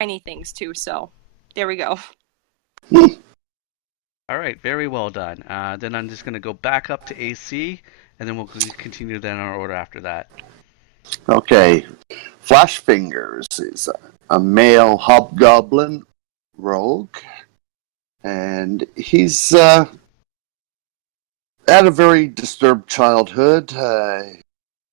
tiny things too, so there we go. All right, very well done. Then I'm just going to go back up to AC, and then we'll continue then our order after that. Okay. Flashfingers is a male hobgoblin rogue, and he's had a very disturbed childhood.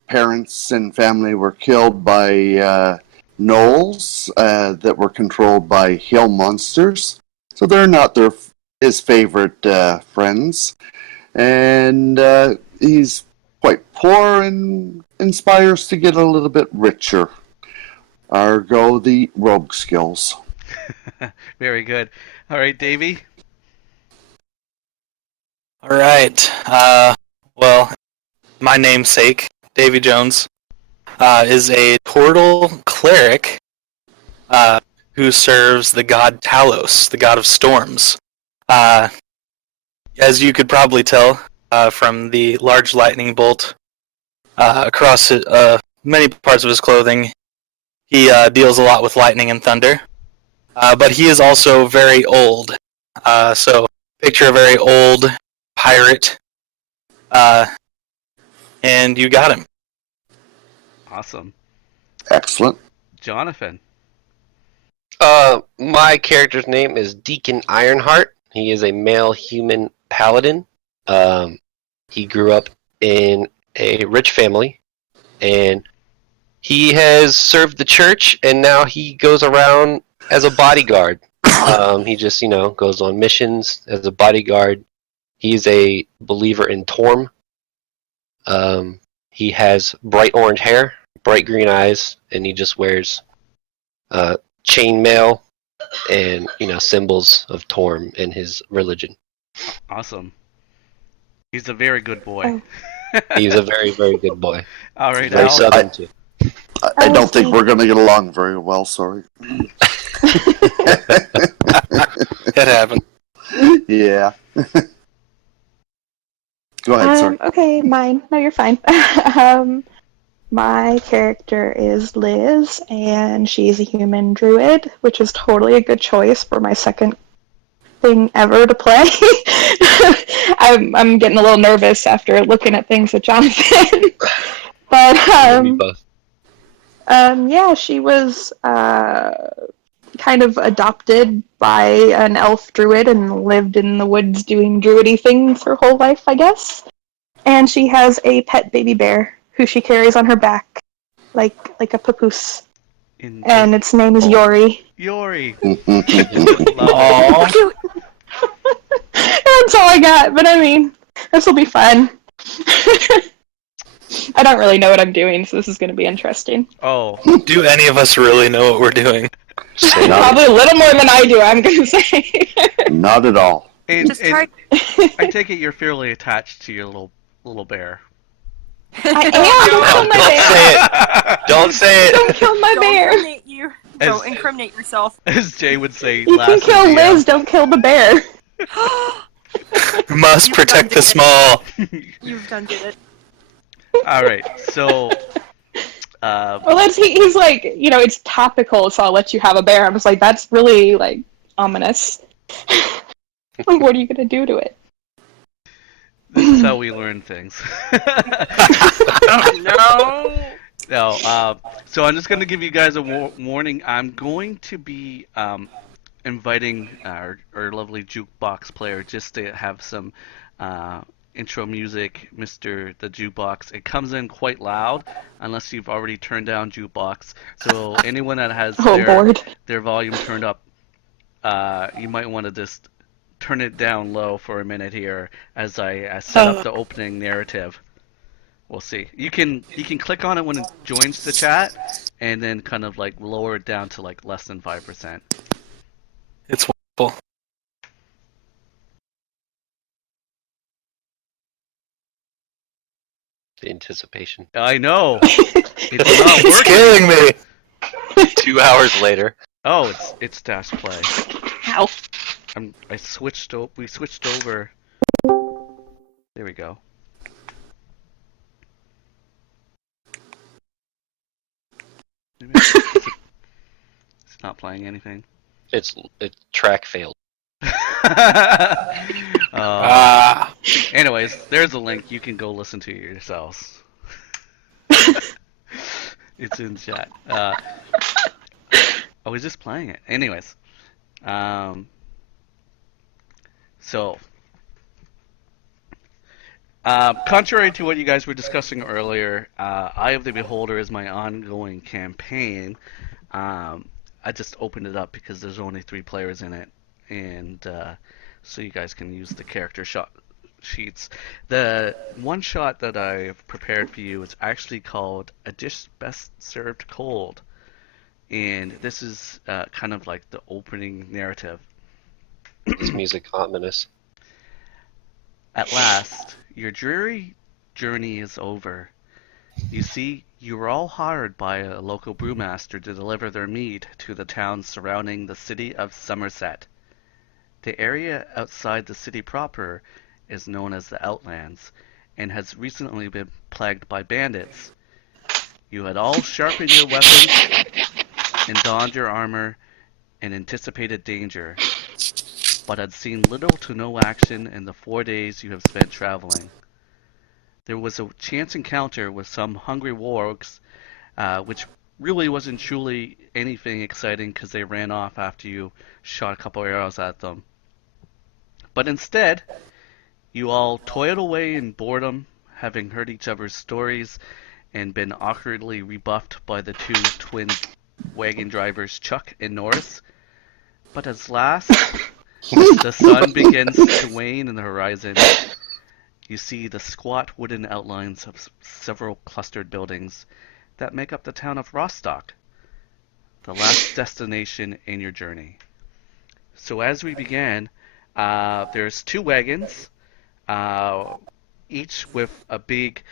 Parents and family were killed by gnolls that were controlled by hill monsters, so they're not his favorite friends. And he's quite poor and inspires to get a little bit richer. Ergo, the rogue skills. Very good. All right, Davey. All right. Well, my namesake, Davy Jones, is a portal cleric who serves the god Talos, the god of storms. As you could probably tell from the large lightning bolt across many parts of his clothing, he deals a lot with lightning and thunder. But he is also very old. So picture a very old pirate, and you got him. Awesome. Excellent. Jonathan. My character's name is Deacon Ironheart. He is a male human paladin. He grew up in a rich family, and he has served the church, and now he goes around as a bodyguard. He just, goes on missions as a bodyguard. He's a believer in Torm. He has bright orange hair, bright green eyes, and he just wears chainmail and symbols of Torm in his religion. Awesome. He's a very good boy. He's a very, very good boy. All right, Very Al. southern too. I don't think we're going to get along very well, sorry. It happened. Yeah. Go ahead, sorry. Okay, mine. No, you're fine. My character is Liz, and she's a human druid, which is totally a good choice for my second thing ever to play. I'm getting a little nervous after looking at things with Jonathan. But yeah, she was kind of adopted by an elf druid and lived in the woods doing druidy things her whole life, I guess. And she has a pet baby bear who she carries on her back, like a papoose. And its name is Yori. Yori. Aww. Cute. That's all I got, but I mean, this will be fun. I don't really know what I'm doing, so this is going to be interesting. Oh. Do any of us really know what we're doing? Probably a little more than I do, I'm going to say. Not at all. I take it you're fairly attached to your little bear. I am! Don't say it! Don't kill my bear! Don't incriminate yourself. As Jay would say, you can kill Liz, don't kill the bear. Must protect the small. You've done it. All right, so. Well, he's like, it's topical, so I'll let you have a bear. I'm just like, that's really like ominous. Like, what are you gonna do to it? This is how we learn things. No. No. So I'm just gonna give you guys a warning. I'm going to be inviting our lovely jukebox player just to have some intro music, Mr. the Jukebox. It comes in quite loud unless you've already turned down jukebox. So anyone that has their volume turned up, you might want to just turn it down low for a minute here as I set up the opening narrative. We'll see. You can click on it when it joins the chat, and then kind of like lower it down to like less than 5%. It's wonderful. The anticipation. I know. It's not working. It's killing me. 2 hours later. Oh, it's dash play. Ow. We switched over. There we go. Maybe it's not not playing anything? It's track failed. Anyways, there's a link. You can go listen to it yourselves. It's in chat. I was just playing it. Anyways, so contrary to what you guys were discussing earlier, Eye of the Beholder is my ongoing campaign. I just opened it up because there's only 3 players in it, and so you guys can use the character sheets. The one shot that I've prepared for you is actually called A Dish Best Served Cold, and this is kind of like the opening narrative. This music ominous. At last, your dreary journey is over. You see, you were all hired by a local brewmaster to deliver their mead to the towns surrounding the city of Somerset. The area outside the city proper is known as the Outlands, and has recently been plagued by bandits. You had all sharpened your weapons and donned your armor in anticipated danger, but had seen little to no action in the 4 days you have spent traveling. There was a chance encounter with some hungry wargs, which really wasn't truly anything exciting because they ran off after you shot a couple arrows at them. But instead, you all toiled away in boredom, having heard each other's stories and been awkwardly rebuffed by the 2 twin wagon drivers, Chuck and Norris. But at last, the sun begins to wane in the horizon. You see the squat wooden outlines of several clustered buildings that make up the town of Rostock, the last destination in your journey. So as we began, there's 2 wagons, each with a big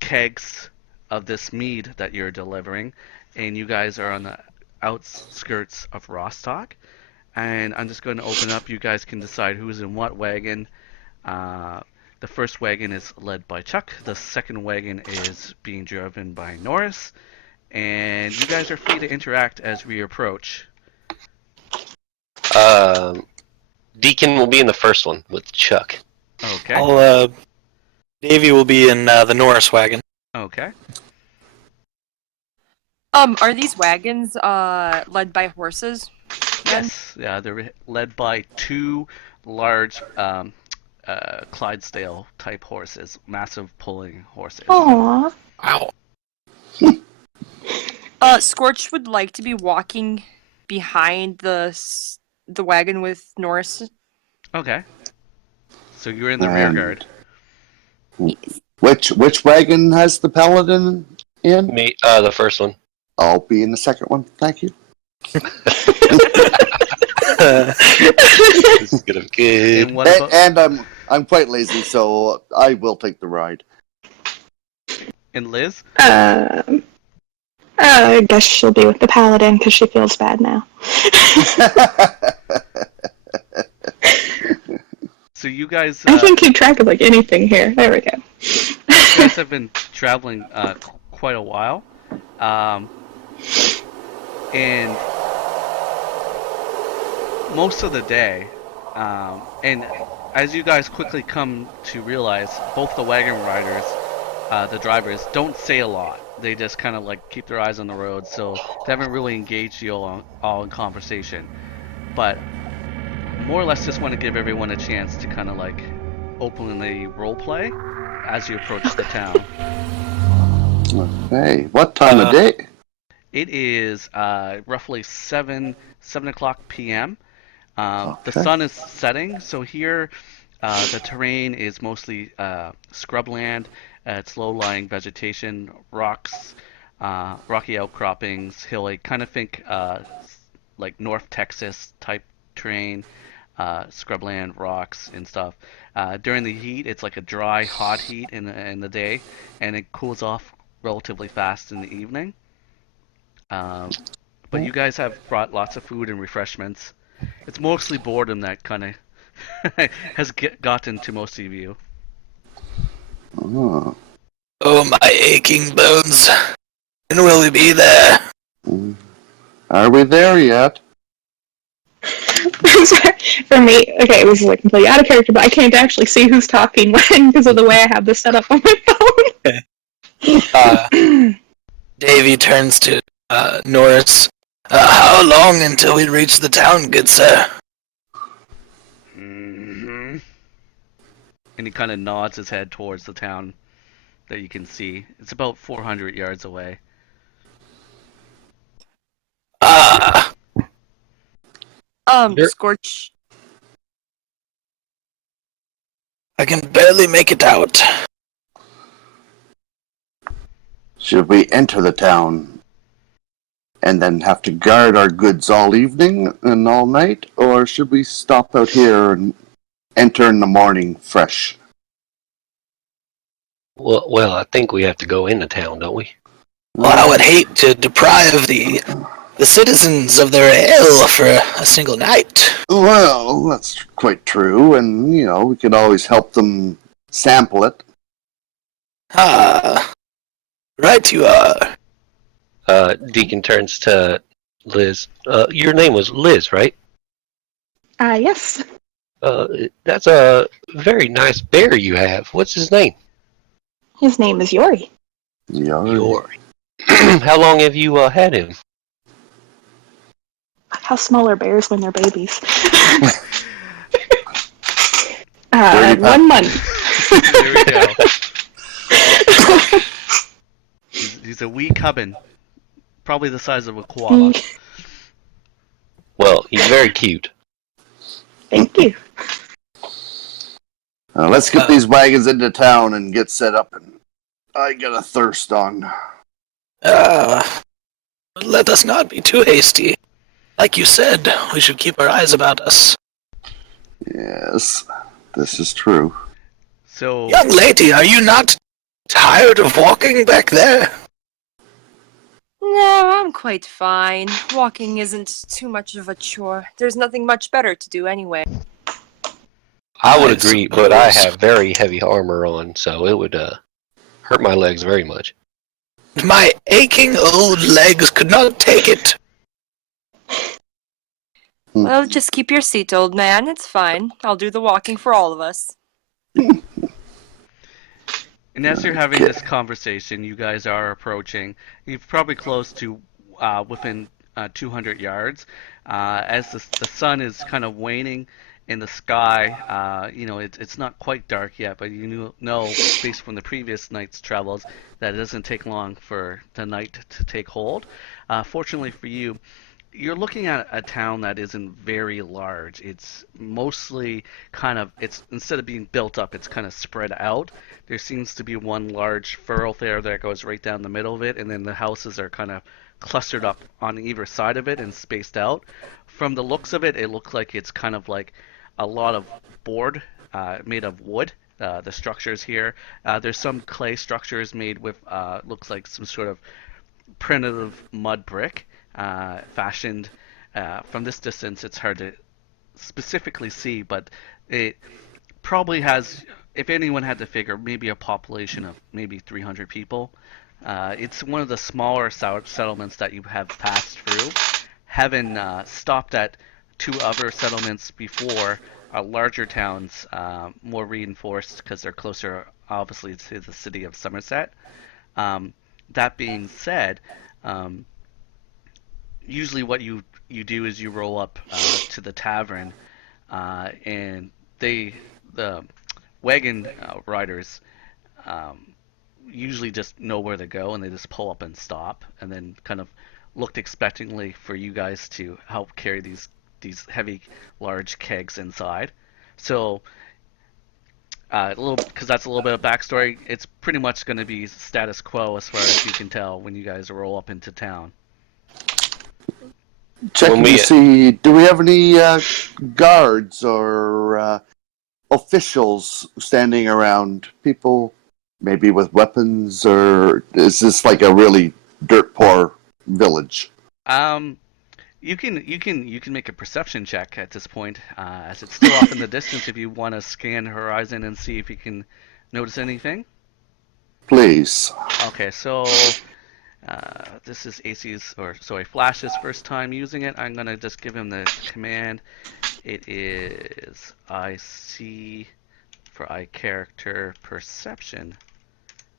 kegs of this mead that you're delivering, and you guys are on the outskirts of Rostock. And I'm just going to open up. You guys can decide who's in what wagon. The first wagon is led by Chuck. The second wagon is being driven by Norris. And you guys are free to interact as we approach. Deacon will be in the first one with Chuck. Okay. Davey will be in the Norris wagon. Okay. Are these wagons led by horses? Yes. Yeah, they're led by 2 large Clydesdale type horses, massive pulling horses. Aww. Wow. Scorch would like to be walking behind the wagon with Norris. Okay. So you're in the rear guard. Which wagon has the paladin in? Me, the first one. I'll be in the second one. Thank you. This is gonna be good. And what about, And I'm quite lazy, so I will take the ride. and Liz? I guess she'll be with the paladin because she feels bad now. So you guys, I can keep track of like anything here. There we go. you guys have been traveling quite a while, and most of the day, and as you guys quickly come to realize, both the wagon riders, the drivers, don't say a lot. They just kind of like keep their eyes on the road, so they haven't really engaged you all in conversation. But more or less just want to give everyone a chance to kind of like openly roleplay as you approach the town. Okay, what time of day? It is roughly 7 o'clock p.m. The Okay. sun is setting, so here the terrain is mostly scrubland. It's low-lying vegetation, rocks, rocky outcroppings, hilly. Kind of think like North Texas type terrain, scrubland, rocks, and stuff. During the heat, it's like a dry, hot heat in the day, and it cools off relatively fast in the evening. But you guys have brought lots of food and refreshments. It's mostly boredom that kind of has gotten to most of you. Oh. Oh, my aching bones. When will we be there? Are we there yet? For me, okay, this is like completely out of character, but I can't actually see who's talking when because of the way I have this set up on my phone. Davey turns to Norris. How long until we reach the town, good sir? And he kind of nods his head towards the town that you can see. It's about 400 yards away. Scorch. I can barely make it out. Should we enter the town and then have to guard our goods all evening and all night, or should we stop out here and enter in the morning fresh? Well, I think we have to go into town, don't we? Well, I would hate to deprive the citizens of their ale for a single night. Well, that's quite true, and, we could always help them sample it. Right you are. Deacon turns to Liz. Your name was Liz, right? Yes. That's a very nice bear you have. What's his name? His name is Yori. Yori. How long have you had him? How small are bears when they're babies? 1 month. There we go. He's a wee cubbin. Probably the size of a koala. Well, he's very cute. Thank you. Let's get these wagons into town and get set up. And I got a thirst on. Let us not be too hasty. Like you said, we should keep our eyes about us. Yes, this is true. So, Young lady, are you not tired of walking back there? No, I'm quite fine. Walking isn't too much of a chore. There's nothing much better to do anyway. I would I agree, suppose. but I have very heavy armor on, so it would hurt my legs very much. My aching old legs could not take it. Well, just keep your seat, old man. It's fine. I'll do the walking for all of us. and as you're having this conversation, you guys are approaching. You're probably close to within 200 yards. As the sun is kind of waning in the sky, it's not quite dark yet, but you know, based from the previous night's travels, that it doesn't take long for the night to take hold. Fortunately for you, you're looking at a town that isn't very large. It's mostly it's instead of being built up, it's kind of spread out. There seems to be one large thoroughfare that goes right down the middle of it, and then the houses are kind of clustered up on either side of it and spaced out. From the looks of it, it looks like it's kind of like a lot of board made of wood. The structures here, there's some clay structures made with looks like some sort of primitive mud brick. Fashioned from this distance. It's hard to specifically see, but it probably has, if anyone had to figure, maybe a population of maybe 300 people. It's one of the smaller settlements that you have passed through. Having stopped at two other settlements before, larger towns, more reinforced because they're closer, obviously, to the city of Somerset. That being said, usually what you do is you roll up to the tavern, and the wagon riders usually just know where to go, and they just pull up and stop, and then kind of looked expectantly for you guys to help carry these heavy, large kegs inside. So, because that's a little bit of backstory, it's pretty much going to be status quo as far as you can tell when you guys roll up into town. Checking to see, do we have any guards or officials standing around? People maybe with weapons, or is this like a really dirt poor village? You can make a perception check at this point, as it's still off in the distance. If you want to scan the horizon and see if you can notice anything. Please. Okay, so This is Flash's first time using it. I'm gonna just give him the command. It is IC for I character perception,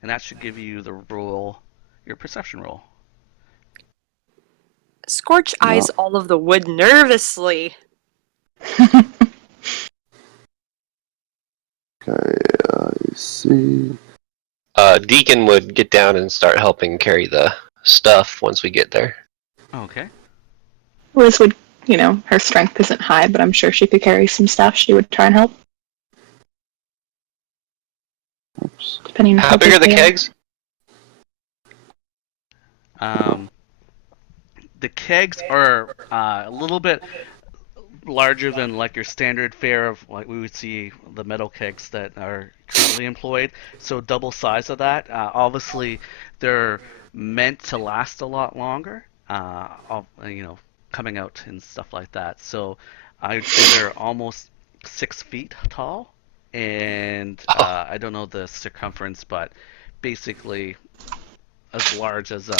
and that should give you the roll, your perception roll. Scorch eyes all of the wood nervously. Okay, I see. Deacon would get down and start helping carry the stuff once we get there. Okay. Liz would, her strength isn't high, but I'm sure she could carry some stuff. She would try and help. Oops. Depending on How big are the big they kegs? The kegs are a little bit larger than like your standard fare of like we would see the metal kegs that are currently employed. So double size of that. Obviously, they're meant to last a lot longer. Coming out and stuff like that. So I would say they're almost 6 feet tall, and I don't know the circumference, but basically as large as a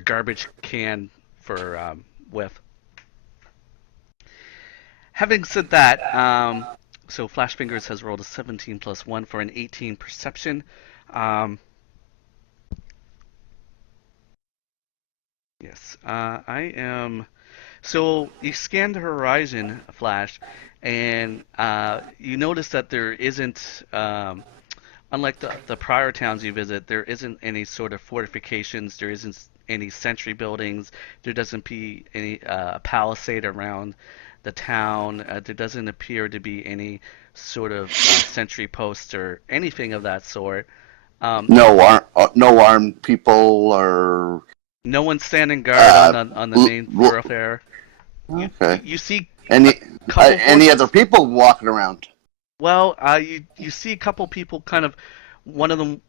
garbage can for width. Having said that, so Flashfingers has rolled a 17 plus 1 for an 18 perception. Yes, I am. So you scan the horizon, Flash, and you notice that there isn't, unlike the prior towns you visit, there isn't any sort of fortifications, there isn't any sentry buildings, there doesn't be any palisade around the town, there doesn't appear to be any sort of sentry posts or anything of that sort. No armed people or. No one's standing guard on the main thoroughfare. Okay. You see Any horses. other people walking around? Well, you see a couple people kind of. One of them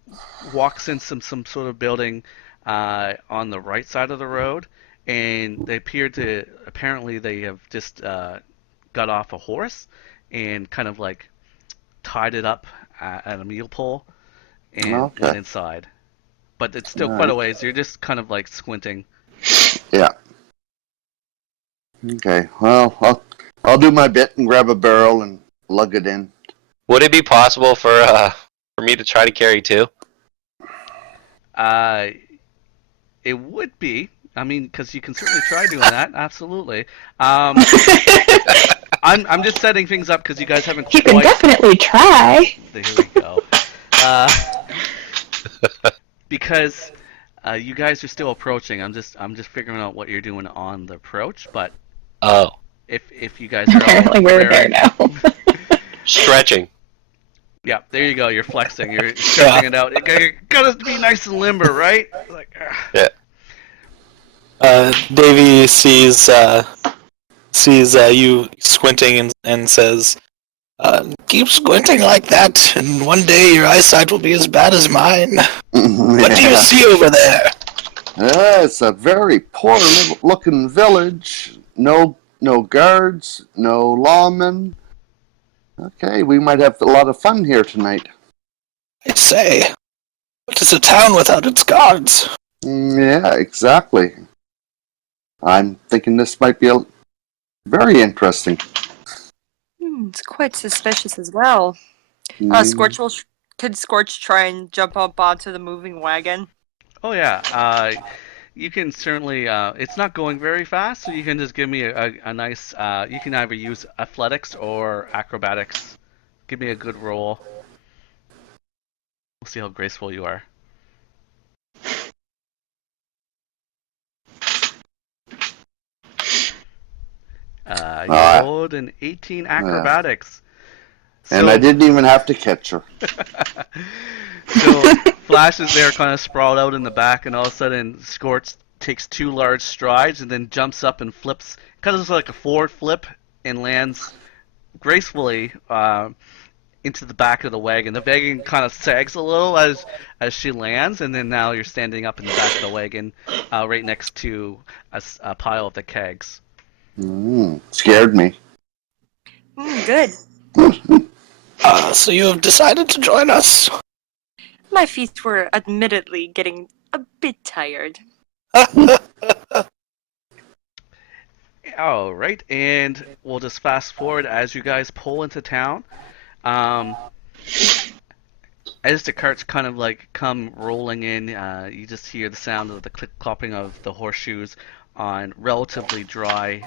walks in some sort of building on the right side of the road, and they apparently they have just got off a horse and kind of like tied it up at a mule pole and went inside. But it's still quite a ways. You're just kind of like squinting. Yeah. Okay. Well, I'll do my bit and grab a barrel and lug it in. Would it be possible for me to try to carry two? It would be. I mean, because you can certainly try doing that. Absolutely. I'm just setting things up because you guys haven't. You can definitely try. Here we go. Because you guys are still approaching. I'm just figuring out what you're doing on the approach. But if you guys are apparently we're there now. Stretching. Yeah, there you go. You're flexing. You're stretching it out. It gotta be nice and limber, right? Like. Yeah. Davey sees you squinting and says, "Keep squinting like that, and one day your eyesight will be as bad as mine." What do you see over there? It's a very poor looking village. No guards, no lawmen. Okay, we might have a lot of fun here tonight. I say, what is a town without its guards? Yeah, exactly. I'm thinking this might be very interesting. It's quite suspicious as well. Scorch could Scorch try and jump up onto the moving wagon? Oh yeah. You can certainly. It's not going very fast, so you can just give me a nice. You can either use athletics or acrobatics. Give me a good roll. We'll see how graceful you are. You rolled an 18 acrobatics. And I didn't even have to catch her. So Flash is there kind of sprawled out in the back, and all of a sudden Scorch takes 2 large strides and then jumps up and flips, kind of looks like a forward flip, and lands gracefully into the back of the wagon. The wagon kind of sags a little as she lands, and then now you're standing up in the back of the wagon right next to a pile of the kegs. Scared me. Good. So you have decided to join us? My feet were admittedly getting a bit tired. All right, and we'll just fast forward as you guys pull into town. As the carts kind of like come rolling in, you just hear the sound of the clip-clopping of the horseshoes on relatively dry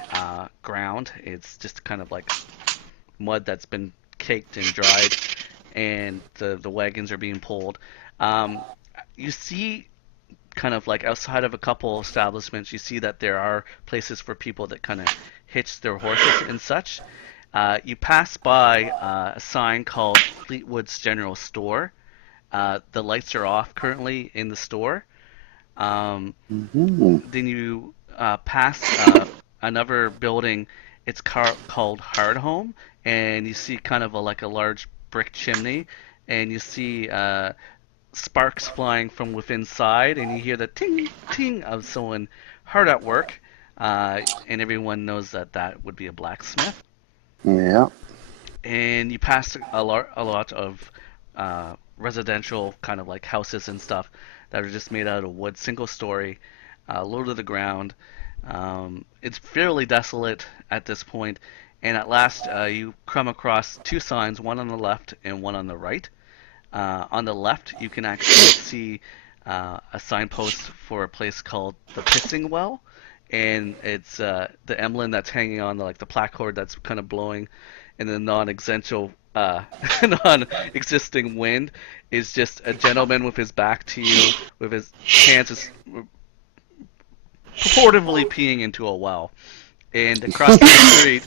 ground. It's just kind of like mud that's been caked and dried, and the wagons are being pulled. You see kind of like outside of a couple establishments, you see that there are places for people that kind of hitch their horses and such. You pass by a sign called Fleetwood's General Store. The lights are off currently in the store. Then you pass another building. It's called Hard Home, and you see kind of like a large brick chimney, and you see sparks flying from within side, and you hear the ting ting of someone hard at work, and everyone knows that that would be a blacksmith. Yeah. And you pass a lot of residential kind of like houses and stuff that are just made out of wood, single story, low to the ground. It's fairly desolate at this point, and at last you come across two signs, one on the left and one on the right. On the left, you can actually see a signpost for a place called the Pissing Well, and it's the emblem that's hanging on the placard that's kind of blowing in the non-existing wind is just a gentleman with his back to you, with his hands purportedly peeing into a well. And across the street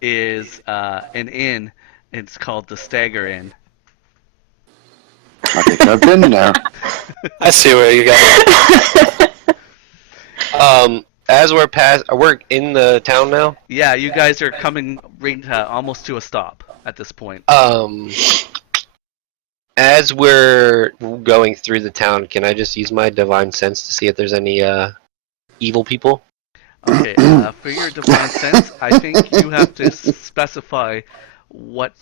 is an inn. It's called the Stagger Inn. I think I've been there. I see where you got. As we're in the town now. Yeah, you guys are coming almost to a stop at this point. As we're going through the town, can I just use my divine sense to see if there's any evil people? Okay, for your divine sense, I think you have to specify what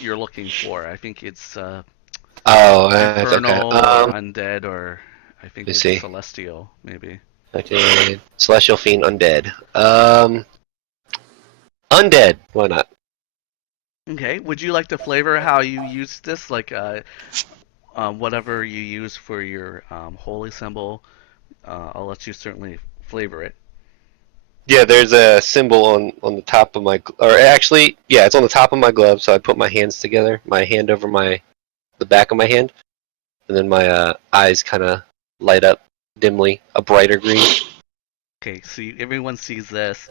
you're looking for. I think it's infernal or undead, or I think it's celestial, maybe. Okay, celestial fiend, undead. Undead. Why not? Okay. Would you like to flavor how you use this, like whatever you use for your holy symbol? I'll let you certainly flavor it. Yeah, there's a symbol on the top of my, or actually, yeah, it's on the top of my glove. So I put my hands together, my hand over the back of my hand, and then my eyes kind of light up dimly, a brighter green. Okay, so everyone sees this,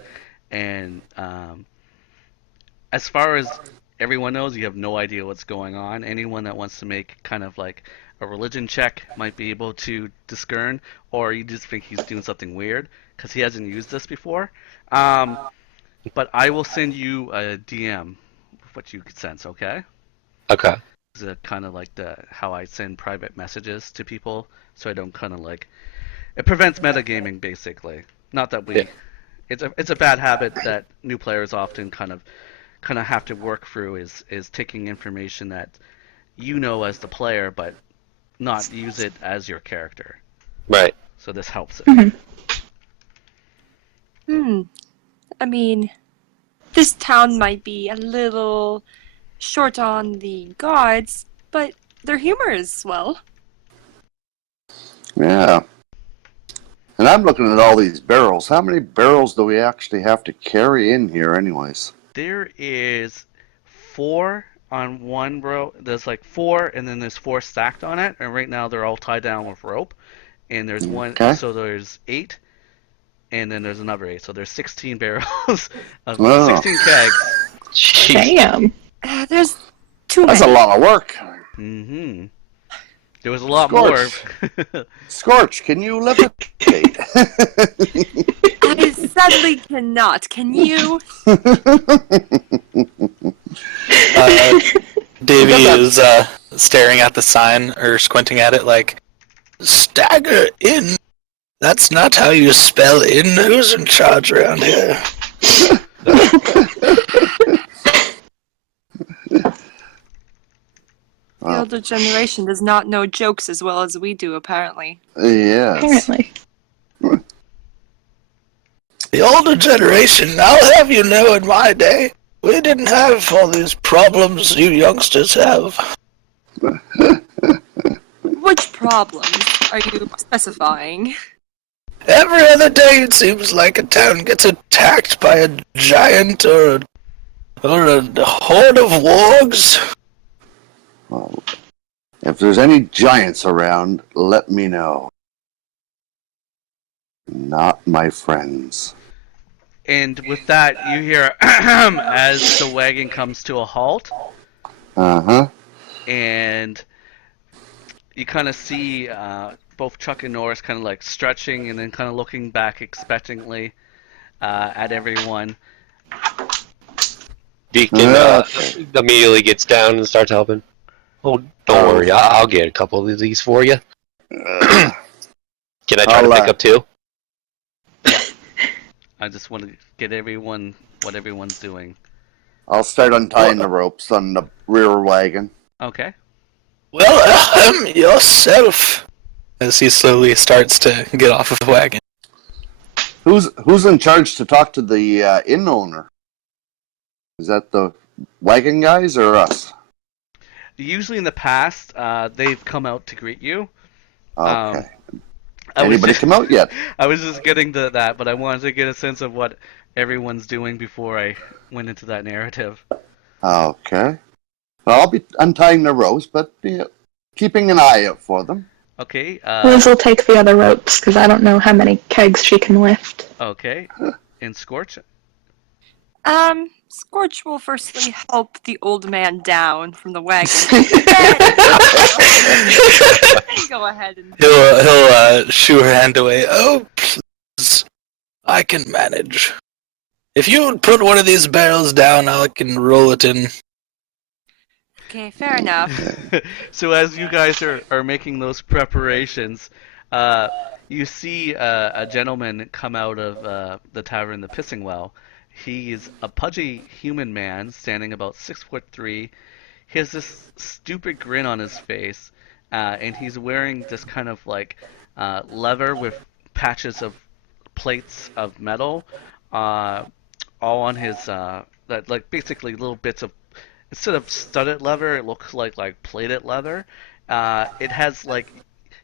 and as far as everyone knows, you have no idea what's going on. Anyone that wants to make kind of like a religion check might be able to discern, or you just think he's doing something weird because he hasn't used this before. But I will send you a DM with what you could sense, okay? Okay. It's kind of like how I send private messages to people, so I don't kind of like. It prevents metagaming, basically. Not that we. Yeah. It's a bad habit that new players often kind of have to work through is taking information that you know as the player, but not use it as your character. Right. So this helps it. I mean, this town might be a little short on the gods, but their humor is swell. Yeah. And I'm looking at all these barrels. How many barrels do we actually have to carry in here anyways? There is 4 on one row. There's like 4, and then there's 4 stacked on it. And right now they're all tied down with rope. And there's one, so there's 8, and then there's another 8. So there's 16 barrels of 16 kegs. Jeez. Damn. There's too That's many. a lot of work. Mm-hmm. There was a lot Scorch. more. Scorch, can you levitate? I sadly cannot. Can you? Davey is staring at the sign or squinting at it like, "Stagger in. That's not how you spell in. Who's in charge around here?" The older generation does not know jokes as well as we do, apparently. Yes. Apparently. The older generation, I'll have you know, in my day, we didn't have all these problems you youngsters have. Which problems are you specifying? Every other day it seems like a town gets attacked by a giant or a horde of wargs. Well, if there's any giants around, let me know. Not my friends. And with that, you hear as the wagon comes to a halt, Uh-huh. and you kind of see both Chuck and Norris kind of like stretching and then kind of looking back expectantly at everyone. Deacon Okay. immediately gets down and starts helping. Oh, don't worry, I'll get a couple of these for you. Can I try to pick up two? I just want to get everyone what everyone's doing. I'll start untying the ropes on the rear wagon. Okay. Well, yourself. As he slowly starts to get off of the wagon. Who's in charge to talk to the inn owner? Is that the wagon guys or us? Usually in the past, they've come out to greet you. Okay. I was Anybody just, come out yet? I was just getting to that, but I wanted to get a sense of what everyone's doing before I went into that narrative. Okay. Well, I'll be untying the ropes, but keeping an eye out for them. Okay. Liz will take the other ropes, because I don't know how many kegs she can lift. Okay. And Scorch? Scorch will firstly help the old man down from the wagon. Then go ahead and... He'll shoo her hand away. Oh, please. I can manage. If you would put one of these barrels down, I can roll it in. Okay, fair enough. So as you guys are making those preparations, you see a gentleman come out of the tavern, the Pissing Well. He's a pudgy human man, standing about 6'3". He has this stupid grin on his face, and he's wearing this kind of like leather with patches of plates of metal, all on his that like basically little bits of. Instead of studded leather, it looks like plated leather. It has like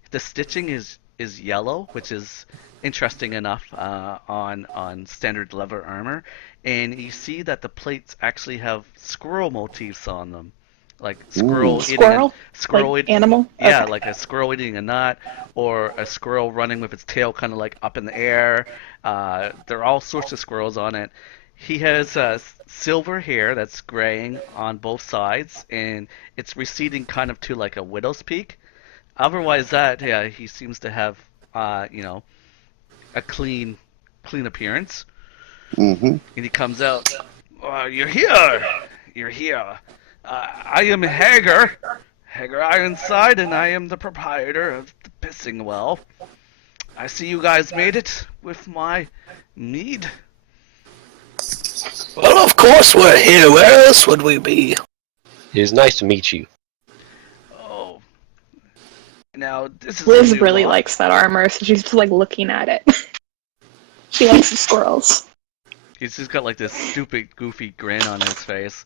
the stitching is yellow, which is interesting enough on standard leather armor. And you see that the plates actually have squirrel motifs on them, like squirrel eating Like animal? Yeah, Okay. like a squirrel eating a nut, or a squirrel running with its tail kind of like up in the air. There are all sorts of squirrels on it. He has silver hair that's graying on both sides, and it's receding kind of to like a widow's peak. Otherwise, he seems to have, a clean appearance. Mm-hmm. And he comes out. You're here. You're here. I am Hager Ironside, and I am the proprietor of the Pissing Well. I see you guys made it with my mead. Well, of course we're here. Where else would we be? It is nice to meet you. Oh. Now, this is Liz a new really law. likes that armor, so she's just like looking at it. She likes the squirrels. He's just got like this stupid, goofy grin on his face.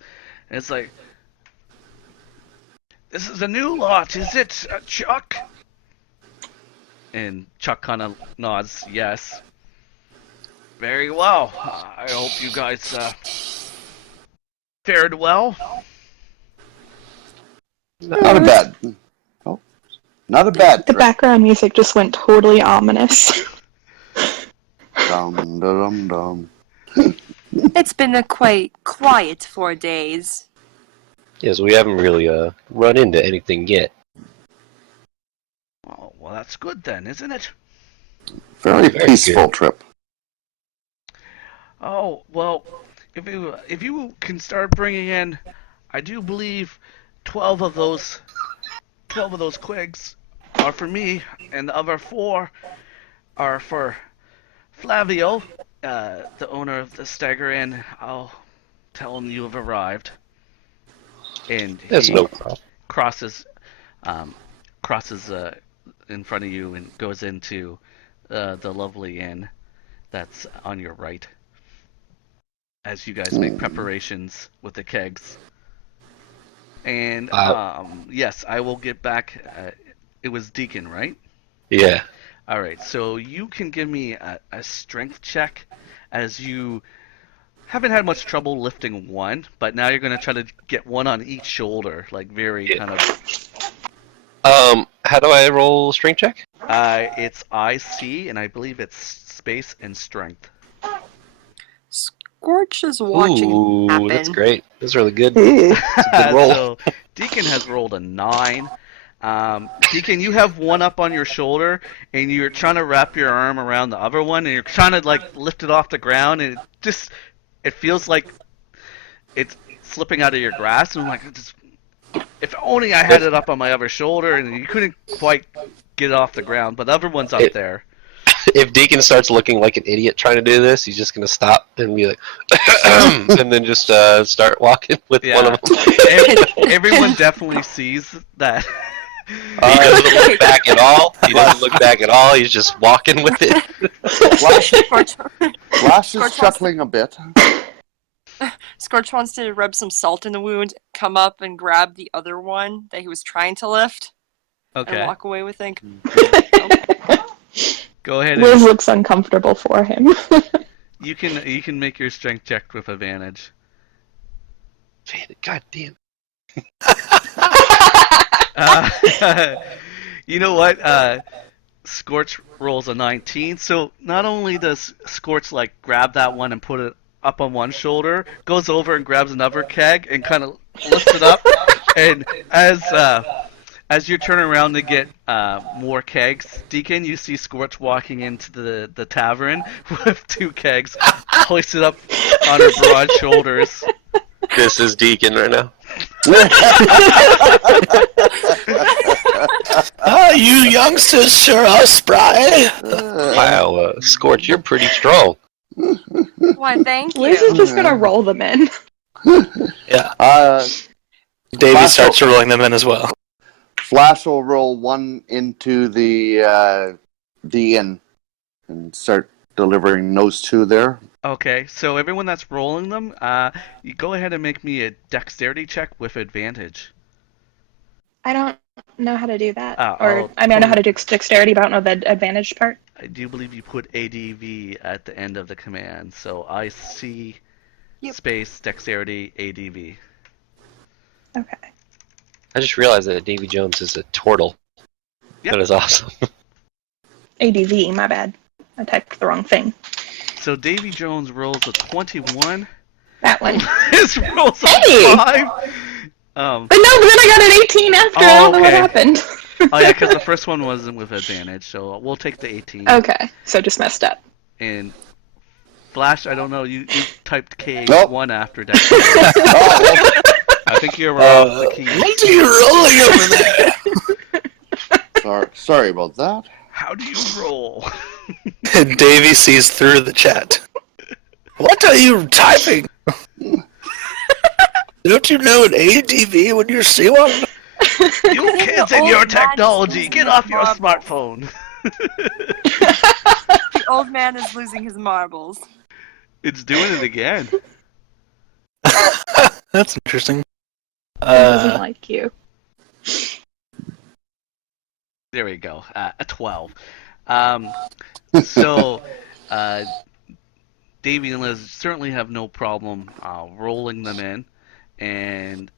And it's like, this is a new lot, is it, Chuck? And Chuck kind of nods yes. Very well. I hope you guys fared well. Not a bad. Oh, not a bad. The trip. background music just went totally ominous. Dum dum dum. It's been a quite quiet 4 days. Yes, we haven't really run into anything yet. Oh, well, that's good then, isn't it? Very Very peaceful good. trip. Oh, well, if you can start bringing in, I do believe 12 of those quigs are for me, and the other 4 are for Flavio, the owner of the Stagger Inn. I'll tell him you have arrived. And That's he no problem. crosses crosses in front of you and goes into the lovely inn that's on your right. As you guys make preparations with the kegs. And yes, I will get back. It was Deacon, right? Yeah. All right. So you can give me a strength check, as you haven't had much trouble lifting one, but now you're going to try to get one on each shoulder, like very kind of. How do I roll strength check? It's IC, and I believe it's space and strength. Scorch is watching it Ooh, happen. that's great. That's really good. Ooh. That's a good roll. So Deacon has rolled a 9. Deacon, you have one up on your shoulder, and you're trying to wrap your arm around the other one, and you're trying to like lift it off the ground, and it feels like it's slipping out of your grasp. And I'm like, if only I had it up on my other shoulder, and you couldn't quite get it off the ground, but the other one's up there. If Deacon starts looking like an idiot trying to do this, he's just gonna stop and be like, and then just start walking with one of them. Everyone definitely sees that. He doesn't look back at all. He doesn't look back at all. He's just walking with it. Flash is chuckling a bit. Scorch wants to rub some salt in the wound, come up and grab the other one that he was trying to lift, Okay. and walk away with it. Go ahead. Liz looks uncomfortable for him. You can make your strength check with advantage. God damn. You know what? Scorch rolls a 19. So not only does Scorch like grab that one and put it up on one shoulder, goes over and grabs another keg and kind of lifts it up, and as you turn around to get more kegs, Deacon, you see Scorch walking into the tavern with 2 kegs hoisted up on her broad shoulders. This is Deacon right now. You youngsters sure are spry. Wow, Scorch, you're pretty strong. Why, thank Liz you. is just gonna roll them in. Yeah. Davey Flash starts rolling them in as well. Flash will roll one into the inn and start delivering those 2 there. Okay, so everyone that's rolling them, you go ahead and make me a dexterity check with advantage. I don't know how to do that. Oh, I know how to do dexterity, but I don't know the advantage part. I do believe you put ADV at the end of the command, so I see space dexterity ADV. Okay. I just realized that Davy Jones is a turtle. Yep. That is awesome. ADV, my bad. I typed the wrong thing. So Davy Jones rolls a 21. That one. His rolls a Hey! 5. But then I got an 18 after. I don't know what okay. happened. Oh yeah, because the first one wasn't with advantage, so we'll take the 18. Okay, so just messed up. And Flash, I don't know, you typed K1 Nope. after dexterity. I think you're wrong with the key. What are you rolling over there? Sorry about that. How do you roll? Davey sees through the chat. What are you typing? Don't you know an ADV when you see one? You kids and your technology, get off your smartphone. The old man is losing his marbles. It's doing it again. That's interesting. He doesn't like you. There we go. A 12. So, Davey and Liz certainly have no problem rolling them in. And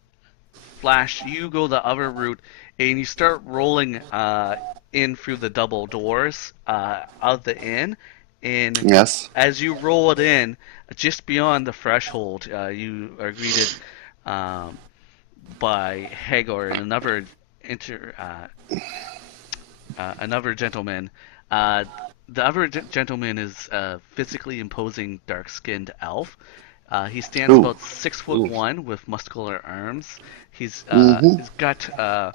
Flash, you go the other route, and you start rolling in through the double doors of the inn. And Yes. as you roll it in, just beyond the threshold, you are greeted by Hagar and another gentleman. The other gentleman is a physically imposing, dark-skinned elf. He stands Ooh. about 6'1" with muscular arms. He's got a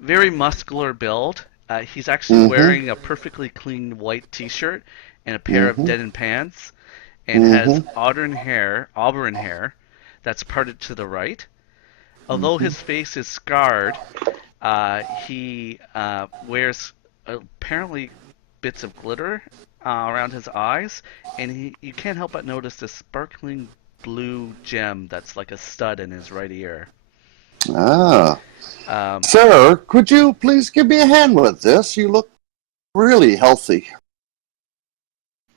very muscular build. He's actually wearing a perfectly clean white T-shirt and a pair of denim pants, and has auburn hair that's parted to the right. Although his face is scarred, he wears apparently bits of glitter around his eyes, and you can't help but notice this sparkling blue gem that's like a stud in his right ear. Ah. Um, Sir, could you please give me a hand with this? You look really healthy.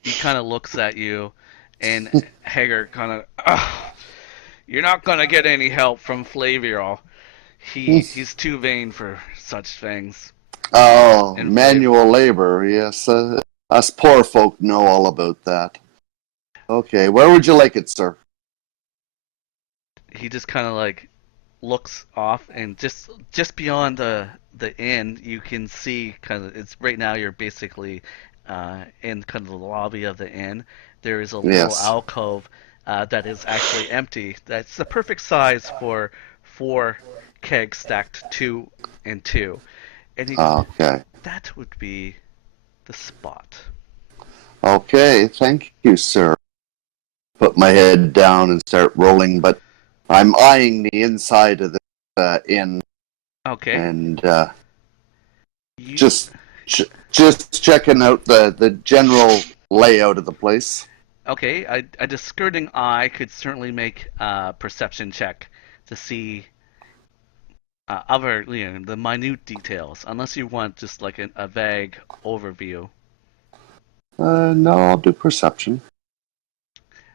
he kind of looks at you, and Hager kind of, you're not gonna get any help from Flaviol. He's too vain for such things. Oh, And manual labor, yes. Us poor folk know all about that. Okay, where would you like it, sir? He just kind of like looks off, and just beyond the inn, you can see kind of it's right now. You're basically in kind of the lobby of the inn. There is a little Yes. alcove that is actually empty. That's the perfect size for 4 kegs stacked 2 and 2. And he goes, Okay. that would be the spot. Okay, thank you, sir. Put my head down and start rolling, but I'm eyeing the inside of the inn Okay. and You- just checking out the general layout of the place. Okay, a discerning eye could certainly make a perception check to see other, the minute details, unless you want just like a vague overview. No, I'll do perception.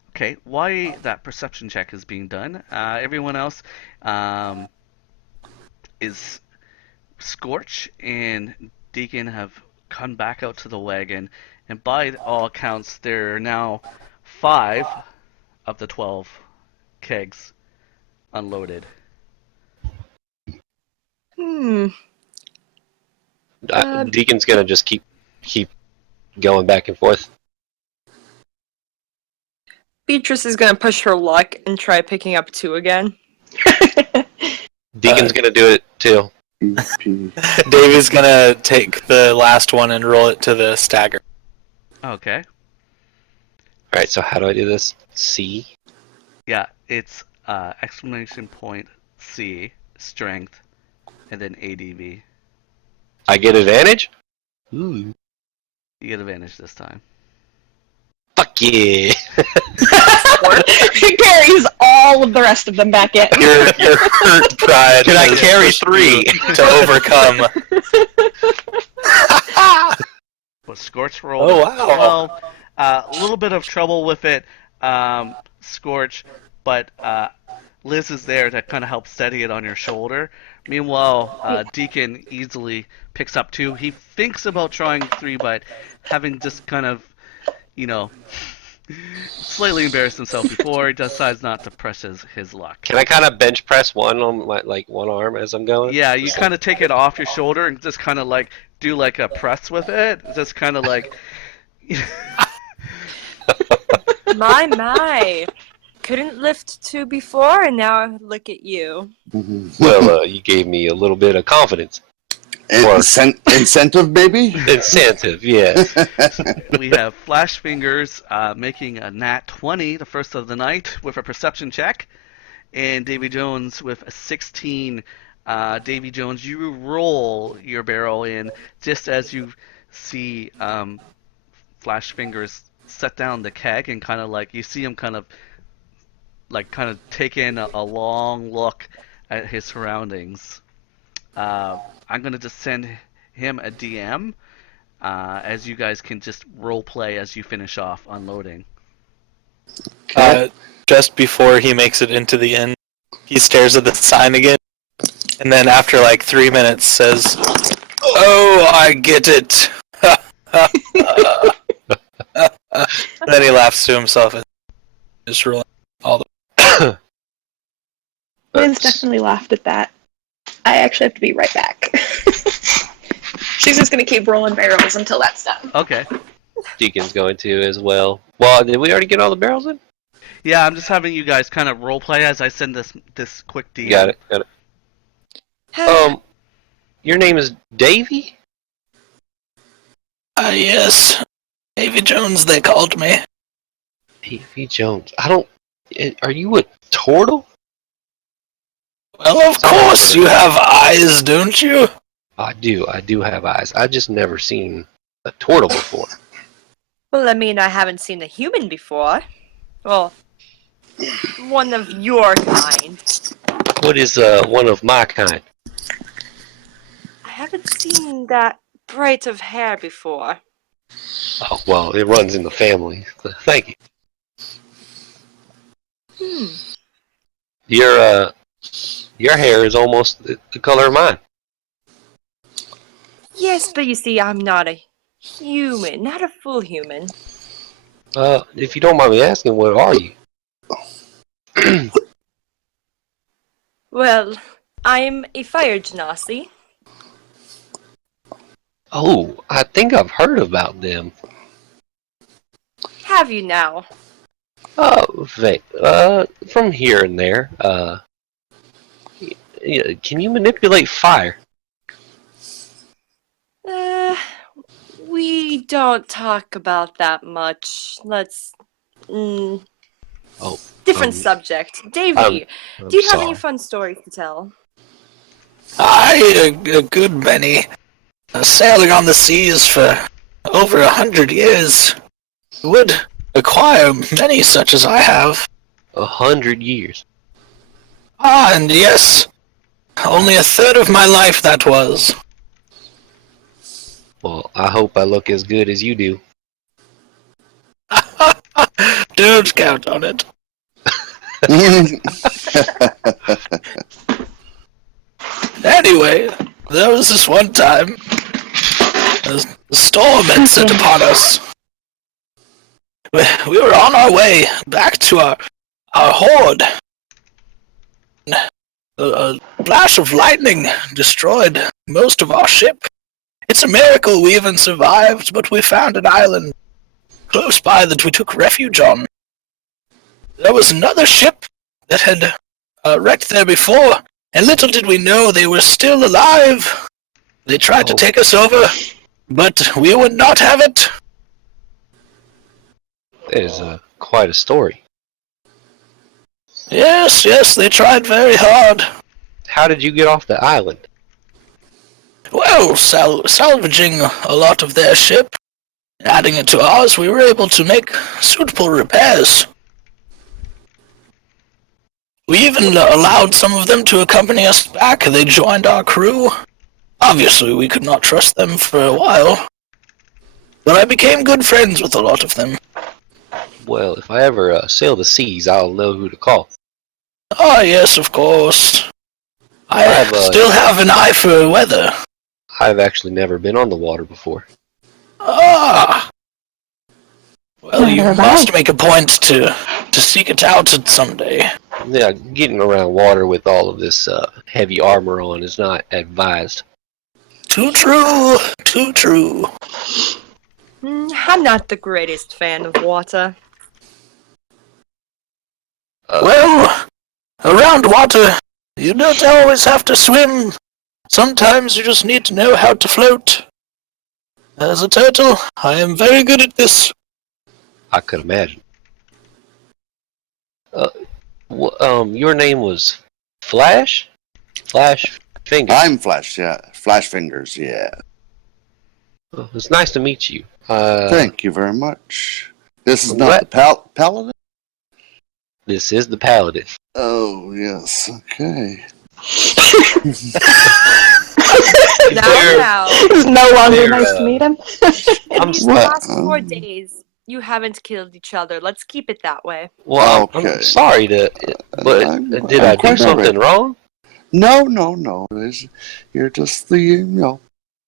Okay, while that perception check is being done, everyone else is Scorch and Deacon have come back out to the wagon, and by all accounts, there are now 5 of the 12 kegs unloaded. Deacon's gonna just keep going back and forth. Beatrice is gonna push her luck and try picking up 2 again. Deacon's gonna do it too. Davey's gonna take the last one and roll it to the stagger. Okay. Alright, so how do I do this? C? Yeah, it's exclamation point C, strength, and then ADV. I get advantage? Ooh. You get advantage this time. Fuck yeah! He carries all of the rest of them back in. Your hurt pride. Can I has carry pushed 3? you to overcome. But Scorch rolled Oh, a wow. 12. A little bit of trouble with it, Scorch, but Liz is there to kind of help steady it on your shoulder. Meanwhile, Deacon easily picks up 2. He thinks about trying 3, but having just kind of, slightly embarrassed himself before, he decides not to press his luck. Can I kind of bench press one on my one arm as I'm going? Yeah, you kind of take it off your shoulder and just kind of like do like a press with it. Just kind of like. My. Couldn't lift 2 before, and now look at you. Well, you gave me a little bit of confidence. Incentive, baby? Incentive, yes. We have Flashfingers making a nat 20, the first of the night, with a perception check, and Davy Jones with a 16. Davy Jones, you roll your barrel in just as you see Flashfingers set down the keg, and kind of like you see him kind of take in a long look at his surroundings. I'm gonna just send him a DM, as you guys can just role play as you finish off unloading. Just before he makes it into the inn, he stares at the sign again, and then after like 3 minutes says, "Oh, I get it." Then he laughs to himself and just rolling all the. Liz definitely laughed at that. I actually have to be right back. She's just gonna keep rolling barrels until that's done. Okay. Deacon's going to as well. Well, did we already get all the barrels in? Yeah, I'm just having you guys kind of role play as I send this quick DM. Got it. Your name is Davey? Yes. Davy Jones, they called me. Davey Jones. Are you a turtle? Well, of course you have eyes, don't you? I do have eyes. I just never seen a turtle before. Well, I mean, I haven't seen a human before. Well, one of your kind. What is one of my kind? I haven't seen that bright of hair before. Oh, well, it runs in the family. Thank you. Your hair is almost the color of mine. Yes, but you see, I'm not a human, not a full human. If you don't mind me asking, what are you? Well, I'm a fire genasi. Oh, I think I've heard about them. Have you now? From here and there. Can you manipulate fire? We don't talk about that much. Let's. Different subject. Davey, do you have any fun stories to tell? Aye, a good many. Sailing on the seas for over 100 years. Would acquire many such as I have. 100 years. Ah, and yes, only a third of my life that was. Well, I hope I look as good as you do. Don't count on it. Anyway, there was this one time a storm had set upon us. We were on our way back to our hoard. A flash of lightning destroyed most of our ship. It's a miracle we even survived, but we found an island close by that we took refuge on. There was another ship that had wrecked there before, and little did we know they were still alive. They tried to take us over, but we would not have it. That is quite a story. Yes, they tried very hard. How did you get off the island? Well, salvaging a lot of their ship, adding it to ours, we were able to make suitable repairs. We even allowed some of them to accompany us back. They joined our crew. Obviously, we could not trust them for a while, but I became good friends with a lot of them. Well, if I ever sail the seas, I'll know who to call. Ah, yes, of course. I still have an eye for weather. I've actually never been on the water before. Ah! Well, you must make a point to seek it out someday. Yeah, getting around water with all of this heavy armor on is not advised. Too true, too true. I'm not the greatest fan of water. Well, around water, you don't always have to swim. Sometimes you just need to know how to float. As a turtle, I am very good at this. I could imagine. Your name was Flash? Flashfingers. I'm Flash, yeah. Flashfingers, yeah. Oh, it's nice to meet you. Thank you very much. This is I'm not the paladin? This is the Paladin. Oh, yes, okay. Now. It's no longer nice to meet him. In these last 4 days, you haven't killed each other. Let's keep it that way. Well, Okay. I'm sorry but did I do quite something wrong? No. You're just the,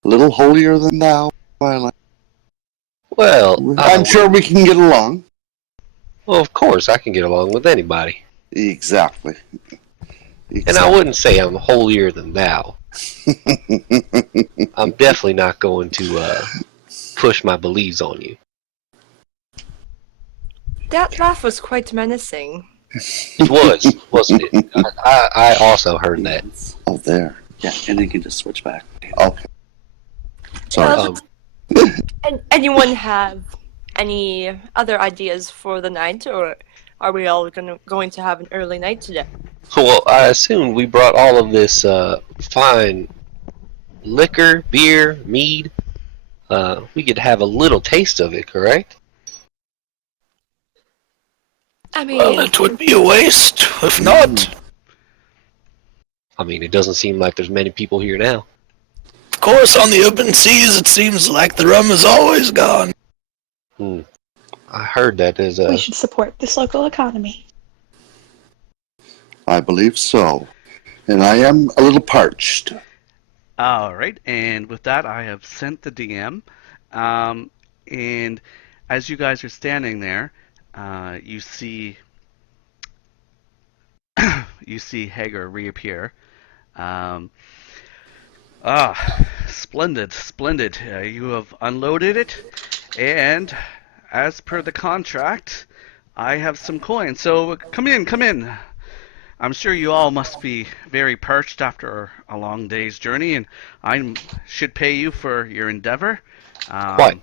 little holier than thou. Well, I'm sure we can get along. Well, of course, I can get along with anybody. Exactly. And I wouldn't say I'm holier than thou. I'm definitely not going to push my beliefs on you. That laugh was quite menacing. It was, wasn't it? I also heard that. Oh, there. Yeah, and then you can just switch back. Okay. Sorry. Anyone have any other ideas for the night, or are we all going to have an early night today? Well, I assume we brought all of this fine liquor, beer, mead. We could have a little taste of it, correct? I Well, mean, it would be a waste, if not. I mean, it doesn't seem like there's many people here now. Of course, on the open seas, it seems like the rum is always gone. I heard that there's We should support this local economy. I believe so. And I am a little parched. All right, and with that, I have sent the DM. And as you guys are standing there, you see Hager reappear. Splendid, splendid. You have unloaded it, and as per the contract, I have some coins. So come in, come in. I'm sure you all must be very parched after a long day's journey, and I should pay you for your endeavor. What?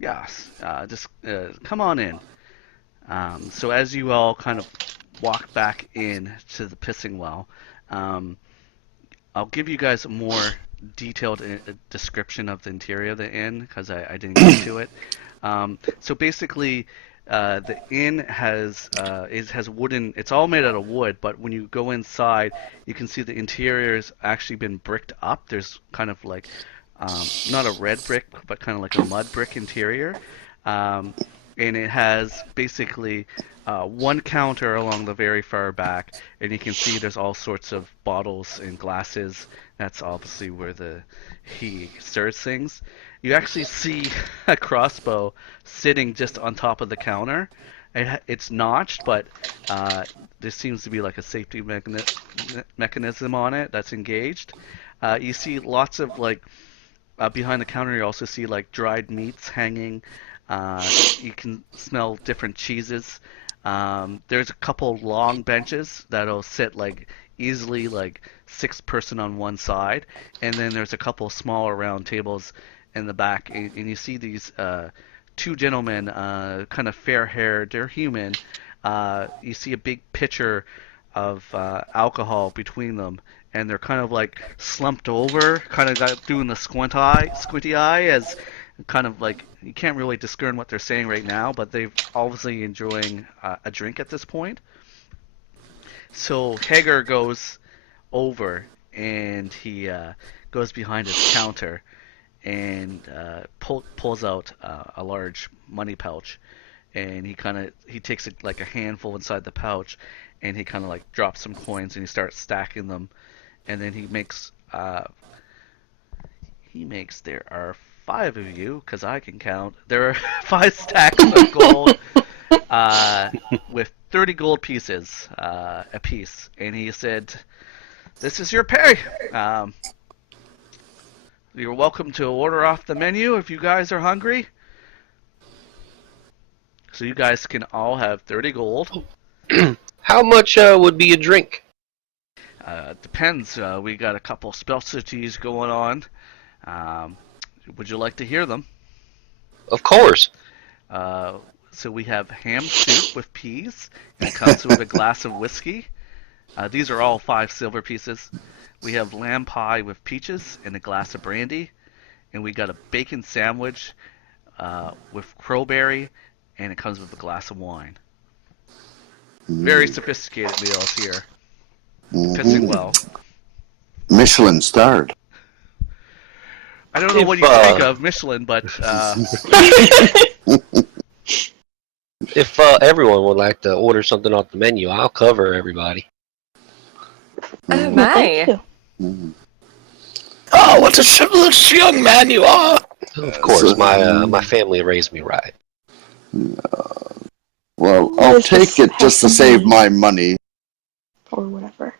Yes, just come on in. So as you all kind of walk back in to the pissing well, I'll give you guys a more detailed description of the interior of the inn because I didn't get to it. So basically, the inn has wooden. It's all made out of wood, but when you go inside, you can see the interior's actually been bricked up. There's kind of like not a red brick, but kind of like a mud brick interior, and it has basically one counter along the very far back, and you can see there's all sorts of bottles and glasses. That's obviously where he serves things. You actually see a crossbow sitting just on top of the counter. It's notched, but there seems to be like a safety mechanism on it that's engaged. You see lots of like behind the counter. You also see like dried meats hanging. You can smell different cheeses. There's a couple long benches that'll sit like easily like 6 person on one side, and then there's a couple smaller round tables in the back, and you see these two gentlemen, kind of fair-haired. They're human. You see a big pitcher of alcohol between them, and they're kind of like slumped over, kind of doing the squinty eye, as kind of like you can't really discern what they're saying right now, but they're obviously enjoying a drink at this point. So Hager goes over and he goes behind his counter and pulls out a large money pouch, and he takes like a handful inside the pouch, and he kind of like drops some coins and he starts stacking them, and then he makes there are 5 of you, because I can count. There are 5 stacks of gold with 30 gold pieces a piece, and he said, "This is your pay. You're welcome to order off the menu if you guys are hungry." So you guys can all have 30 gold. How much would be a drink? Depends. We got a couple specialties going on. Would you like to hear them? Of course. So we have ham soup with peas, and it comes with a glass of whiskey. These are all 5 silver pieces. We have lamb pie with peaches and a glass of brandy, and we got a bacon sandwich with crowberry, and it comes with a glass of wine. Very sophisticated meals here. Pissing well. Michelin starred. I don't know what you think of Michelin, but if everyone would like to order something off the menu, I'll cover everybody. Oh Well, thank my. you. Oh, what a chivalrous young man you are! Of course, my family raised me right. Well, I'll Let's take just it have just to some save mead. my money. Or whatever.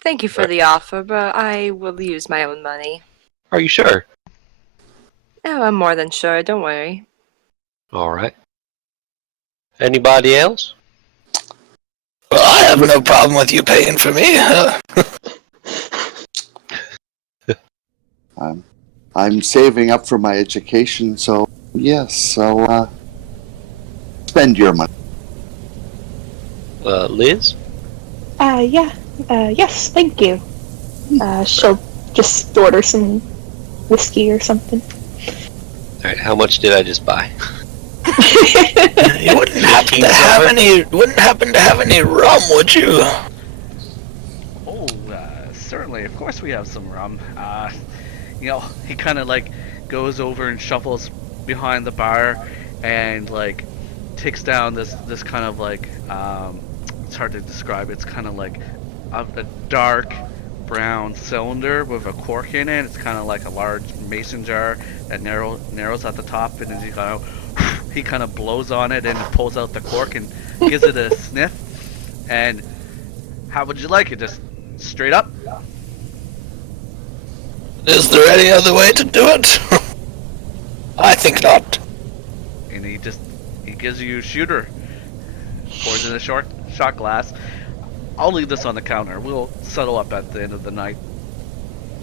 Thank you for the offer, but I will use my own money. Are you sure? Oh, I'm more than sure. Don't worry. All right. Anybody else? Well, I have no problem with you paying for me. I'm saving up for my education, so yes, I'll spend your money. Liz? Yes, thank you. She'll just order some whiskey or something. Alright, how much did I just buy? You wouldn't happen to have any rum, would you? Oh, certainly. Of course we have some rum. He kind of like goes over and shuffles behind the bar and like takes down this kind of like it's hard to describe. It's kind of like a dark brown cylinder with a cork in it. It's kind of like a large mason jar that narrows at the top, and then he kind of blows on it and pulls out the cork and gives it a sniff. And how would you like it? Just straight up? Is there any other way to do it? I think not. And he gives you a shooter. Pours in a shot glass. I'll leave this on the counter. We'll settle up at the end of the night.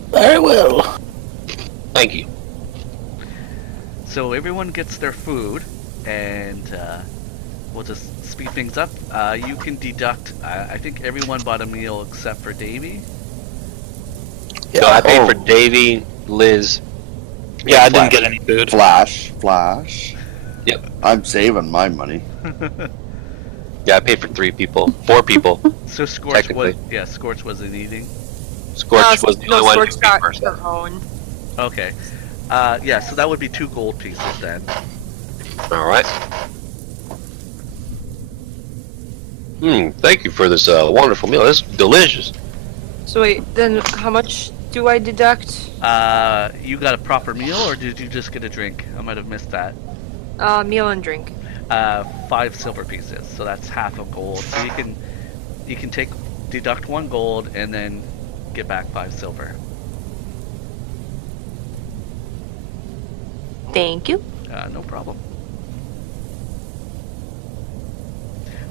Very well. Thank you. So everyone gets their food, and we'll just speed things up. You can deduct. I think everyone bought a meal except for Davey. No, I paid for Oh. Davey, Liz. Yeah, I and didn't Flash. get any food. Flash. Yep. I'm saving my money. Yeah, I paid for 4 people. So Scorch Technically. Scorch wasn't eating. Scorch was the only one who Scorch paid got first. her own. Okay. So that would be 2 gold pieces then. Alright. Thank you for this wonderful meal. This is delicious. So wait, then how much do I deduct? You got a proper meal, or did you just get a drink? I might have missed that. Meal and drink. 5 silver pieces, so that's half a gold. So you can deduct 1 gold and then get back 5 silver. Thank you. No problem.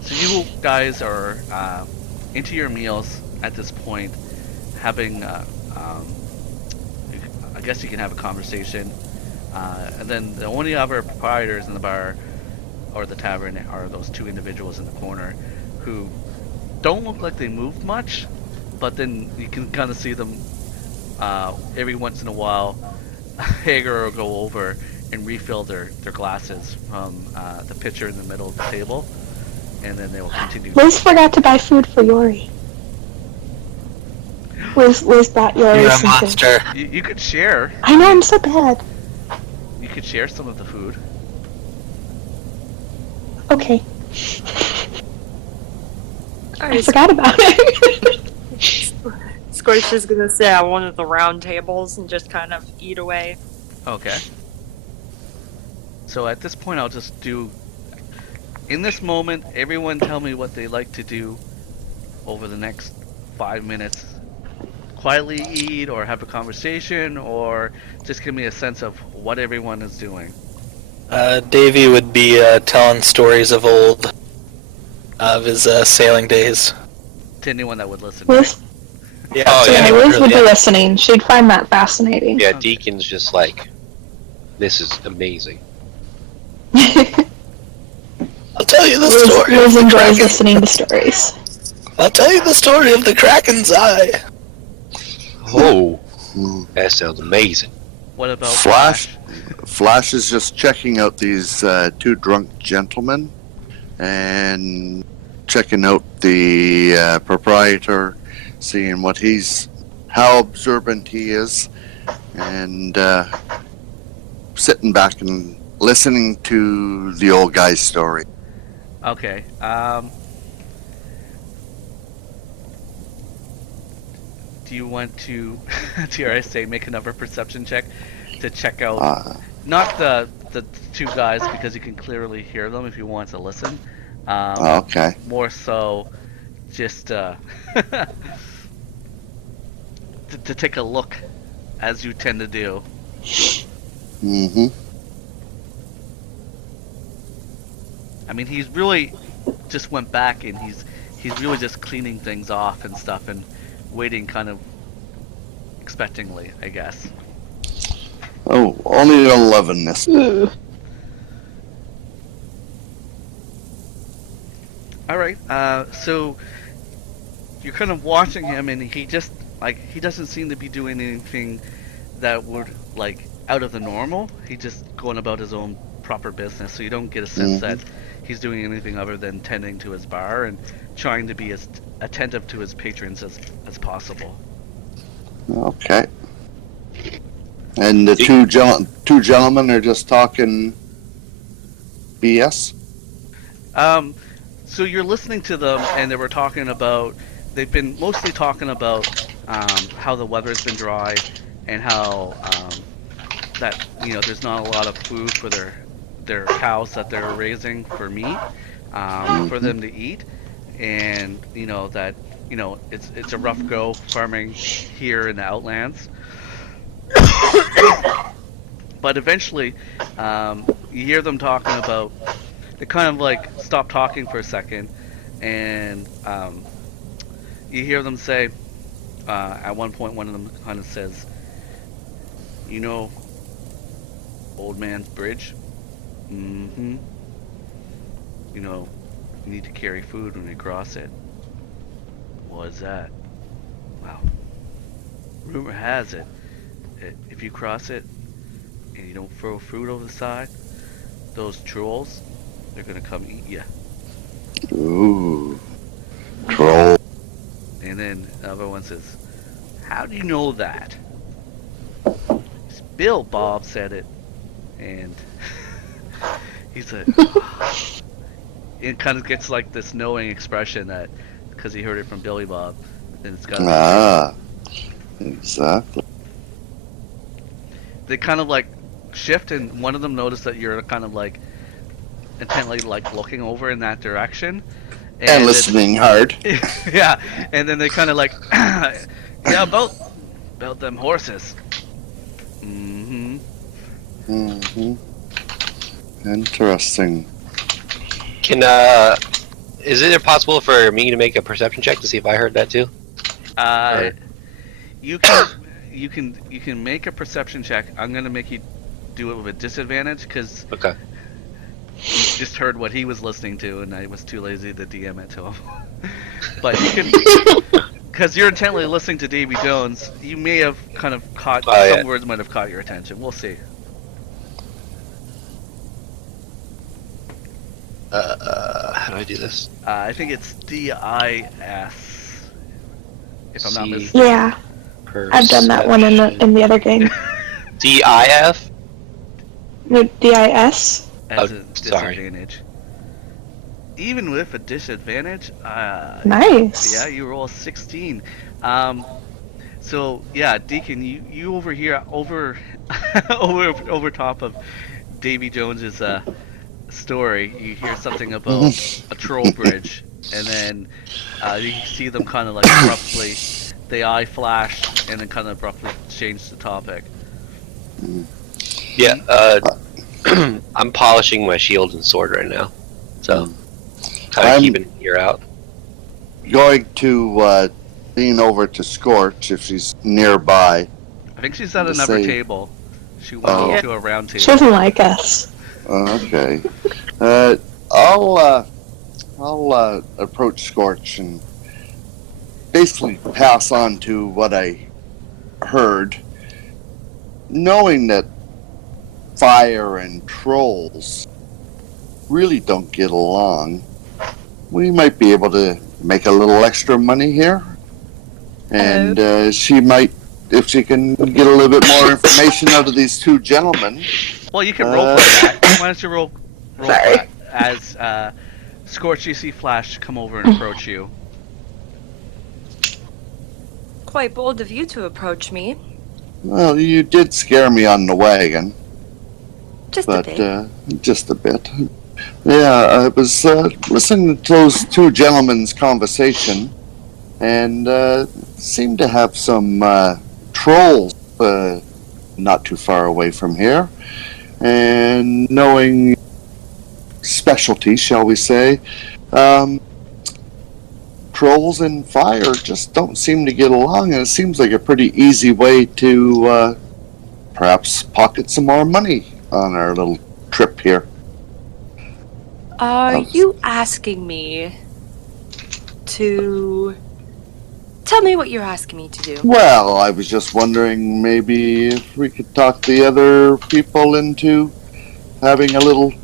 So you guys are into your meals at this point, having I guess you can have a conversation, and then the only other proprietors in the bar or the tavern are those 2 individuals in the corner who don't look like they move much, but then you can kind of see them every once in a while. Hager will go over and refill their glasses from the pitcher in the middle of the table, and then they will continue. Liz forgot to buy food for Yori. Liz bought Yori You're a some food. monster. You could share. I know, I'm so bad. You could share some of the food. Okay, I Alright, forgot about it. Scorch is gonna sit at one of the round tables and just kind of eat away. Okay. So at this point, I'll just do. In this moment, everyone tell me what they like to do over the next 5 minutes. Quietly eat, or have a conversation, or just give me a sense of what everyone is doing. Davey would be telling stories of old, of his sailing days. To anyone that would listen. Liz, Yeah, Oh, so yeah, yeah, anyone Liz would really- be listening. She'd find that fascinating. Yeah, Deacon's just like, this is amazing. I'll tell you the Liz, story. Liz of the enjoys Kraken. listening to stories. I'll tell you the story of the Kraken's eye. Oh, Hmm. that sounds amazing. What about Flash? Flash is just checking out these 2 drunk gentlemen and checking out the proprietor, seeing how observant he is, and sitting back and listening to the old guy's story. Okay. Do you want to, dare I say, make another perception check to check out not the 2 guys, because you can clearly hear them if you want to listen. Okay. More so, just to take a look, as you tend to do. Mm-hmm. I mean, he's really just went back, and he's really just cleaning things off and stuff, and waiting kind of expectingly, I guess. Oh, only an 11 this. Ooh. All right. So you're kind of watching him, and he just he doesn't seem to be doing anything that would out of the normal. He's just going about his own proper business, so you don't get a sense that he's doing anything other than tending to his bar and trying to be as attentive to his patrons as possible. Okay. And the two gentlemen are just talking BS? So you're listening to them, and they were talking about. They've been mostly talking about how the weather's been dry, and how that there's not a lot of food for their cows that they're raising for meat for them to eat, and that it's a rough go farming here in the outlands. But eventually, you hear them talking about. They kind of stop talking for a second, and you hear them say. At one point, one of them kind of says, Old Man's Bridge? Mm-hmm. You need to carry food when you cross it. What's that? Well, rumor has it, if you cross it, and you don't throw food over the side, those trolls, they're gonna come eat you. Ooh. Troll. And then the other one says, how do you know that? Bill Bob said it. And he said, it kind of gets this knowing expression that, because he heard it from Billy Bob, and it's got exactly. They kind of shift, and one of them noticed that you're kind of intently looking over in that direction. And listening hard. Yeah, and then they kind of yeah, about them horses. Mm-hmm. Mm-hmm. Interesting. Is it possible for me to make a perception check to see if I heard that too? You can make a perception check. I'm gonna make you do it with a disadvantage because okay. You just heard what he was listening to, and I was too lazy to DM it to him. But you can, because you're intently listening to Davey Jones, you may have kind of caught some words might have caught your attention. We'll see. How do I do this? I think it's DIS. If I'm not mistaken. Yeah, I've done that one in the other game. DIF? No, DIS. As a disadvantage. Even with a disadvantage, nice. Yeah, you roll a 16. So yeah, Deacon, you over here, over top of Davy Jones's story, you hear something about a troll bridge, and then you see them kind of abruptly, the eye flash, and then kind of abruptly change the topic. Yeah, I'm polishing my shield and sword right now, so kind of keeping an ear out. Going to lean over to Scorch if she's nearby. I think she's at another table. She went to a round table. She doesn't like us. Okay. I'll approach Scorch and basically pass on to what I heard, knowing that fire and trolls really don't get along. We might be able to make a little extra money here, and she might, if she can get a little bit more information out of these two gentlemen. Well, you can roleplay that. Why don't you roll that as Scorch, you see Flash come over and approach you. Quite bold of you to approach me. Well, you did scare me on the wagon. Just a bit. Just a bit. Yeah, I was listening to those two gentlemen's conversation, and seemed to have some trolls not too far away from here. And knowing specialty, shall we say, trolls and fire just don't seem to get along, and it seems like a pretty easy way to perhaps pocket some more money on our little trip here. Are you asking me to Tell me what you're asking me to do. Well, I was just wondering maybe if we could talk the other people into having a little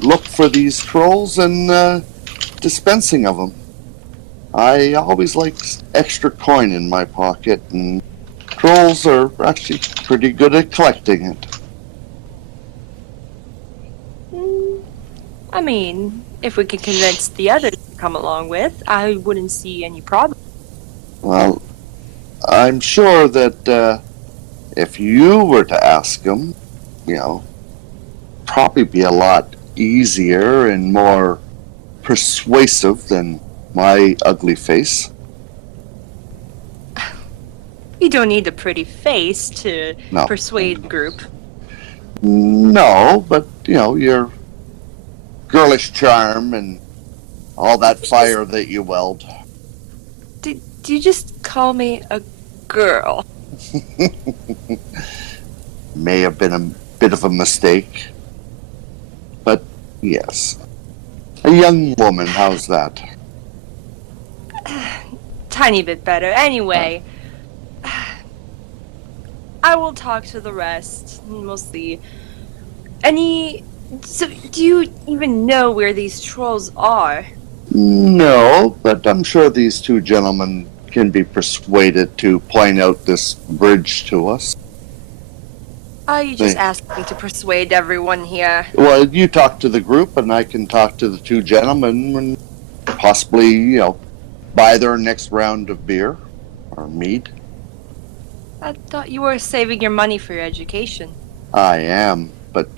look for these trolls and dispensing of them. I always like extra coin in my pocket, and trolls are actually pretty good at collecting it. I mean, if we could convince the others to come along with, I wouldn't see any problem. Well, I'm sure that if you were to ask them, probably be a lot easier and more persuasive than my ugly face. You don't need a pretty face to No. persuade the group. No, but, your girlish charm and all that fire that you weld. Did you just call me a girl? May have been a bit of a mistake. But, yes. A young woman, how's that? Tiny bit better. Anyway, I will talk to the rest. Mostly. So, do you even know where these trolls are? No, but I'm sure these two gentlemen can be persuaded to point out this bridge to us. Are you just asking to persuade everyone here? Well, you talk to the group, and I can talk to the two gentlemen and possibly, buy their next round of beer or mead. I thought you were saving your money for your education. I am, but,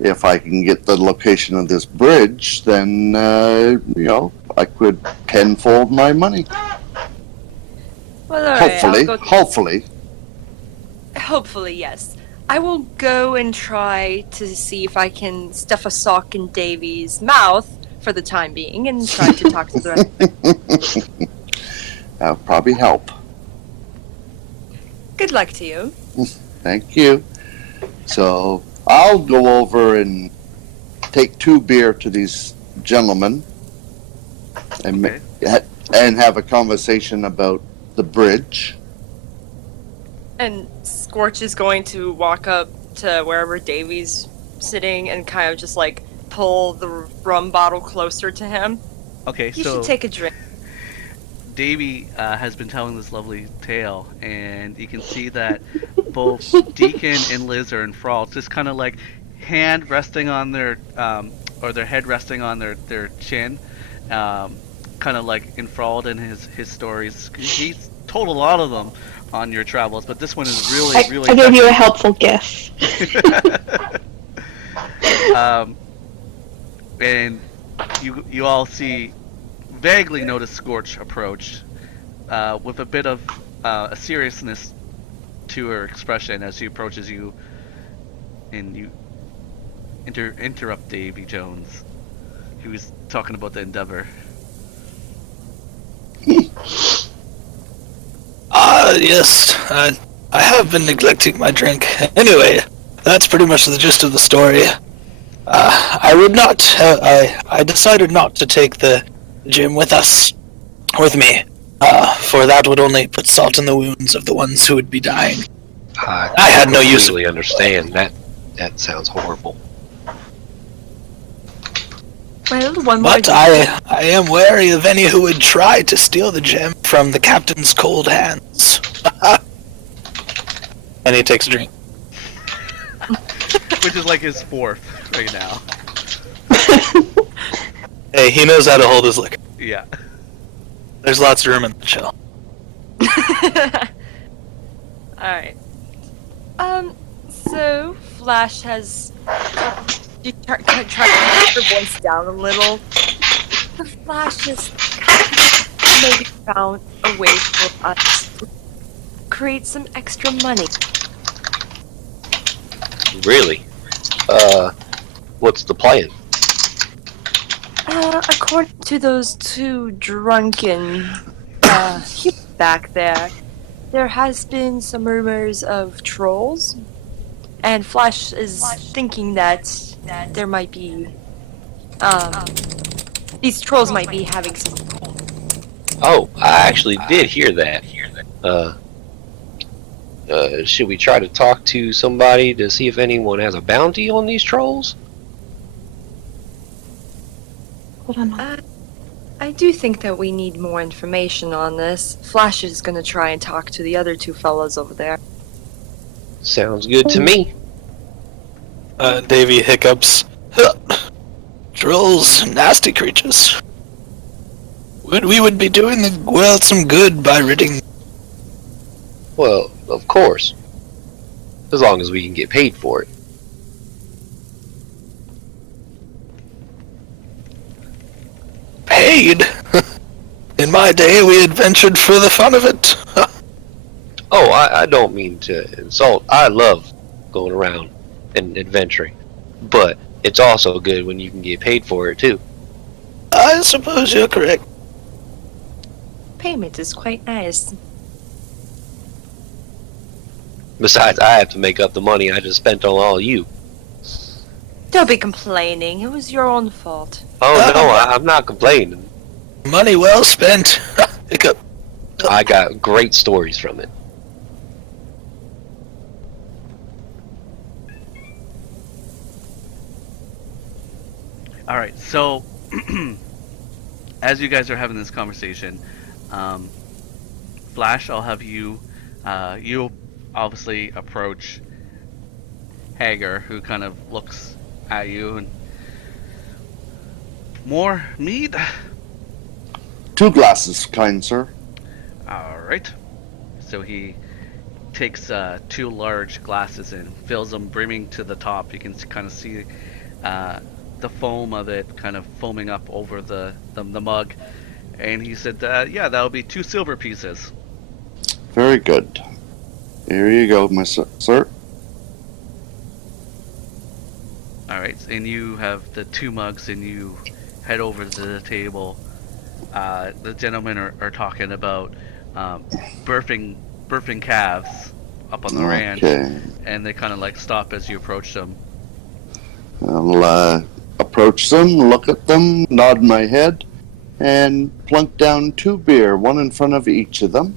if I can get the location of this bridge, then, I could tenfold my money. Well, all right, Hopefully. Hopefully, yes. I will go and try to see if I can stuff a sock in Davey's mouth for the time being and try to talk to the rest. That'll probably help. Good luck to you. Thank you. So I'll go over and take 2 beer to these gentlemen and and have a conversation about the bridge. And Scorch is going to walk up to wherever Davey's sitting and kind of just like pull the rum bottle closer to him. Okay, You so should take a drink. Davey has been telling this lovely tale, and you can see that both Deacon and Liz are enthralled, just kind of like hand resting on their, or their head resting on their chin, kind of like enthralled in his stories. He's told a lot of them on your travels, but this one is really I gave you a helpful gift. And you all vaguely notice Scorch approach with a bit of a seriousness to her expression as she approaches you, and you interrupt Davy Jones, who was talking about the Endeavor. Yes. I have been neglecting my drink. Anyway, that's pretty much the gist of the story. I would not. I decided not to take the gym with me, for that would only put salt in the wounds of the ones who would be dying. I had no use. I completely understand that. That sounds horrible. Well, one more But I am wary of any who would try to steal the gem from the captain's cold hands. And he takes a drink. Which is like his 4th right now. Hey, he knows how to hold his liquor. Yeah. There's lots of room in the chill. Alright. So Flash has tried to keep her voice down a little. The Flash has maybe found a way for us to create some extra money. Really? What's the plan? According to those 2 drunken humans back there has been some rumors of trolls, and Flash is thinking that there might be, these trolls might be having some Oh, I actually did hear that. Should we try to talk to somebody to see if anyone has a bounty on these trolls? Hold on. I do think that we need more information on this. Flash is gonna try and talk to the other two fellows over there. Sounds good to me. Davey hiccups. Huh. Trolls, nasty creatures. We would be doing the world some good by ridding. Well, of course. As long as we can get paid for it. Paid? In my day, we adventured for the fun of it. Oh, I don't mean to insult. I love going around and adventuring. But it's also good when you can get paid for it, too. I suppose you're correct. Payment is quite nice. Besides, I have to make up the money I just spent on all you. Don't be complaining. It was your own fault. Oh, no, I'm not complaining. Money well spent. Hiccup. I got great stories from it. All right, so as you guys are having this conversation, Flash, I'll have you. You obviously approach Hager, who kind of looks at you and more mead. 2 glasses, kind sir. All right. So he takes 2 large glasses and fills them brimming to the top. You can kind of see the foam of it kind of foaming up over the mug. And he said, yeah, that'll be 2 silver pieces. Very good. Here you go, sir. Alright, and you have the 2 mugs and you head over to the table. The gentlemen are talking about birthing calves up on the ranch. And they kind of like stop as you approach them. I'll approach them, look at them, nod my head, and plunk down 2 beer, 1 in front of each of them.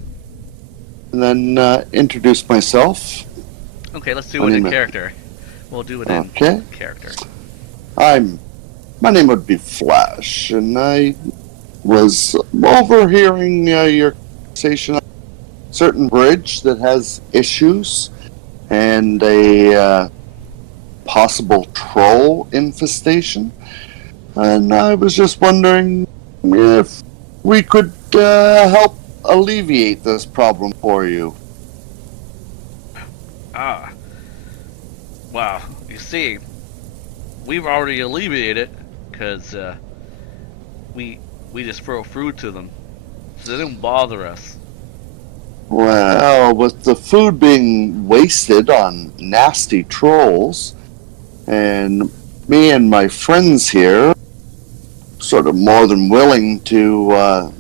And then introduce myself. Okay, let's do it in character. We'll do it in character. My name would be Flash, and I was overhearing your conversation on a certain bridge that has issues and a possible troll infestation. And I was just wondering if we could help alleviate this problem for you. Wow. You see, we've already alleviated it because we just throw food to them, so they don't bother us. Well, with the food being wasted on nasty trolls, and me and my friends here sort of more than willing to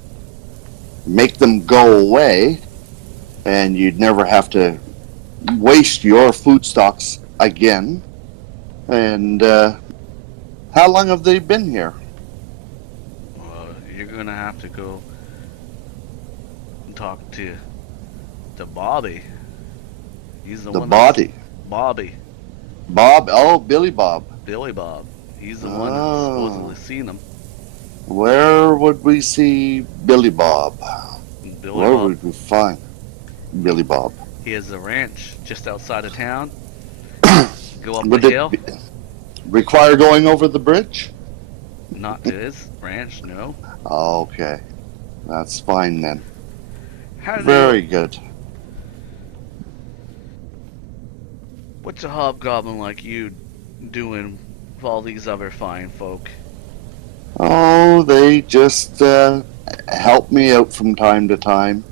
make them go away, and you'd never have to waste your food stocks again. And how long have they been here? Well, you're gonna have to go and talk to Bobby. He's the one. Bobby. Bob? Oh, Billy Bob. Billy Bob. He's the one who's supposedly seen him. Where would we see Billy Bob? Where would we find Billy Bob? He has a ranch just outside of town. Go up the hill. Require going over the bridge? Not to his ranch, no. Okay. That's fine then. Very good. What's a hobgoblin like you doing with all these other fine folk? Oh, they just help me out from time to time.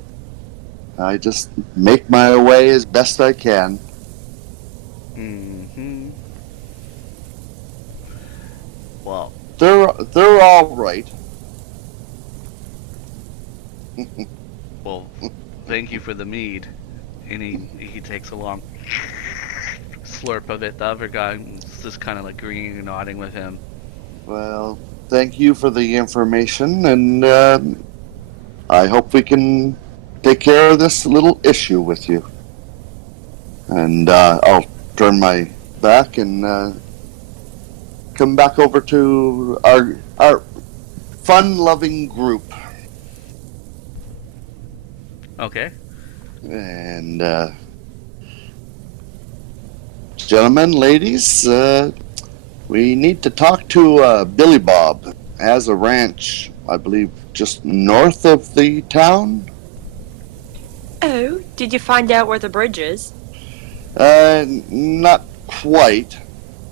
I just make my way as best I can. Mm-hmm. Well, they're all right. Well, thank you for the mead. And he takes a long slurp of it. The other guy is just kind of like agreeing and nodding with him. Well, thank you for the information, and I hope we can take care of this little issue with you. And I'll turn my back and come back over to our fun-loving group. Okay. And gentlemen, ladies, we need to talk to Billy Bob. Has a ranch, I believe, just north of the town. Oh, did you find out where the bridge is? Not quite.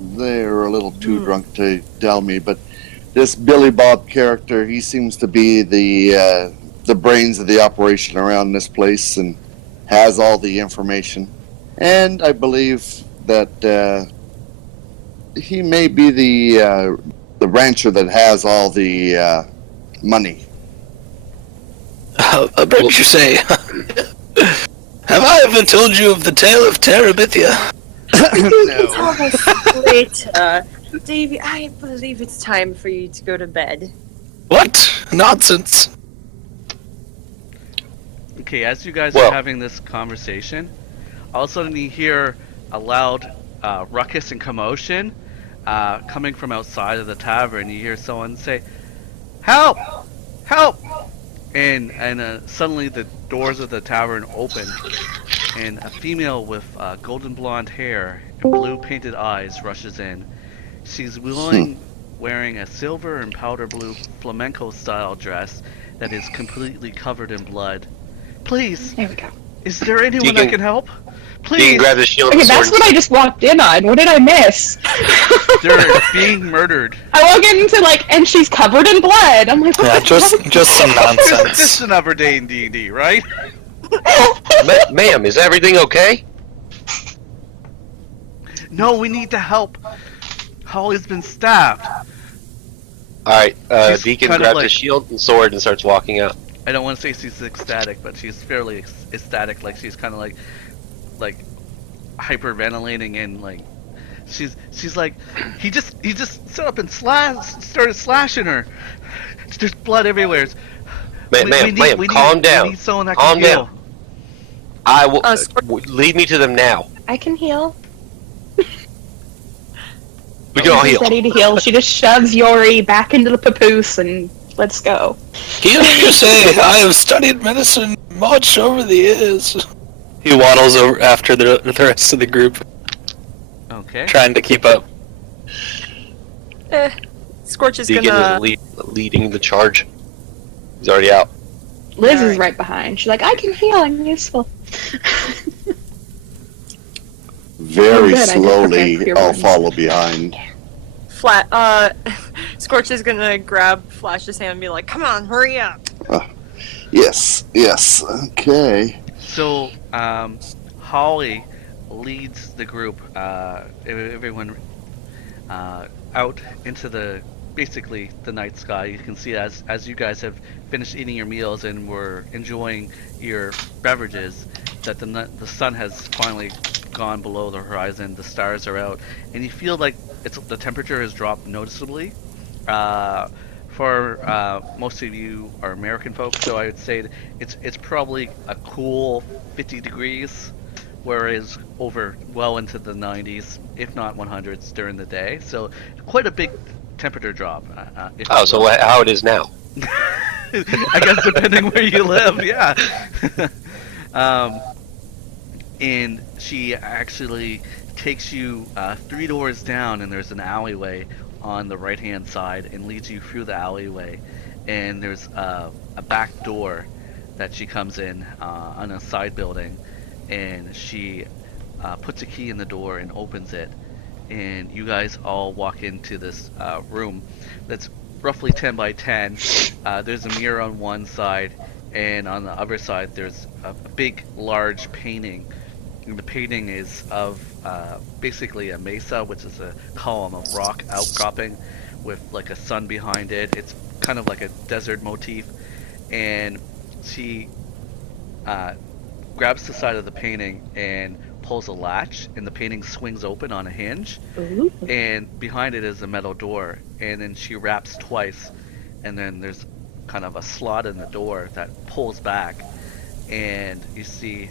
They're a little too drunk to tell me, but this Billy Bob character, he seems to be the brains of the operation around this place and has all the information. And I believe that he may be the rancher that has all the money. I bet you say. Have I ever told you of the tale of Terabithia? No. Later. Davey, I believe it's time for you to go to bed. What? Nonsense. Okay, as you guys are having this conversation, all of a sudden you hear a loud ruckus and commotion coming from outside of the tavern. You hear someone say, "Help! Help!" And suddenly the doors of the tavern open, and a female with golden blonde hair and blue painted eyes rushes in. She's wearing a silver and powder blue flamenco-style dress that is completely covered in blood. Please, There we go. is there anyone Deacon- that can help? Deacon Please, grabs his shield Okay, and sword. that's what I just walked in on. What did I miss? they're being murdered. I walk into and she's covered in blood. I'm like, what Yeah, the fuck? just some It's nonsense. just another day in D&D, right? Ma'am, is everything okay? No, we need to help. Holly's been stabbed. Alright, She's Deacon kind of grabs like- his shield and sword and starts walking out. I don't want to say she's ecstatic, but she's fairly ecstatic. Like she's kind of like hyperventilating and like she's like he just stood up and started slashing her. There's blood everywhere. Ma'am, calm down. We need someone that Calm can heal. down. I will Scorch- lead me to them now. I can heal. We can all She's heal. ready to heal. She just shoves Yori back into the papoose and let's go. Heal, you say? I have studied medicine much over the years. He waddles over after the rest of the group, Okay. trying to keep up. Scorch is Deacon gonna... is leading the charge. He's already out. Liz is Alright. right behind. She's like, I can heal. I'm useful. Very Good, I did prepare for slowly, your I'll ones. follow behind. Scorch is gonna grab Flash's hand and be like, come on, hurry up. Yes, okay. So, Holly leads the group, everyone out into basically the night sky. You can see as you guys have finished eating your meals and were enjoying your beverages, that the sun has finally gone below the horizon. The stars are out, and you feel like the temperature has dropped noticeably. For most of you are American folks, so I would say it's probably a cool 50 degrees, whereas well into the 90s, if not 100s during the day. So quite a big temperature drop. So how it is now? I guess depending where you live, yeah. And she actually takes you 3 doors down, and there's an alleyway on the right hand side, and leads you through the alleyway, and there's a back door that she comes in on a side building, and she puts a key in the door and opens it, and you guys all walk into this room that's roughly 10 by 10. There's a mirror on one side, and on the other side there's a big large painting, and the painting is of basically a mesa, which is a column of rock outcropping with like a sun behind it. It's kind of like a desert motif, and she grabs the side of the painting and pulls a latch, and the painting swings open on a hinge, and behind it is a metal door, and then she raps twice, and then there's kind of a slot in the door that pulls back, and you see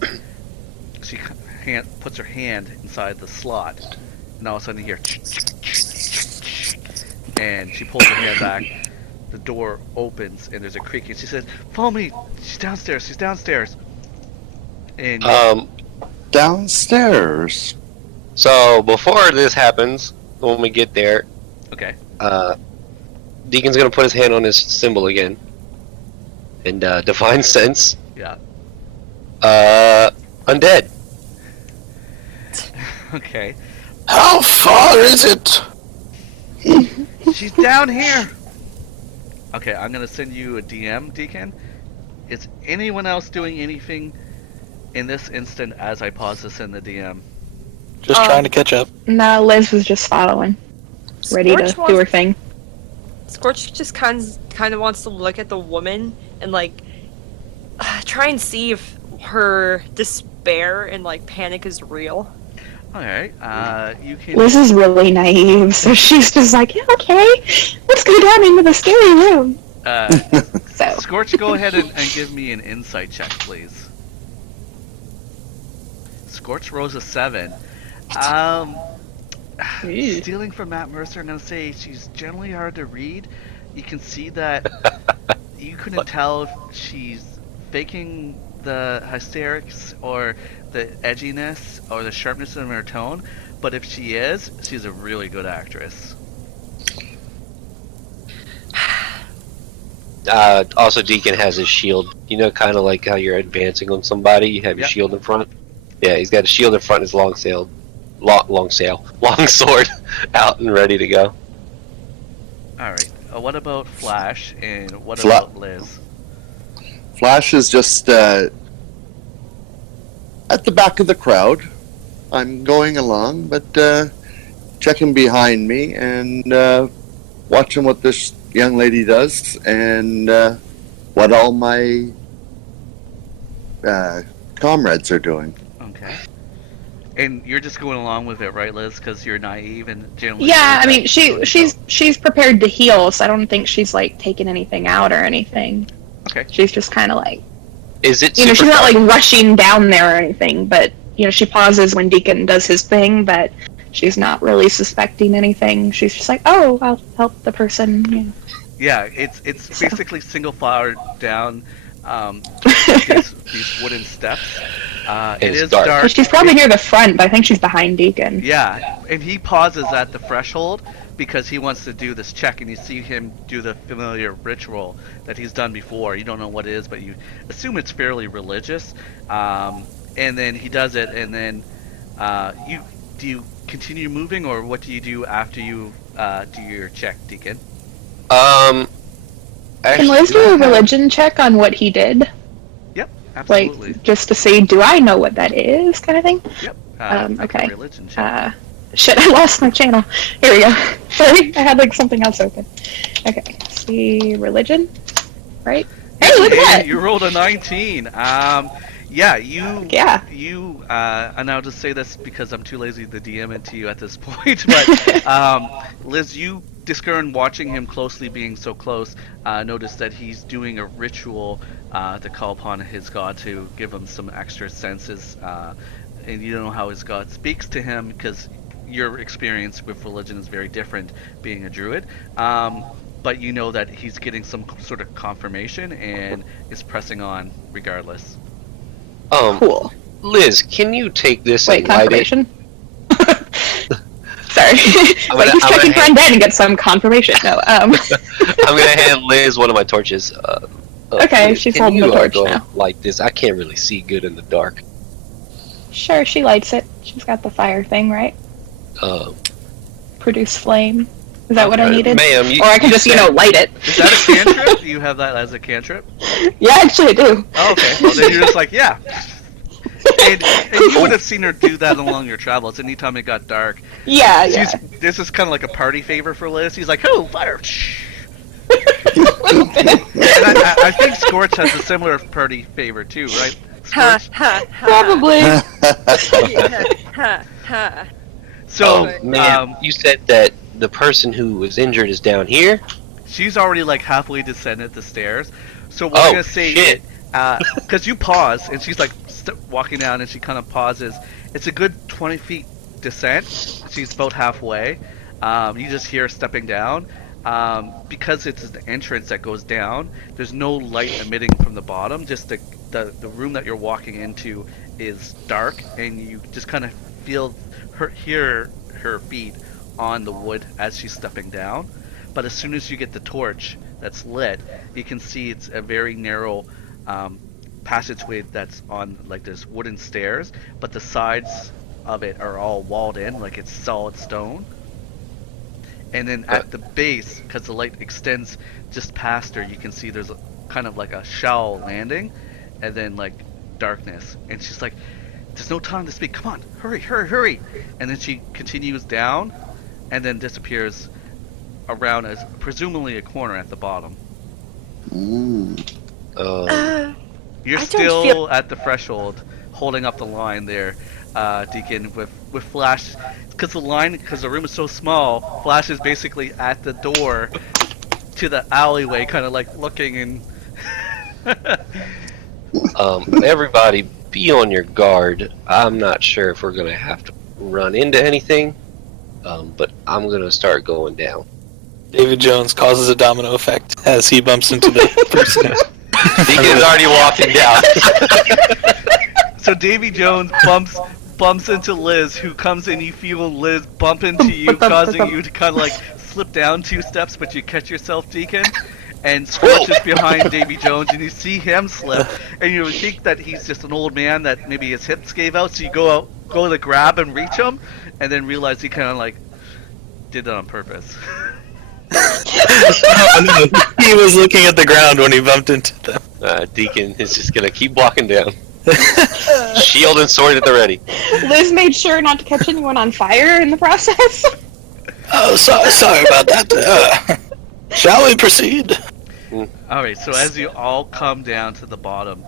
she puts her hand inside the slot, and all of a sudden you hear, and she pulls her hand back. The door opens and there's a creaking. She says, "Follow me. She's downstairs. She's downstairs." And Downstairs. So before this happens, when we get there, okay, Deacon's gonna put his hand on his symbol again, and divine sense. yeah, Undead. okay. How far is it? She's down here. Okay, I'm gonna send you a DM, Deacon. Is anyone else doing anything in this instant as I pause this in the DM? Just trying to catch up. No, Liz was just following, ready to Scorch do her thing. Scorch just kind of wants to look at the woman and like try and see if her despair and like panic is real. Alright, you can... Liz is really naive, so she's just like, yeah, okay, let's go down into the scary room. So Scorch, go ahead and give me an insight check, please. Scorch rolls a 7. Stealing from Matt Mercer, I'm gonna say she's generally hard to read. You can see that you couldn't tell if she's faking the hysterics or the edginess or the sharpness in her tone, but if she is, she's a really good actress. Also, Deacon has his shield. You know, kind of like how you're advancing on somebody, you have your shield in front. Yeah, he's got a shield in front, his long sword out and ready to go. Alright, what about Flash and what about Liz? Flash is just at the back of the crowd. I'm going along, but checking behind me and watching what this young lady does and what all my comrades are doing. Okay. And you're just going along with it, right, Liz? Because you're naive and generally... yeah, I mean, she's prepared to heal, so I don't think she's like taking anything out or anything. Okay. She's just kind of like, Is it? she's not like rushing down there or anything, but she pauses when Deacon does his thing, but she's not really suspecting anything. She's just like, oh, I'll help the person. Yeah, it's basically single file down these wooden steps. It is dark. She's probably near the front, but I think she's behind Deacon. Yeah, and he pauses at the threshold because he wants to do this check, and you see him do the familiar ritual that he's done before. You don't know what it is, but you assume it's fairly religious. And then he does it, and then do you continue moving, or what do you do after you do your check, Deacon? Can Liz do a religion check on what he did? Yep, absolutely. Like, just to see, do I know what that is, kind of thing? Yep. Okay. Religion check. Shit, I lost my channel. Here we go. Sorry, I had like something else open. Okay, see, religion, right? Hey, look at that! You rolled a 19. Yeah, and I'll just say this because I'm too lazy to DM it to you at this point, but Liz, you discern watching him closely, being so close, notice that he's doing a ritual to call upon his god to give him some extra senses, and you don't know how his god speaks to him because your experience with religion is very different being a druid, but you know that he's getting some sort of confirmation and is pressing on regardless. Cool. Liz, can you take this Wait, and light confirmation? Sorry. He's I'm checking for undead and get some confirmation. No, I'm gonna hand Liz one of my torches. Okay, Liz, she's can holding the you, torch go now. Light this. I can't really see good in the dark. Sure, she lights it. She's got the fire thing, right? Produce flame. Is that what I needed? Ma'am, or I can just, light it. Is that a cantrip? Do you have that as a cantrip? Yeah, actually I do. Oh, okay. Well, then you're just like, yeah. And you would have seen her do that along your travels. Anytime it got dark. Yeah. This is kind of like a party favor for Liz. He's like, oh, fire. And I think Scorch has a similar party favor too, right? Scorch? Probably. So, man, you said that the person who was injured is down here? she's already like halfway descended the stairs. So what I'm gonna say, shit. because you pause and she's like walking down and she kind of pauses. It's a good 20 feet descent. She's about halfway. You just hear her stepping down. Because it's the entrance that goes down, there's no light emitting from the bottom. Just the room that you're walking into is dark, and you just kind of hear her feet on the wood as she's stepping down. But as soon as you get the torch that's lit, you can see it's a very narrow passageway that's on like this wooden stairs, but the sides of it are all walled in, like it's solid stone. And then at the base, because the light extends just past her, you can see there's kind of like a shallow landing, and then like darkness. And she's like, "There's no time to speak. Come on, hurry, hurry, hurry!" And then she continues down, and then disappears around as presumably a corner at the bottom. You're I don't still feel- at the threshold, holding up the line there, Deacon, with Flash. Because the room is so small, Flash is basically at the door to the alleyway, kind of like looking and. Everybody, be on your guard. I'm not sure if we're gonna have to run into anything, but I'm gonna start going down. David Jones causes a domino effect as he bumps into the person. Deacon's already walking down. So Davy Jones bumps into Liz, who comes in. You feel Liz bump into you, causing you to kind of like slip down 2 steps, but you catch yourself, Deacon. And Scorch is behind Davy Jones, and you see him slip, and you think that he's just an old man that maybe his hips gave out, so you go to grab and reach him, and then realize he kind of like did that on purpose. No, he was looking at the ground when he bumped into them. Deacon is just gonna keep walking down. Shield and sword at the ready. Liz made sure not to catch anyone on fire in the process. Oh, sorry about that. Shall we proceed? Alright, so as you all come down to the bottom,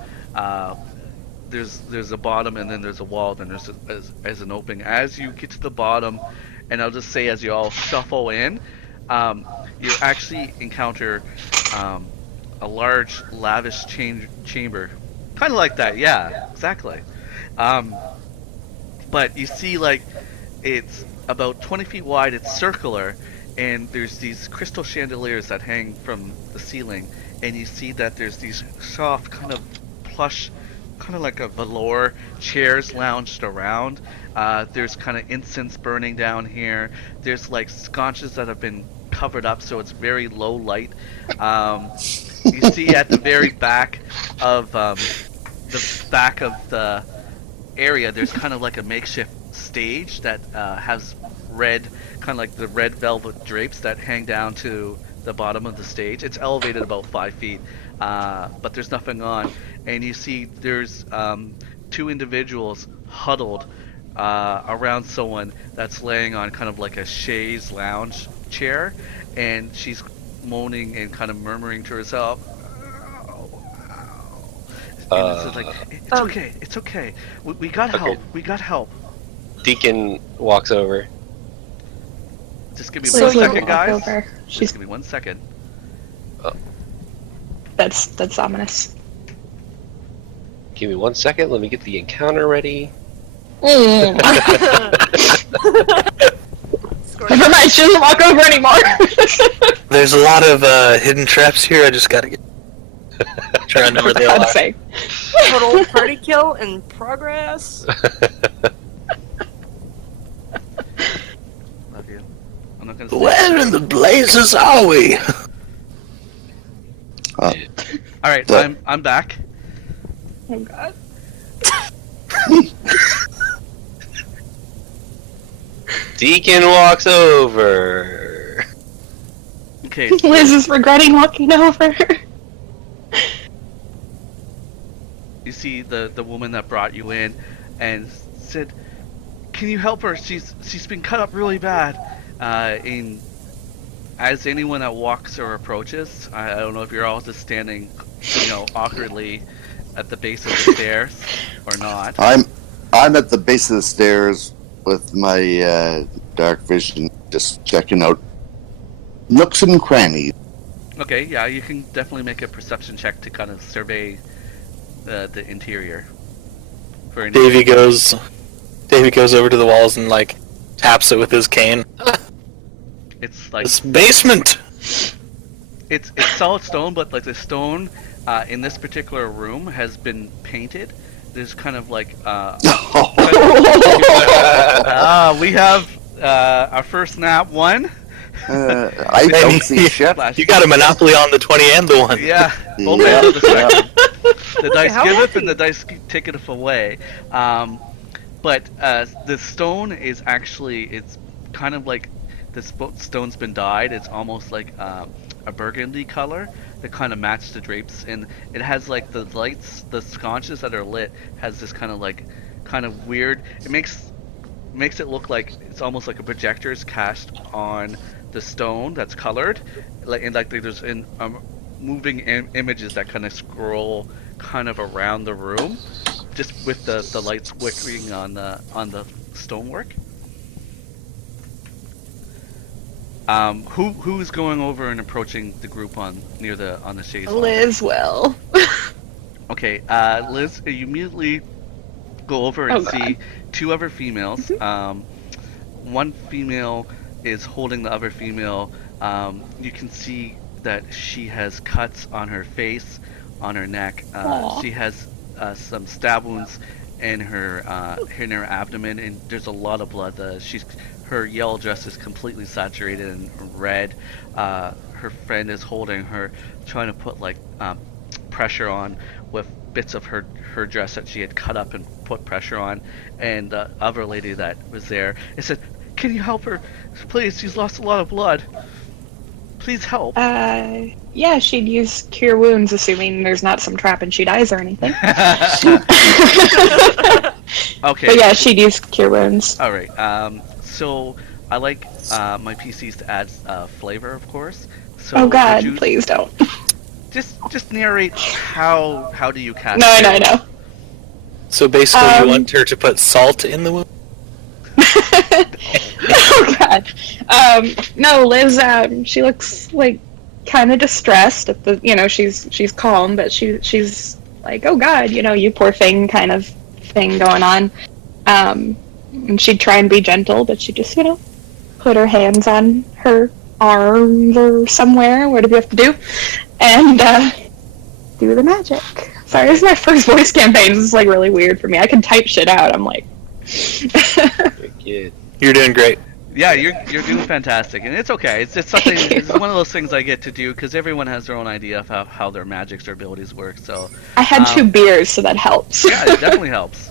there's a bottom, and then there's a wall, then there's an opening. As you get to the bottom, and I'll just say as you all shuffle in, you actually encounter a large, lavish chamber. Kind of like that, yeah, exactly. But you see, like, it's about 20 feet wide, it's circular, and there's these crystal chandeliers that hang from the ceiling, and you see that there's these soft, kind of plush, kind of like a velour chairs lounged around. There's kind of incense burning down here. There's like sconces that have been covered up, so it's very low light. You see at the very back of the area, there's kind of like a makeshift stage that has red, kind of like the red velvet drapes that hang down to the bottom of the stage. It's elevated about 5 feet, but there's nothing on. And you see there's 2 individuals huddled around someone that's laying on kind of like a chaise lounge chair, and she's moaning and kind of murmuring to herself. And it's like, it's okay. We got help. We got help. Deacon walks over. Just give me Liz 1 will second, walk guys. over. Just give me 1 second. That's ominous. Give me 1 second. Let me get the encounter ready. Never mind, she doesn't walk over anymore. There's a lot of hidden traps here. I just gotta get. Try to know where they I'd are. say. Total party kill in progress. Love you. I'm not gonna say Where in the blazes are we? Alright, I'm back. Oh god. Deacon walks over. Okay. Liz is regretting walking over. You see the woman that brought you in and said, "Can you help her? She's been cut up really bad." And as anyone that walks or approaches, I don't know if you're all just standing, awkwardly at the base of the stairs or not. I'm at the base of the stairs with my dark vision, just checking out nooks and crannies. Okay, yeah, you can definitely make a perception check to kind of survey the interior. For any Davey goes over to the walls and like taps it with his cane. It's like This basement. it's solid stone, but like the stone in this particular room has been painted. There's kind of like we have our first nap one. I don't see shit. You got a monopoly on the 20 and the 1. Yeah, both Yeah, ends of the yeah. spectrum. The dice How giveth lucky. and the dice taketh away. But the stone is actually, it's kind of like stone's been dyed. It's almost like a burgundy color that kind of match the drapes, and it has like the lights, the sconces that are lit has this kind of weird. It makes it look like it's almost like a projector is cast on the stone that's colored, like there's moving images that kind of scroll kind of around the room, just with the lights flickering on the stonework. Who's going over and approaching the group on the shades? Liz will. Okay, Liz, you immediately go over and see two other females. One female is holding the other female. You can see that she has cuts on her face, on her neck. She has some stab wounds in her abdomen, and there's a lot of blood. Her yellow dress is completely saturated in red. Her friend is holding her, trying to put pressure on with bits of her dress that she had cut up and put pressure on. And the other lady that was there, it said, "Can you help her? Please, she's lost a lot of blood. Please help." Yeah, she'd use cure wounds, assuming there's not some trap and she dies or anything. Okay. But yeah, she'd use cure wounds. All right. So I like my PCs to add flavor, of course. So Oh god, would you please don't. just narrate how do you cast? No, I know. So basically, you want her to put salt in the wound? Oh god. No, Liz, she looks like kind of distressed at the, she's calm, but she's like, oh god, you poor thing kind of thing going on. And she'd try and be gentle, but she'd just, put her hands on her arms or somewhere, whatever you have to do, and do the magic. Sorry, this is my first voice campaign. This is really weird for me. I can type shit out. I'm like... Good. You're doing great. Yeah, you're doing fantastic, and it's okay. It's just something. It's one of those things I get to do because everyone has their own idea of how their magics or abilities work. So I had 2 beers, so that helps. yeah, it definitely helps.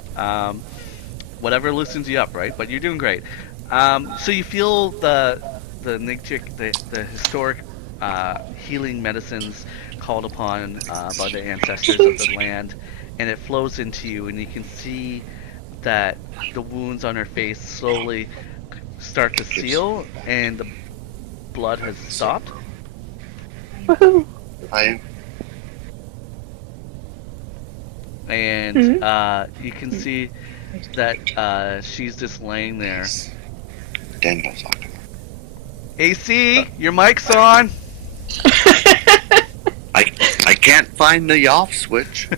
Whatever loosens you up, right? But you're doing great. So you feel the historic healing medicines called upon by the ancestors of the land, and it flows into you, and you can see that the wounds on her face slowly start to seal, and the blood has stopped. Woohoo. And you can see that she's just laying there. Daniel's on. AC, your mic's on. I can't find the off switch.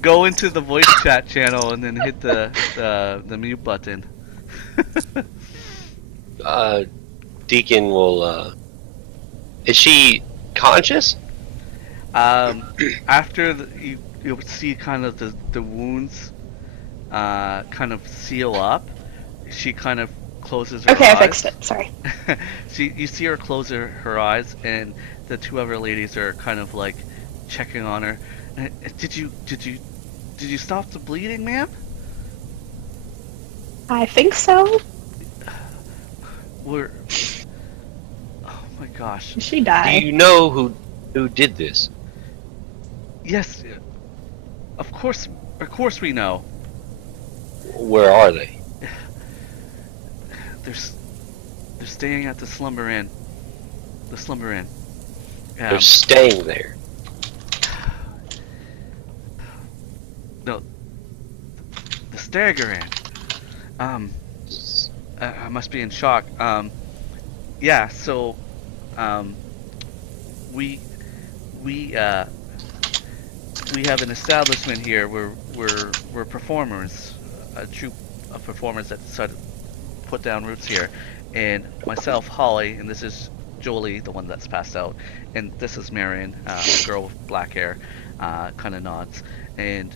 Go into the voice chat channel and then hit the mute button. Deacon will. Is she conscious? After you'll see kind of the wounds kind of seal up. She kind of closes her eyes. Okay, I fixed it. Sorry. You see her close her eyes, and the 2 other ladies are kind of checking on her. Did you stop the bleeding, ma'am? I think so. Oh my gosh. She Do died. you know who did this? Yes. Of course we know. Where are they? They're staying at the Slumber Inn. The Slumber Inn. They're staying there. No. The Stagger Inn. I must be in shock. Yeah, so we we uh, we have an establishment here. We're performers, a troupe of performers that sort of put down roots here, and myself, Holly, and this is Jolie, the one that's passed out, and this is Marion, a girl with black hair, kind of nods, and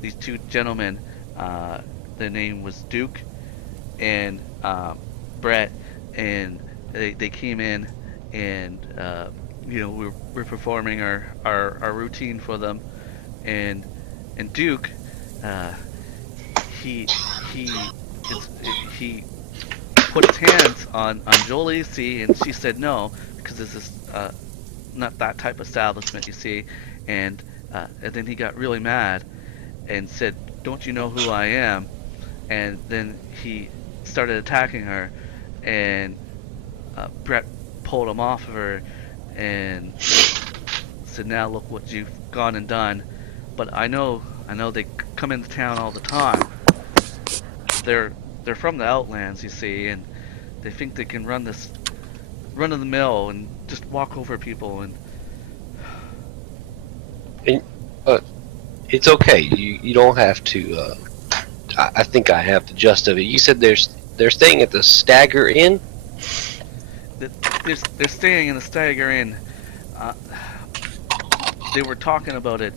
these two gentlemen, their name was Duke and Brett, and they came in, and we're performing our routine for them, and Duke, he he put his hands on Jolie, see, and she said no, because this is not that type of establishment, you see, and then he got really mad and said, "Don't you know who I am?" And then he started attacking her, and Brett pulled him off of her and said, "Now look what you've gone and done." But I know they come into town all the time. They're from the Outlands, you see, and they think they can run of the mill and just walk over people, and it's okay. You don't have to. I think I have the gist of it. You said they're staying at the Stagger Inn. they're staying in the Stagger Inn. They were talking about it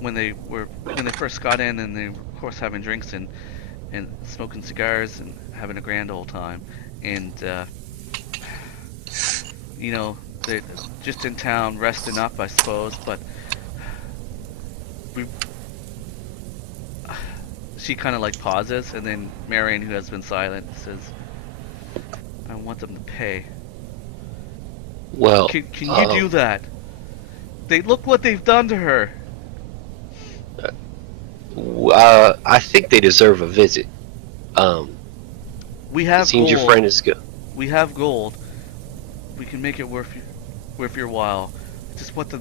when they first got in, and they were, of course, having drinks and smoking cigars and having a grand old time, and they're just in town resting up, I suppose. But she kind of like pauses, and then Marion, who has been silent, says, "I want them to pay." Well, Can you do that? They look what they've done to her. I think they deserve a visit. We have It seems gold. your friend is good. We have gold. We can make it worth your while. Just what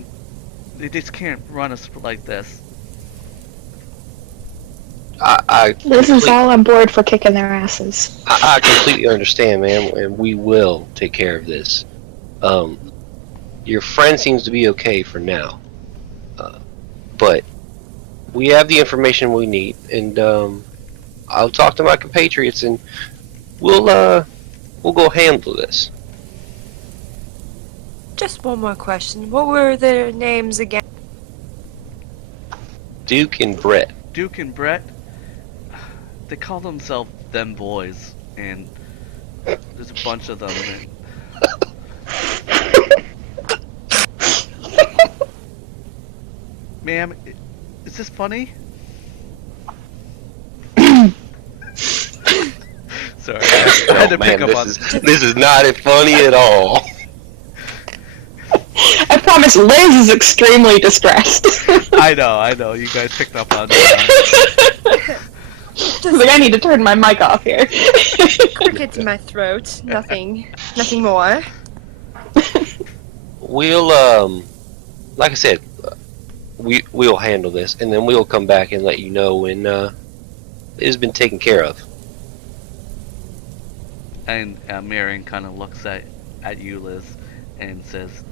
they just can't run us like this. This is all on board for kicking their asses. I completely understand, man, and we will take care of this. Your friend seems to be okay for now, but we have the information we need, and I'll talk to my compatriots, and we'll go handle this. Just one more question. What were their names again? Duke and Brett. Duke and Brett, they call themselves them boys, and there's a bunch of them. Ma'am, is this funny? Sorry, I had to pick up on this is not funny at all. I promise Liz is extremely distressed. I know. You guys picked up on that. Like, I need to turn my mic off here. Cricket in my throat. Nothing more. We'll, like I said, we'll handle this, and then we'll come back and let you know when it has been taken care of. And Marion kind of looks at you, Liz, and says,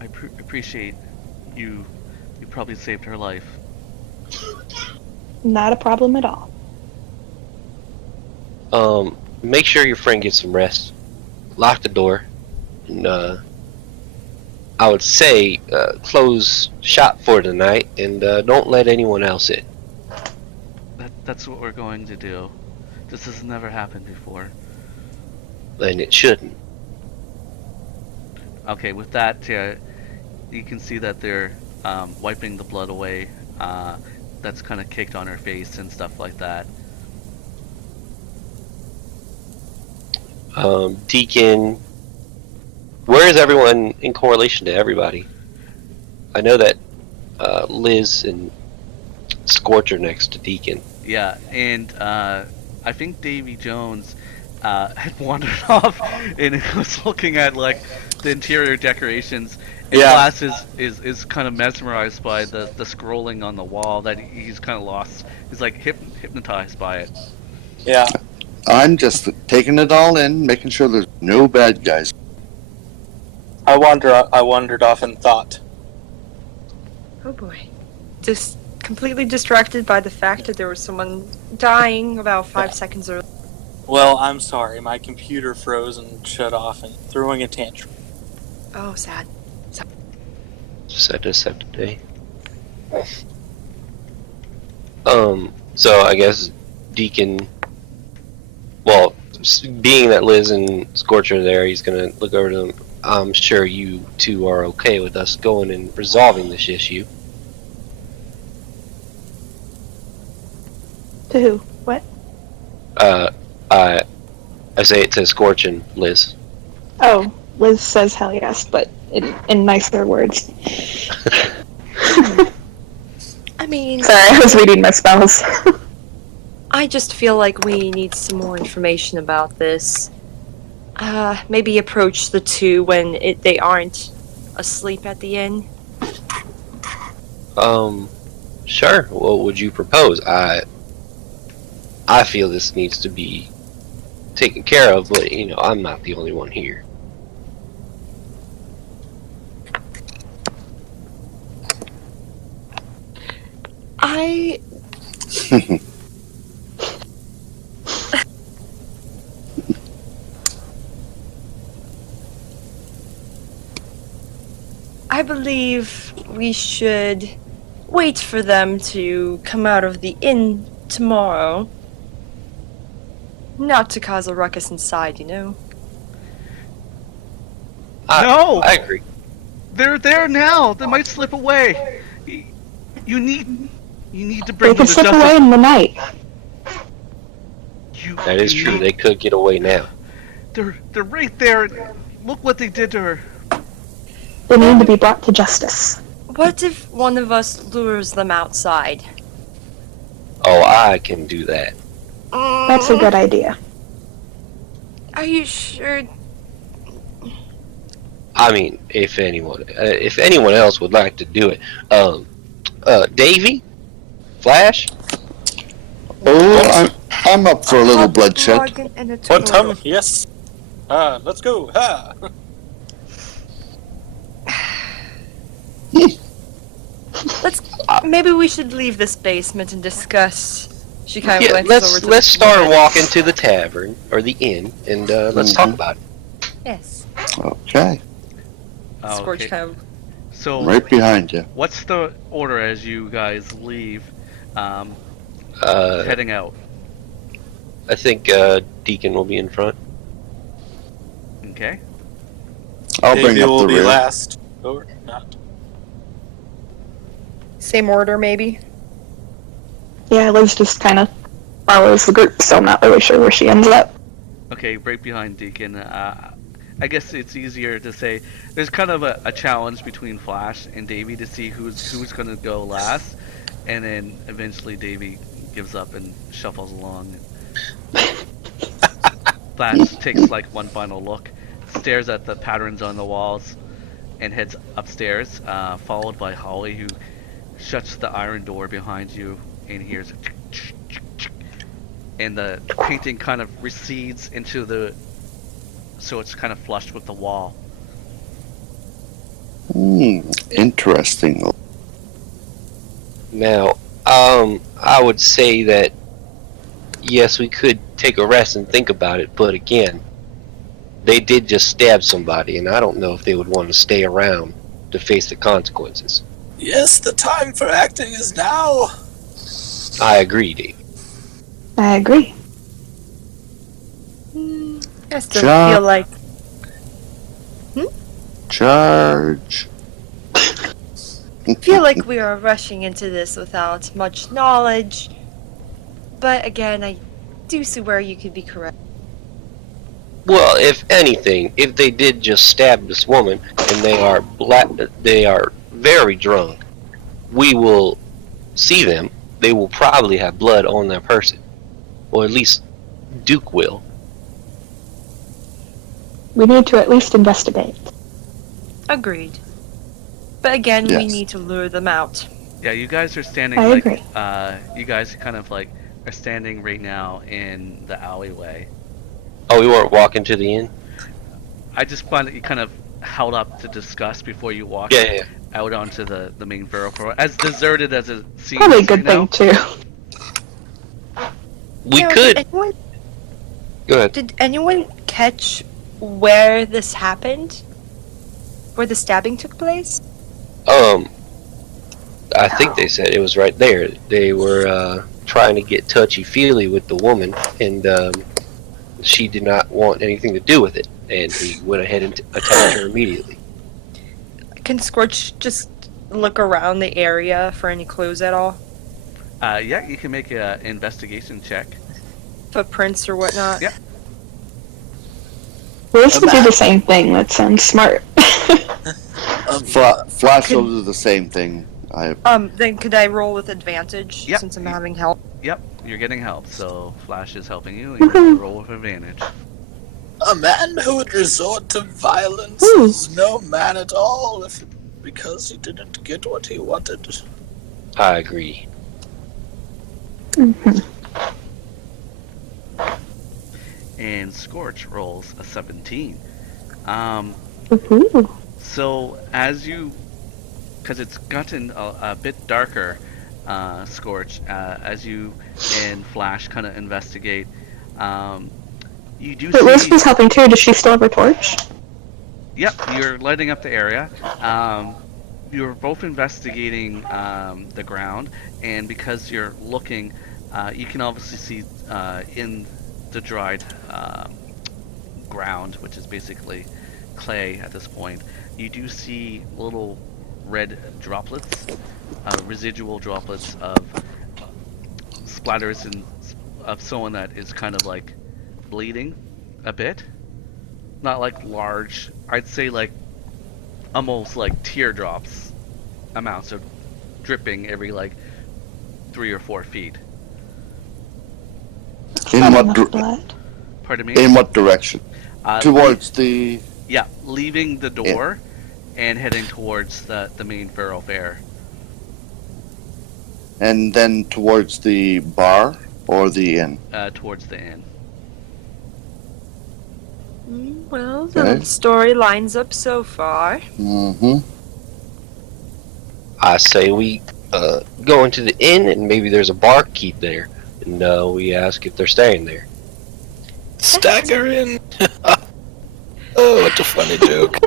"I appreciate you. You probably saved her life." Not a problem at all. Make sure your friend gets some rest. Lock the door, and I would say close shop for tonight, and don't let anyone else in. That's what we're going to do. This has never happened before. And it shouldn't. Okay, with that, you can see that they're wiping the blood away. That's kind of caked on her face and stuff like that. Deacon, where is everyone in correlation to everybody? I know that Liz and Scorch are next to Deacon. Yeah, and I think Davey Jones had wandered off and was looking at like the interior decorations. And Glass is kind of mesmerized by the scrolling on the wall that he's kind of lost. He's like hypnotized by it. Yeah. I'm just taking it all in, making sure there's no bad guys. I wandered off in thought. Oh boy. Just completely distracted by the fact that there was someone dying about 5 seconds earlier. Well, I'm sorry. My computer froze and shut off and throwing a tantrum. Oh, sad. Sad day. So I guess Deacon, well, being that Liz and Scorch are there, he's gonna look over to them. I'm sure you two are okay with us going and resolving this issue. To who? What? I say it to Scorch and Liz. Oh, Liz says hell yes, but in nicer words. I mean, Sorry, I was reading my spells. I just feel like we need some more information about this. Maybe approach the two when they aren't asleep at the inn. Sure. What would you propose? I feel this needs to be taken care of, but I'm not the only one here. I believe we should wait for them to come out of the inn tomorrow. Not to cause a ruckus inside, No! I agree. They're there now. They might slip away. You need to bring They them could to slip justice. away in the night. That is true. They could get away now. They're right there. Look what they did to her. They need to be brought to justice. What if one of us lures them outside? Oh, I can do that. That's a good idea. Are you sure? I mean, if anyone else would like to do it, Davey, Flash. Oh, I'm up for a little bloodshed. One tongue, yes. Let's go. Ha! Maybe we should leave this basement and discuss. She kind of Yeah, glances over to let's the start woman. walking to the tavern or the inn, and let's talk about it. Yes. Okay, Scorch Okay. kind of. So, right behind you. what's the order as you guys leave, heading out? I think Deacon will be in front. Okay. I'll bring Davey up will the be rear. last. Or not. Same order, maybe? Yeah, Liz just kind of follows the group, so I'm not really sure where she ends up. Okay, right behind Deacon. I guess it's easier to say there's kind of a challenge between Flash and Davey to see who's going to go last, and then eventually Davey gives up and shuffles along. Flash takes like one final look, stares at the patterns on the walls, and heads upstairs, followed by Holly, who shuts the iron door behind you and hears and the painting kind of recedes into the, so it's kind of flush with the wall. Interesting. Now, I would say that yes, we could take a rest and think about it, but again, they did just stab somebody, and I don't know if they would want to stay around to face the consequences. Yes, the time for acting is now. I agree, Dave. I agree. I still John. feel like Charge. we are rushing into this without much knowledge. But again, I do see where you could be correct. Well, if anything, if they did just stab this woman and they are very drunk, we will see them. They will probably have blood on their person, or at least Duke will. We need to at least investigate. Agreed. But again, we Yes. need to lure them out. Yeah, you guys are standing I like agree. you guys kind of like are standing right now in the alleyway. Oh, we weren't walking to the inn? I just find that you kind of held up to discuss before you walk Yeah. out onto the main thoroughfare. As deserted as it seems Probably a right good now. thing too. We Now, could. Go ahead. Did anyone catch where this happened? Where the stabbing took place? I think they said it was right there. They were trying to get touchy-feely with the woman, and she did not want anything to do with it, and he went ahead and attacked her immediately. Can Scorch just look around the area for any clues at all? Yeah, you can make an investigation check. Footprints or whatnot? Yep. Well, this would do the same thing. That sounds smart. Flash will do the same thing. Then could I roll with advantage Yep. since I'm having help? Yep, you're getting help, so Flash is helping you, and you can roll with advantage. A man who would resort to violence Ooh. is no man at all because he didn't get what he wanted. I agree. Mhm. And Scorch rolls a 17. Ooh. So as you, because it's gotten a bit darker, Scorch, as you and Flash kind of investigate, you do But see. Liz was helping too. Does she still have a torch? Yep, you're lighting up the area. You're both investigating the ground, and because you're looking, you can obviously see in the dried ground, which is basically clay at this point, you do see little red droplets, residual droplets of splatters of someone that is kind of like bleeding a bit. Not like large, I'd say like almost like teardrops amounts of dripping every like 3 or 4 feet. In Not what enough blood. Pardon me? in what direction? Towards the. Yeah, leaving the door and heading towards the main thoroughfare. And then towards the bar or the inn? Towards the inn. Well, the Okay. story lines up so far. Mm-hmm. I say we go into the inn, and maybe there's a barkeep there, and we ask if they're staying there. Stagger in. Oh, what a funny joke.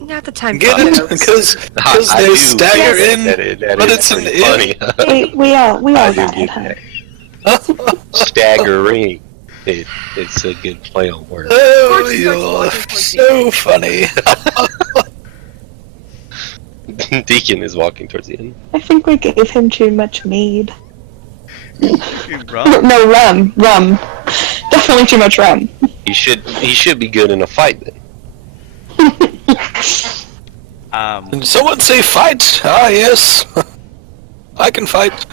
Not the time Get for it? jokes. Because I they do stagger get in, that but is it's an pretty inn. funny. We all I do got it, get huh? that. Staggering. It's a good play on words. Oh, Scorch starts you're walking towards the so funny. Deacon is walking towards the inn. I think we gave him too much mead. Rum. No, rum. Rum. Definitely too much rum. He should be good in a fight then. Did someone say fight? Ah, yes. I can fight.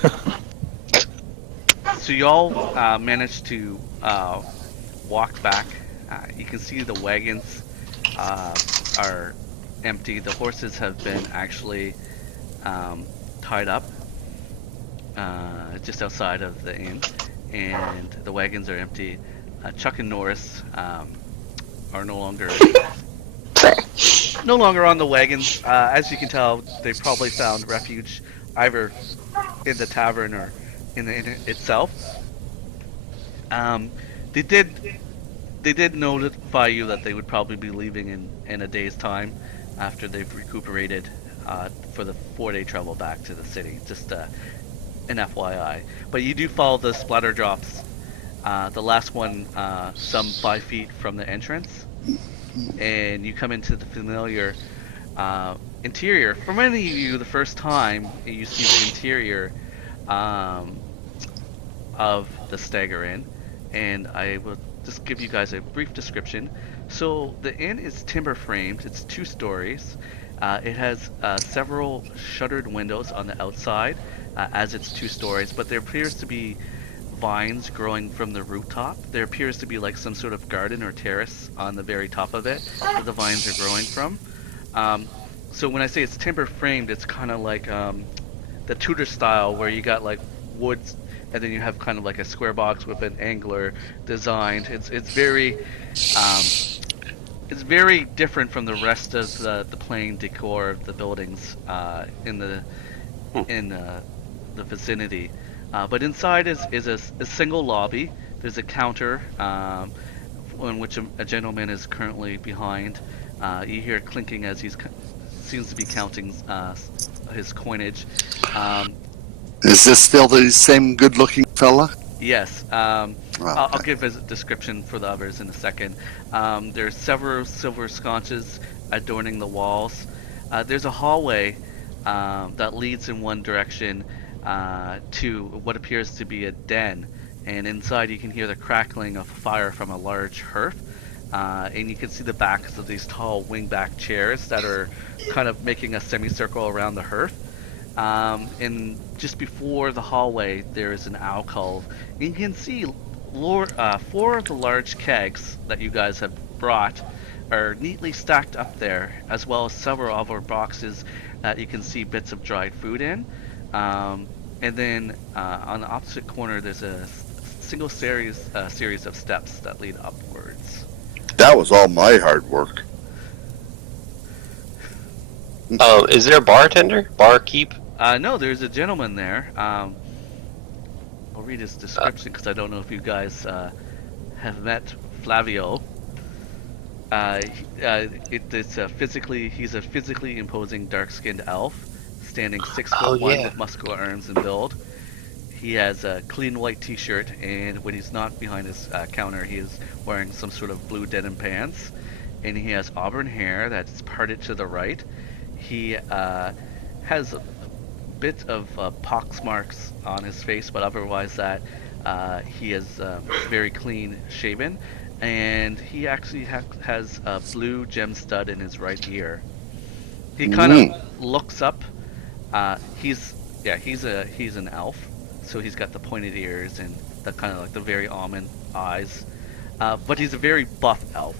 So y'all managed to walk back. You can see the wagons are empty. The horses have been actually tied up just outside of the inn, and the wagons are empty. Chuck and Norris are no longer on the wagons. As you can tell, they probably found refuge either in the tavern or in the inn itself. They did notify you that they would probably be leaving in a day's time after they've recuperated for the 4-day travel back to the city. Just an FYI. But you do follow the splatter drops. The last one some 5 feet from the entrance, and you come into the familiar interior. For many of you, the first time you see the interior of the Stagger Inn, and I will just give you guys a brief description. So the inn is timber framed. It's 2 stories. It has several shuttered windows on the outside, as it's 2 stories, but there appears to be vines growing from the rooftop. There appears to be like some sort of garden or terrace on the very top of it that the vines are growing from. So when I say it's timber framed, it's kind of like the Tudor style, where you got like woods, and then you have kind of like a square box with an angler designed. It's very it's very different from the rest of the plain decor of the buildings in the vicinity. But inside is a single lobby. There's a counter on which a gentleman is currently behind. You hear clinking as seems to be counting his coinage. Is this still the same good-looking fella? Yes. Okay. I'll give a description for the others in a second. There's several silver sconces adorning the walls. There's a hallway that leads in one direction to what appears to be a den. And inside you can hear the crackling of fire from a large hearth. And you can see the backs of these tall wingback chairs that are kind of making a semicircle around the hearth. And just before the hallway, there is an alcove. You can see 4 of the large kegs that you guys have brought are neatly stacked up there, as well as several other boxes that you can see bits of dried food in. And then on the opposite corner, there's a single series of steps that lead upwards. That was all my hard work. Is there a bartender? Barkeep? No, there's a gentleman there. I'll read his description because I don't know if you guys have met Flavio. He's a physically imposing, dark-skinned elf, standing 6'1" with muscular arms and build. He has a clean white T-shirt, and when he's not behind his counter, he is wearing some sort of blue denim pants, and he has auburn hair that's parted to the right. He has a bit of pox marks on his face, but otherwise that he is very clean shaven, and he actually has a blue gem stud in his right ear. He kind of looks up. He's an elf, so he's got the pointed ears and the kind of like the very almond eyes, but he's a very buff elf.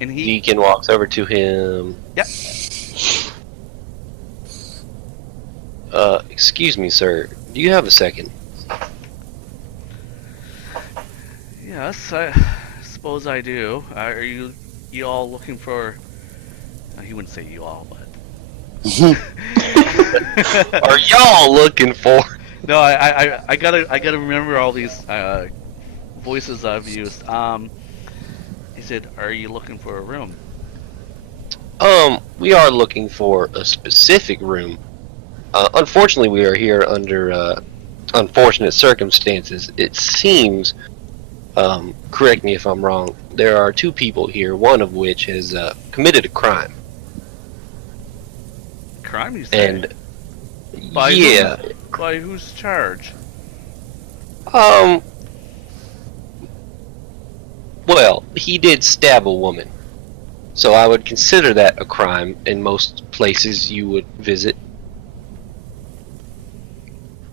And Deacon walks over to him. Yep. Excuse me, sir. Do you have a second? Yes, I suppose I do. Are you all looking for? He wouldn't say you all, but. Are y'all looking for? No, I gotta remember all these voices I've used. He said, "Are you looking for a room?" We are looking for a specific room. Unfortunately, we are here under unfortunate circumstances. It seems, correct me if I'm wrong, there are 2 people here, one of which has committed a crime. Crime, you say? And By yeah, by whose charge? well, he did stab a woman. So I would consider that a crime in most places you would visit.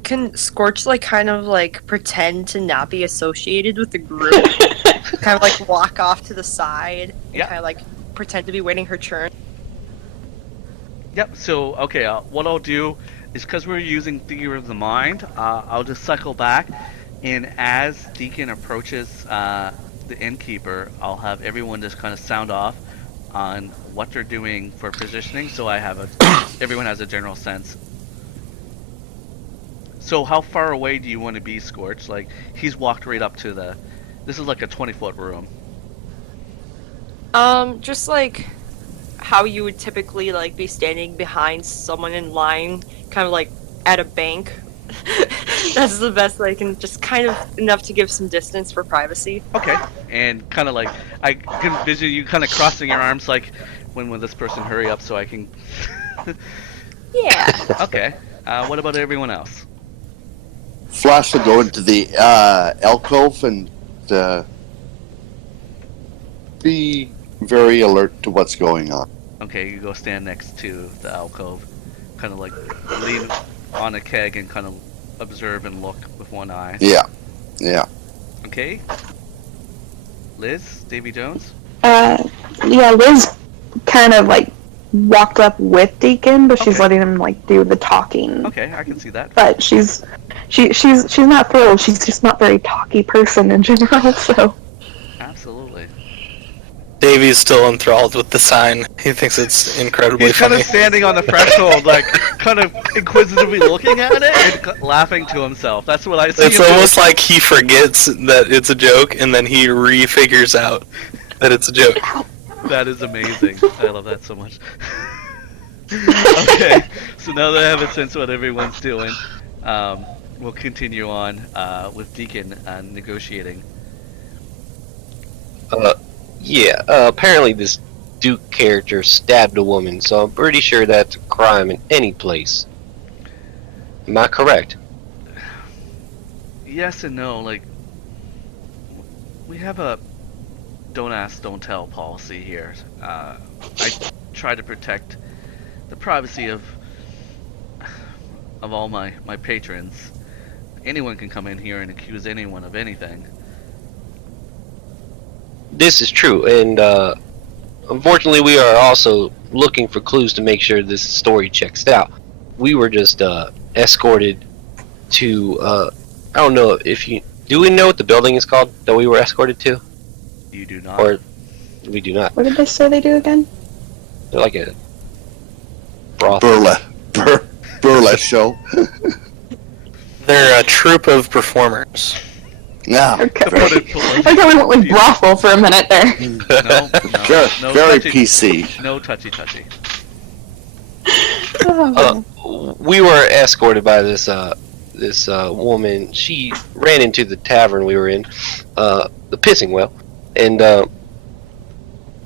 Can Scorch kind of pretend to not be associated with the group? Kind of walk off to the side and Yeah. kind of pretend to be waiting her turn. Yep. So okay, what I'll do is because we're using Theater of the Mind, I'll just cycle back, and as Deacon approaches the innkeeper, I'll have everyone just kind of sound off on what they're doing for positioning, so everyone has a general sense. So how far away do you want to be, Scorch? Like, he's walked right up to this is like a 20-foot room. Just how you would typically be standing behind someone in line, kind of at a bank. That's the best I can, just kind of enough to give some distance for privacy. Okay. And kind of I can envision you kind of crossing your arms when will this person hurry up so I can... Yeah. Okay. What about everyone else? Flash will go into the alcove and be very alert to what's going on. Okay, you go stand next to the alcove, kind of lean on a keg and kind of observe and look with one eye. Yeah. Okay. Liz, Davy Jones. Yeah, Liz kind of walked up with Deacon, but she's Okay. letting him like do the talking. Okay, I can see that. But she's not thrilled. She's just not a very talky person in general. So Absolutely. Davey's still enthralled with the sign. He thinks it's incredibly He's kind funny. of standing on the threshold, like, kind of inquisitively looking at it and laughing to himself. That's what I see. It's him doing. almost like he forgets that it's a joke, and then he re-figures out that it's a joke. That is amazing. I love that so much. Okay, so now that I have a sense of what everyone's doing, we'll continue on with Deacon negotiating. Yeah, apparently this Duke character stabbed a woman, so I'm pretty sure that's a crime in any place. Am I correct? Yes and no. Like, we have a don't ask, don't tell policy here. I try to protect the privacy of all my patrons. Anyone can come in here and accuse anyone of anything. This is true, and unfortunately we are also looking for clues to make sure this story checks out. We were just escorted to, I don't know if you... Do we know what the building is called that we were escorted to? You do not. Or we do not. what did they say they do again? They're like a brothel. Burlesque show. They're a troupe of performers. Yeah. Okay. To put it I thought we went with brothel for a minute there. No, no Very touchy, PC. no touchy. We were escorted by this woman. She ran into the tavern we were in, the Pissing Well, and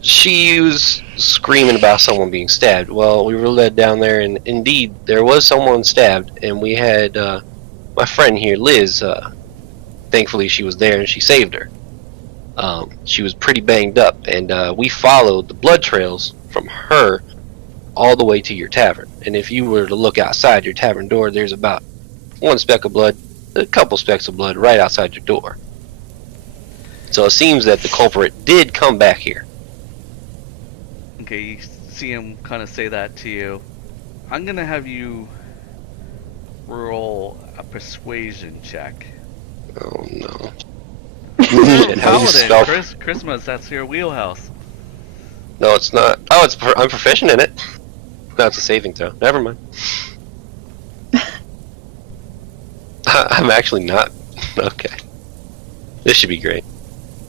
she was screaming about someone being stabbed. Well, we were led down there, and indeed there was someone stabbed, and we had my friend here, Liz. Thankfully, she was there and she saved her. She was pretty banged up, and we followed the blood trails from her all the way to your tavern. And if you were to look outside your tavern door, there's about one speck of blood, a couple specks of blood right outside your door. So it seems that the culprit did come back here. Okay, you see him kind of say that to you. I'm gonna have you roll a persuasion check. Oh no. And how do you spell- Paladin, Christmas, that's your wheelhouse. No, it's not. Oh, I'm proficient in it. No, it's a saving throw. Never mind. I'm actually not. Okay. This should be great.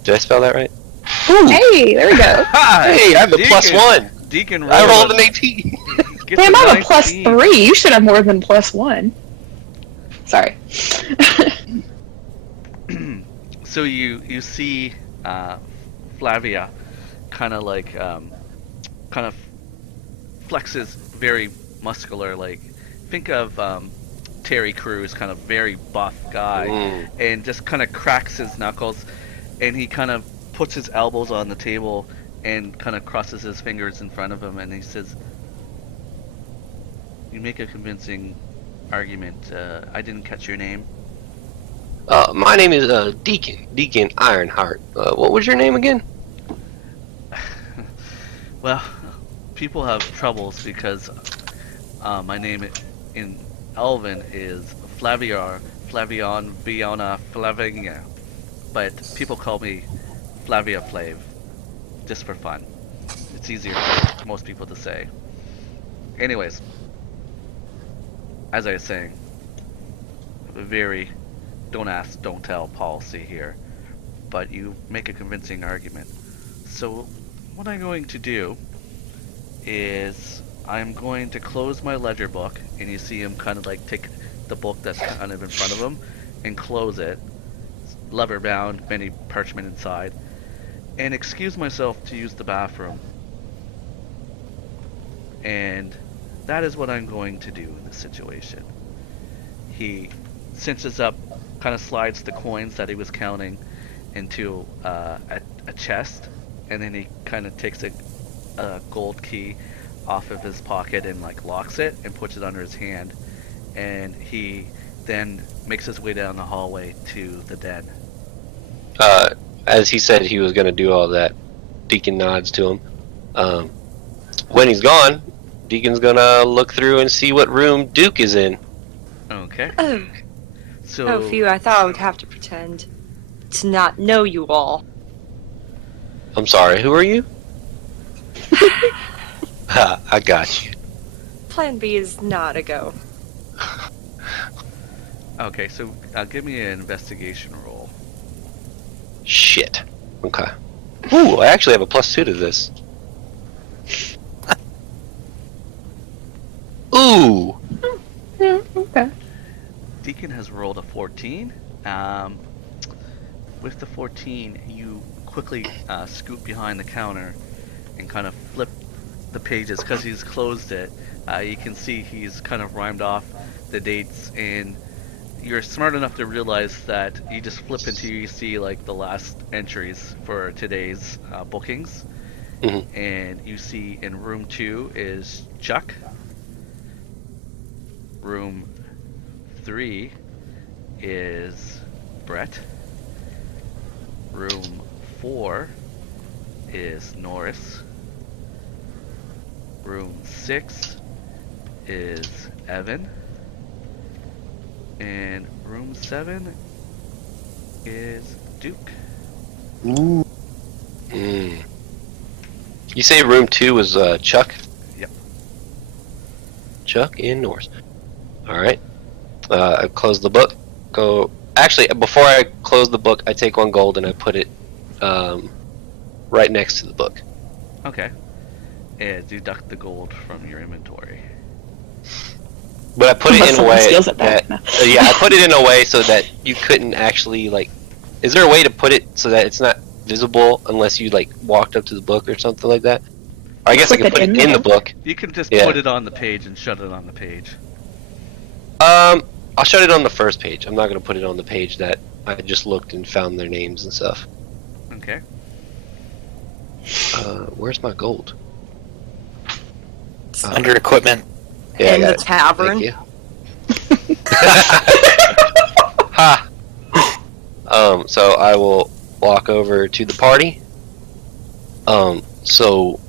Did I spell that right? Hey, there we go. Hi! Hey, I have a +1. Deacon I rolled an a- 18. gets Damn, I have a 19. +3. You should have more than +1. Sorry. So you see Flavia kind of like kind of flexes very muscular, like think of Terry Crews, kind of very buff guy, and just kind of cracks his knuckles, and he kind of puts his elbows on the table and kind of crosses his fingers in front of him, and he says, "You make a convincing argument. I didn't catch your name." My name is Deacon Ironheart. What was your name again? Well, people have troubles because my name in Elven is Flavion, Biona, Flavinga, but people call me Flavia Flav, just for fun. It's easier for most people to say. Anyways, as I was saying, a very don't ask, don't tell policy here, but you make a convincing argument. So what I'm going to do is I'm going to close my ledger book, and you see him kind of like take the book that's kind of in front of him and close it, leather bound, many parchment inside, and excuse myself to use the bathroom. And that is what I'm going to do in this situation. He cinches up, kind of slides the coins that he was counting into a chest, and then he kind of takes a gold key off of his pocket and like locks it and puts it under his hand, and he then makes his way down the hallway to the den. As he said he was going to do all that, Deacon nods to him. When he's gone, Deacon's gonna look through and see what room Duke is in. Okay. Oh, So. oh, phew! I thought I would have to pretend to not know you all. I'm sorry, who are you? Ha, I got you. Plan B is not a go. Okay, so give me an investigation roll. Shit. Okay. Ooh, I actually have a +2 to this. Ooh! Okay. Deacon has rolled a 14. With the 14, you quickly scoot behind the counter and kind of flip the pages because he's closed it. You can see he's kind of rhymed off the dates, and you're smart enough to realize that you just flip until you see like the last entries for today's bookings. Mhm. And you see in room 2 is Chuck. Room 3 is Brett. Room 4 is Norris. Room 6 is Evan. And room 7 is Duke. Ooh. Mm. You say room 2 was Chuck? Yep. Chuck and Norris. Alright. I close the book. Go. Actually, before I close the book, I take 1 gold and I put it right next to the book. Okay. And deduct the gold from your inventory. But I put it Unless in a someone way steals it back. that yeah, I put it in a way so that you couldn't actually like. Is there a way to put it so that it's not visible unless you like walked up to the book or something like that? Or I guess I Flip could put it it in in the the book. You can just Yeah. put it on the page and shut it on the page. I'll shut it on the first page. I'm not gonna put it on the page that I just looked and found their names and stuff. Okay. Where's my gold? Under equipment. Yeah, I In got the it. tavern. Thank you. Ha! So I will walk over to the party. So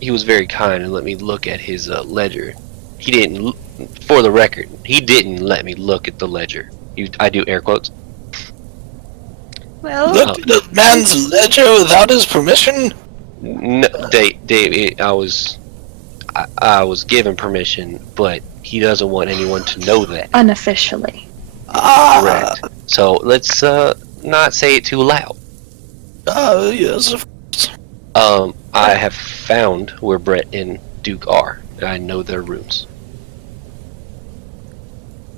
he was very kind and let me look at his ledger. He didn't, for the record, he didn't let me look at the ledger. I do air quotes. Well, Look at the man's ledger without his permission? No, Dave, I was given permission, but he doesn't want anyone to know that. Unofficially. Correct. So let's not say it too loud. Yes. I have found where Brett and Duke are. I know their rooms.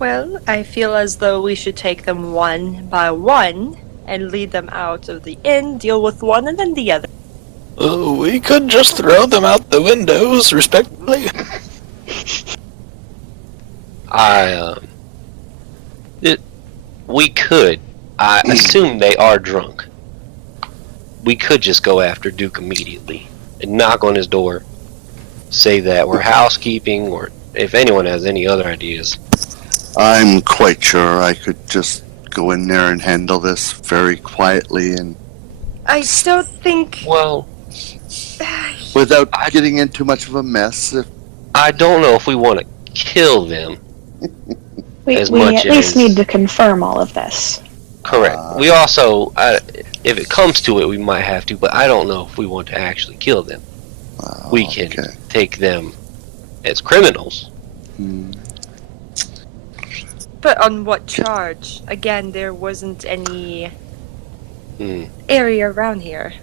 well, I feel as though we should take them one by one and lead them out of the inn, deal with one and then the other. We could just throw them out the windows, respectively. We could. I assume they are drunk. We could just go after Duke immediately and knock on his door, say that we're housekeeping, or if anyone has any other ideas. I'm quite sure I could just go in there and handle this very quietly and I don't think. Well, without getting into too much of a mess. I don't know if we want to kill them. We As at much least as- need to confirm all of this. Correct. We also, if it comes to it, we might have to, but I don't know if we want to actually kill them. We can Okay. take them as criminals. Hmm. But on what charge? Again, there wasn't any Hmm. area around here.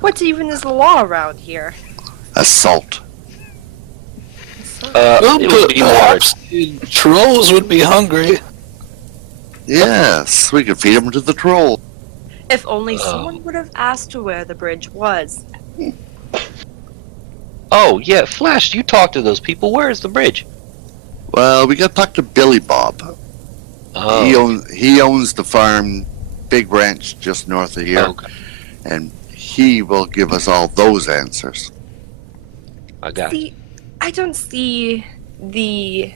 What even is the law around here? Assault. It would be more. Perhaps the trolls would be hungry. Yes, we could feed them to the troll. If only someone would have asked where the bridge was. Oh yeah, Flash, you talk to those people. Where is the bridge? Well, we got to talk to Billy Bob. Oh, He owns the farm, big ranch just north of here, okay. and he will give us all those answers. I got it. See, I don't see the.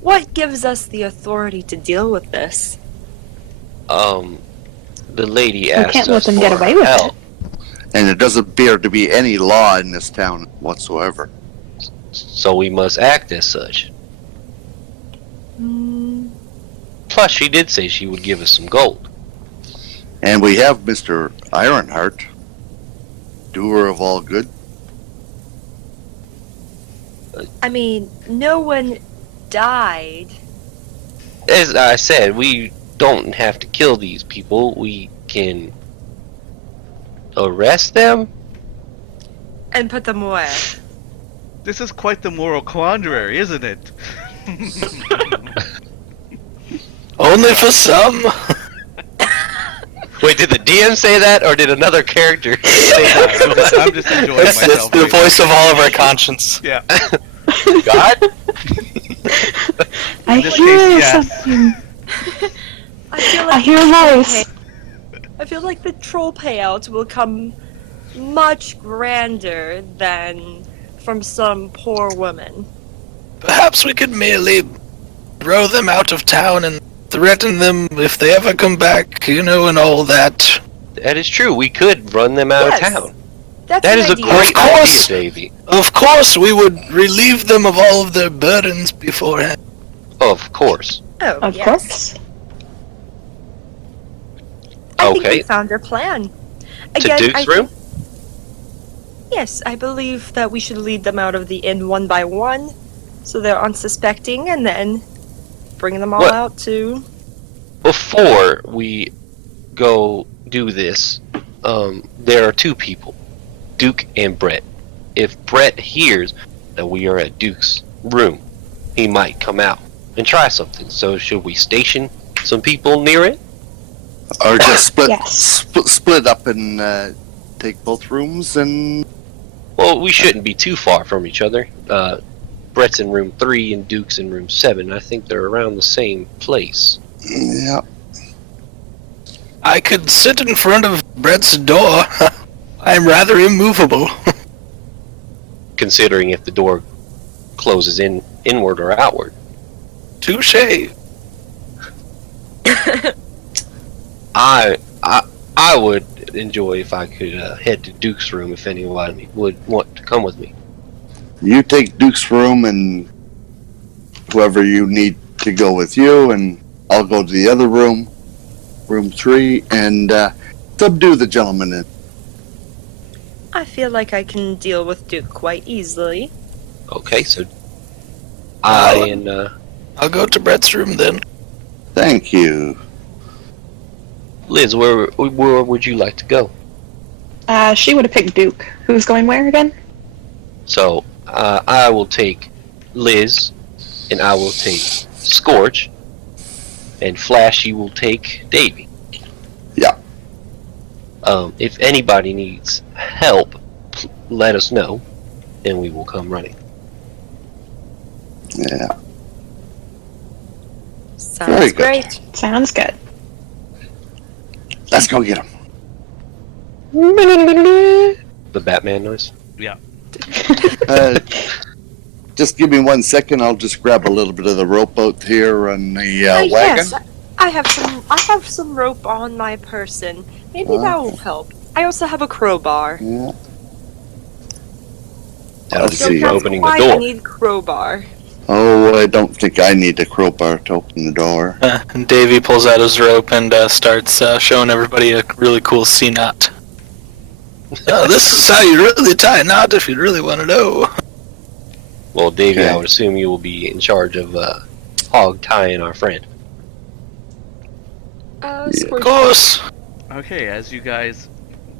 What gives us the authority to deal with this? The lady We asked can't us let them get for away with help. And there doesn't appear to be any law in this town whatsoever. So we must act as such. Hmm. Plus, she did say she would give us some gold. And we have Mr. Ironheart, doer of all good. I mean, no one died. As I said, we don't have to kill these people. We can arrest them. And put them where? This is quite the moral quandary, isn't it? Only for some. Wait, did the DM say that, or did another character say that? I'm just enjoying It's myself. the right voice now. of all of our conscience. Yeah. God? I this hear case, yes. something. I feel I like hear a voice. I feel like the troll payout will come much grander than from some poor woman. Perhaps we could merely throw them out of town and threaten them if they ever come back, and all that. That is true. We could run them out Yes. of town. That's That an is a idea. great Of course. idea, Davey. Of course, we would relieve them of all of their burdens beforehand. Of course. Oh, Of yes. course. I think Okay. we found our plan. To Again, Duke's room? Yes, I believe that we should lead them out of the inn one by one, so they're unsuspecting, and then bring them all What? out to... Before we go do this, there are two people, Duke and Brett. If Brett hears that we are at Duke's room, he might come out and try something. So should we station some people near it? Or just split, Yes. split up and take both rooms and... Well, we shouldn't be too far from each other. Brett's in room 3 and Duke's in room 7. I think they're around the same place. Yeah. I could sit in front of Brett's door. I'm rather immovable. Considering if the door closes inward or outward. Touche. I would enjoy if I could head to Duke's room if anyone would want to come with me. You take Duke's room and whoever you need to go with you, and I'll go to the other room, room 3, and subdue the gentleman in. I feel like I can deal with Duke quite easily. Okay, so I'll go to Brett's room then. Thank you. Liz, where would you like to go? She would have picked Duke. Who's going where again? So I will take Liz, and I will take Scorch, and Flashy will take Davey. Yeah. If anybody needs help, let us know, and we will come running. Yeah. Sounds Very good. great. Sounds good. Let's go get him. The Batman noise. Yeah. Just give me 1 second. I'll just grab a little bit of the rope out here on the wagon. Yes, I have some rope on my person. Maybe that will help. I also have a crowbar. Yeah. That'll Let's be see. for opening the Why I door. need crowbar. Oh, I don't think I need a crowbar to open the door. And Davey pulls out his rope and starts showing everybody a really cool sea knot. This is how you really tie a knot if you really want to know. Well, Davey, I Okay. would assume you will be in charge of hog tying our friend. Of Scorch. course. Okay, as you guys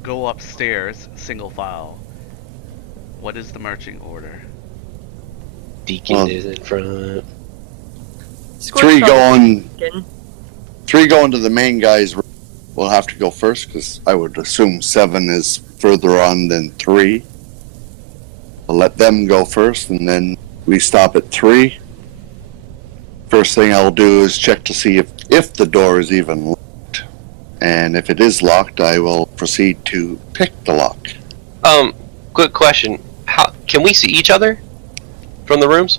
go upstairs, single file, what is the marching order? Deacon Well- is in front. Scorch Three probably going, Deacon. 3 going to the main guys. Will have to go first because I would assume 7 is further on than 3. I'll let them go first, and then we stop at 3. First thing I'll do is check to see if the door is even locked, and if it is locked, I will proceed to pick the lock. Quick question: How can we see each other from the rooms?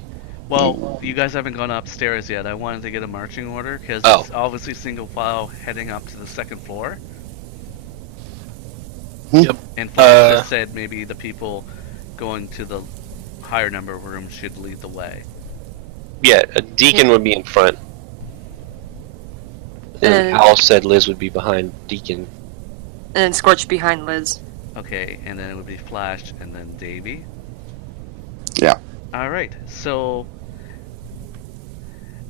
Well, you guys haven't gone upstairs yet. I wanted to get a marching order because Oh. it's obviously single file heading up to the second floor. Yep. And Flash just said maybe the people going to the higher number of rooms should lead the way. Yeah, a Deacon would be in front. And Owl said Liz would be behind Deacon. And Scorch behind Liz. Okay, and then it would be Flash and then Davey. Yeah. Alright, so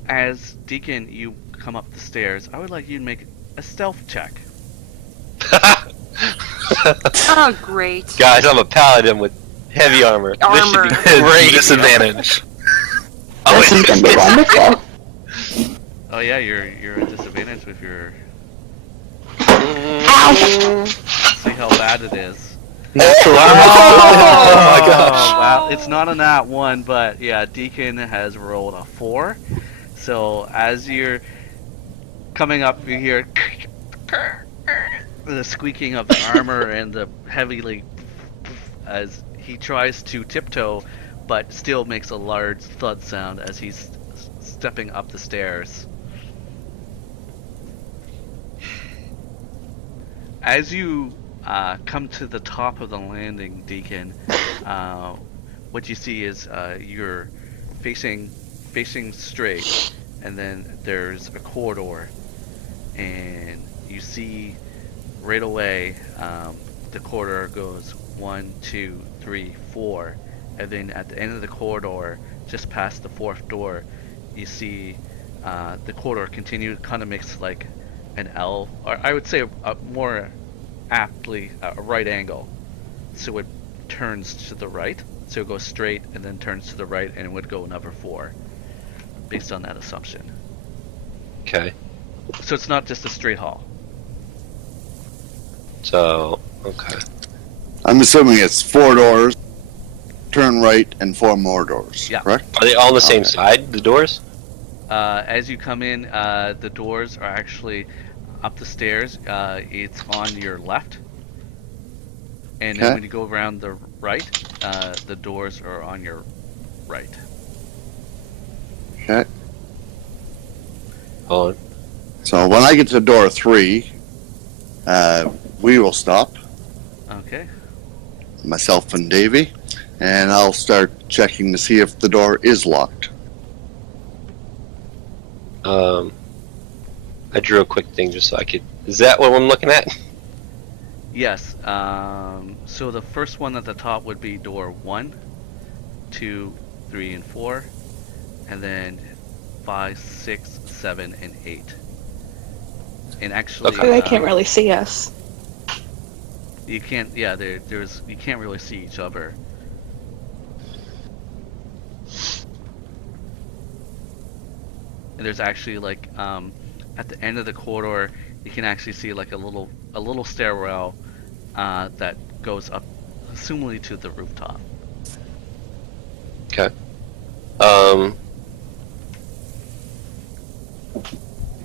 as Deacon, you come up the stairs. I would like you to make a stealth check. Oh, great. Guys, I'm a paladin with heavy armor. This should be Great disadvantage. This is gonna be wonderful. Oh yeah, you're at disadvantage with your. Ow! See how bad it is. Natural. Oh my gosh! Wow, it's not a nat 1, but yeah, Deacon has rolled a 4. So as you're coming up, you hear the squeaking of the armor and the heavily as he tries to tiptoe, but still makes a large thud sound as he's stepping up the stairs. As you come to the top of the landing, Deacon, what you see is you're facing straight, and then there's a corridor, and you see right away the corridor goes 1, 2, 3, 4, and then at the end of the corridor, just past the 4th door, you see the corridor continue, kind of makes like an L, or I would say a more aptly a right angle. So it turns to the right, so it goes straight and then turns to the right, and it would go another 4, based on that assumption. Okay. So it's not just a straight hall. So, okay. I'm assuming it's 4 doors, turn right, and 4 more doors. Yeah. Correct? Are they all on the same Okay. side, the doors? As you come in, the doors are actually up the stairs. It's on your left, and then Okay. when you go around the right, the doors are on your right. Okay. Hold on. So when I get to door 3, we will stop, Okay. myself and Davey, and I'll start checking to see if the door is locked. I drew a quick thing just so I could. Is that what I'm looking at? Yes. So the first one at the top would be door 1, 2, 3, and 4, and then 5, 6, 7, and 8. And actually, Okay. They can't really see us. you can't. Yeah, there's you can't really see each other. And there's actually like at the end of the corridor, you can actually see like a little stairwell that goes up, assumably to the rooftop. Okay.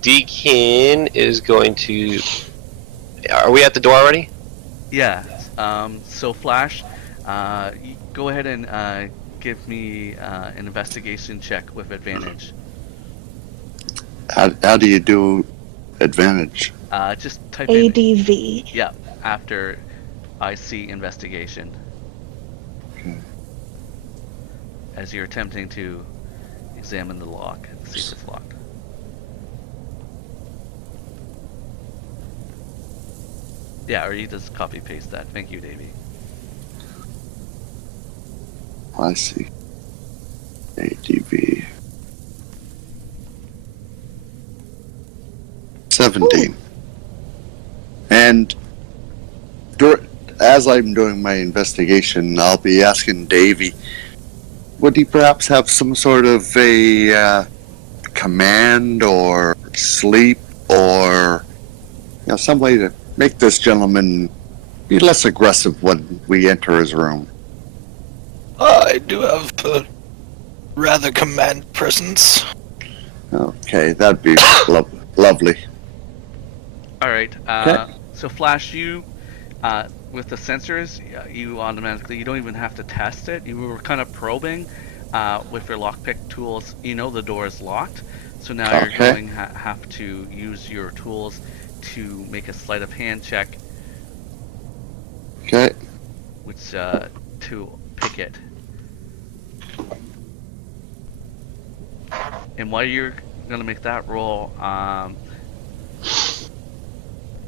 Deacon is going to. Are we at the door already? Yeah. So Flash, go ahead and give me an investigation check with advantage. How do you do advantage? Just type in ADV. yeah after I see investigation. Okay. As you're attempting to examine the lock, see if it's locked. Yeah, or you just copy paste that. Thank you, Davey. I see. ADV. 17. And as I'm doing my investigation, I'll be asking Davey, would he perhaps have some sort of a command or sleep or some way to make this gentleman be less aggressive when we enter his room? I do have a rather command presence. Okay, that'd be lovely. All right. Okay. So Flash, you with the sensors, you automatically, you don't even have to test it. You were kind of probing with your lockpick tools. You know the door is locked, so now you're Okay. going to have to use your tools to make a sleight of hand check Okay. which to pick it. And while you're gonna make that roll,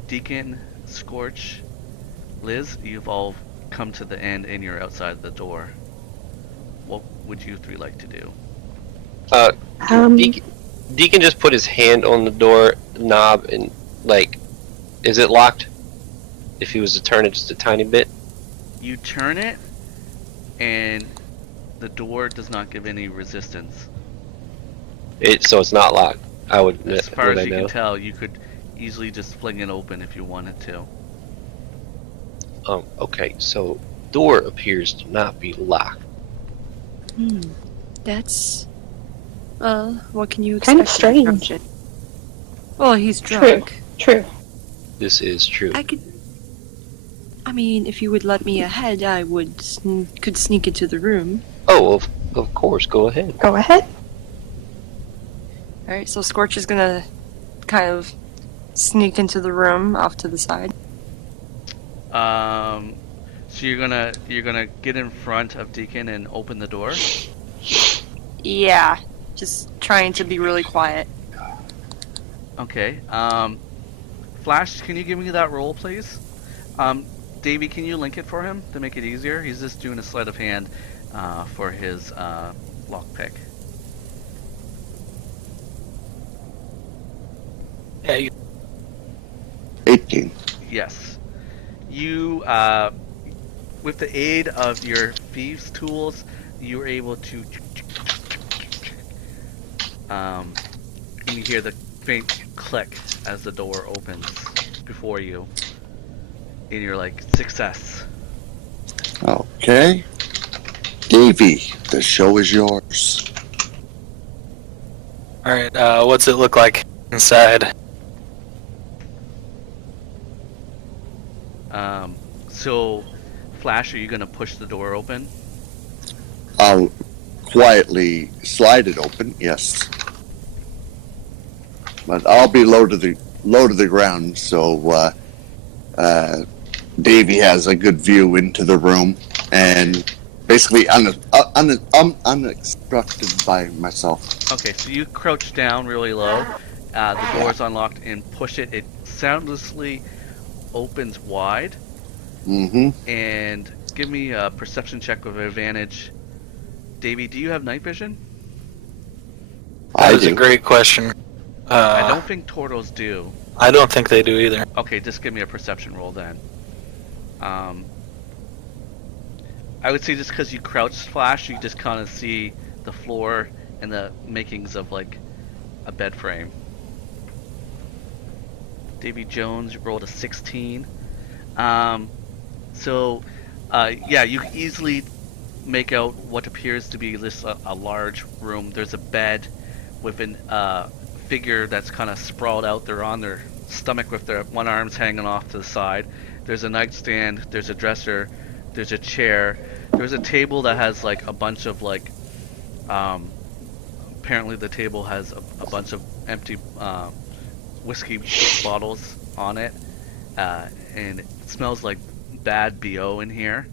Deacon, Scorch, Liz, you've all come to the end and you're outside the door. What would you three like to do? Deacon just put his hand on the door knob and, like, is it locked? If he was to turn it just a tiny bit? You turn it, and the door does not give any resistance. So it's not locked. As far would as I you know? can tell, you could easily just fling it open if you wanted to. Okay, so door appears to not be locked. That's... Well, what can you expect? Kind of from strange. Captain? Well, he's True. drunk. True. This is true. I mean, if you would let me ahead, I could sneak into the room. Oh, of course, go ahead. Go ahead. Alright, so Scorch is gonna kind of sneak into the room off to the side. So you're gonna get in front of Deacon and open the door. Yeah, just trying to be really quiet. Okay. Flash, can you give me that roll, please? Davey, can you link it for him to make it easier? He's just doing a sleight of hand for his lockpick. Yeah, 18. Yes. You, with the aid of your thieves' tools, you were able to. And you hear the faint click as the door opens before you. And you're like, success. Okay. Davey, the show is yours. Alright, what's it look like inside? So, Flash, are you gonna push the door open? I'll quietly slide it open, yes. But I'll be low to the ground, so Davey has a good view into the room, and basically unobstructed by myself. Okay, so you crouch down really low. The door's unlocked and push it. It soundlessly opens wide. Mm-hmm. And give me a perception check with advantage. Davey, do you have night vision? That is do. a great question. I don't think turtles do. I don't think they do either. Okay, just give me a perception roll then. I would say just because you crouch, Flash, you just kind of see the floor and the makings of like a bed frame. Davy Jones rolled a 16. Yeah, you can easily make out what appears to be this a large room. There's a bed with a figure that's kind of sprawled out there on their stomach with their one arm's hanging off to the side. There's a nightstand, there's a dresser, there's a chair, there's a table that has like a bunch of like apparently the table has a bunch of empty whiskey bottles on it, and it smells like bad BO in here.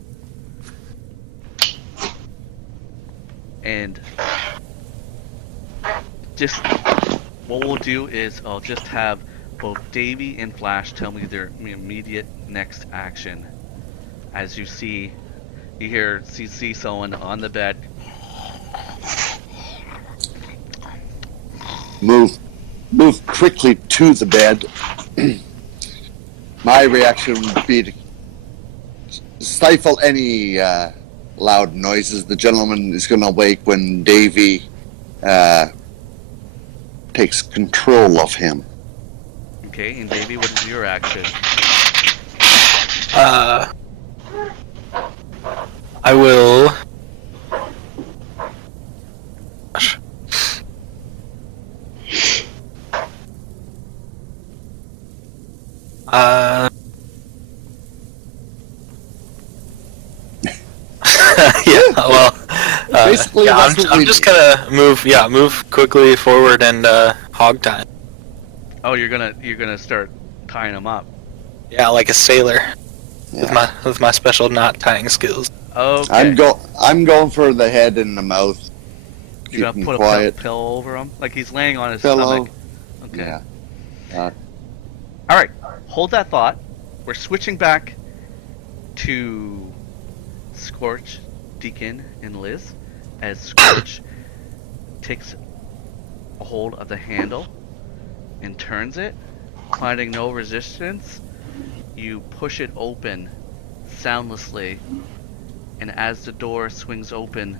And just what we'll do is I'll just have both Davey and Flash tell me their immediate next action. As you see someone on the bed. Move quickly to the bed. My reaction would be to stifle any loud noises. The gentleman is going to wake when Davey takes control of him. Okay, and Davey, what is your action? I will. Yeah, well, Basically, yeah, that's what I'm we just do. gonna move quickly forward and hog tie. Oh, you're gonna start tying them up. Yeah, like a sailor. with my special knot tying skills. Okay. I'm going for the head and the mouth. You're gonna Keep him put quiet. a pillow over him, like he's laying on his Pillow. stomach. Okay. Yeah. All right. Hold that thought. We're switching back to Scorch, Deacon, and Liz, as Scorch takes a hold of the handle and turns it, finding no resistance. You push it open soundlessly, and as the door swings open,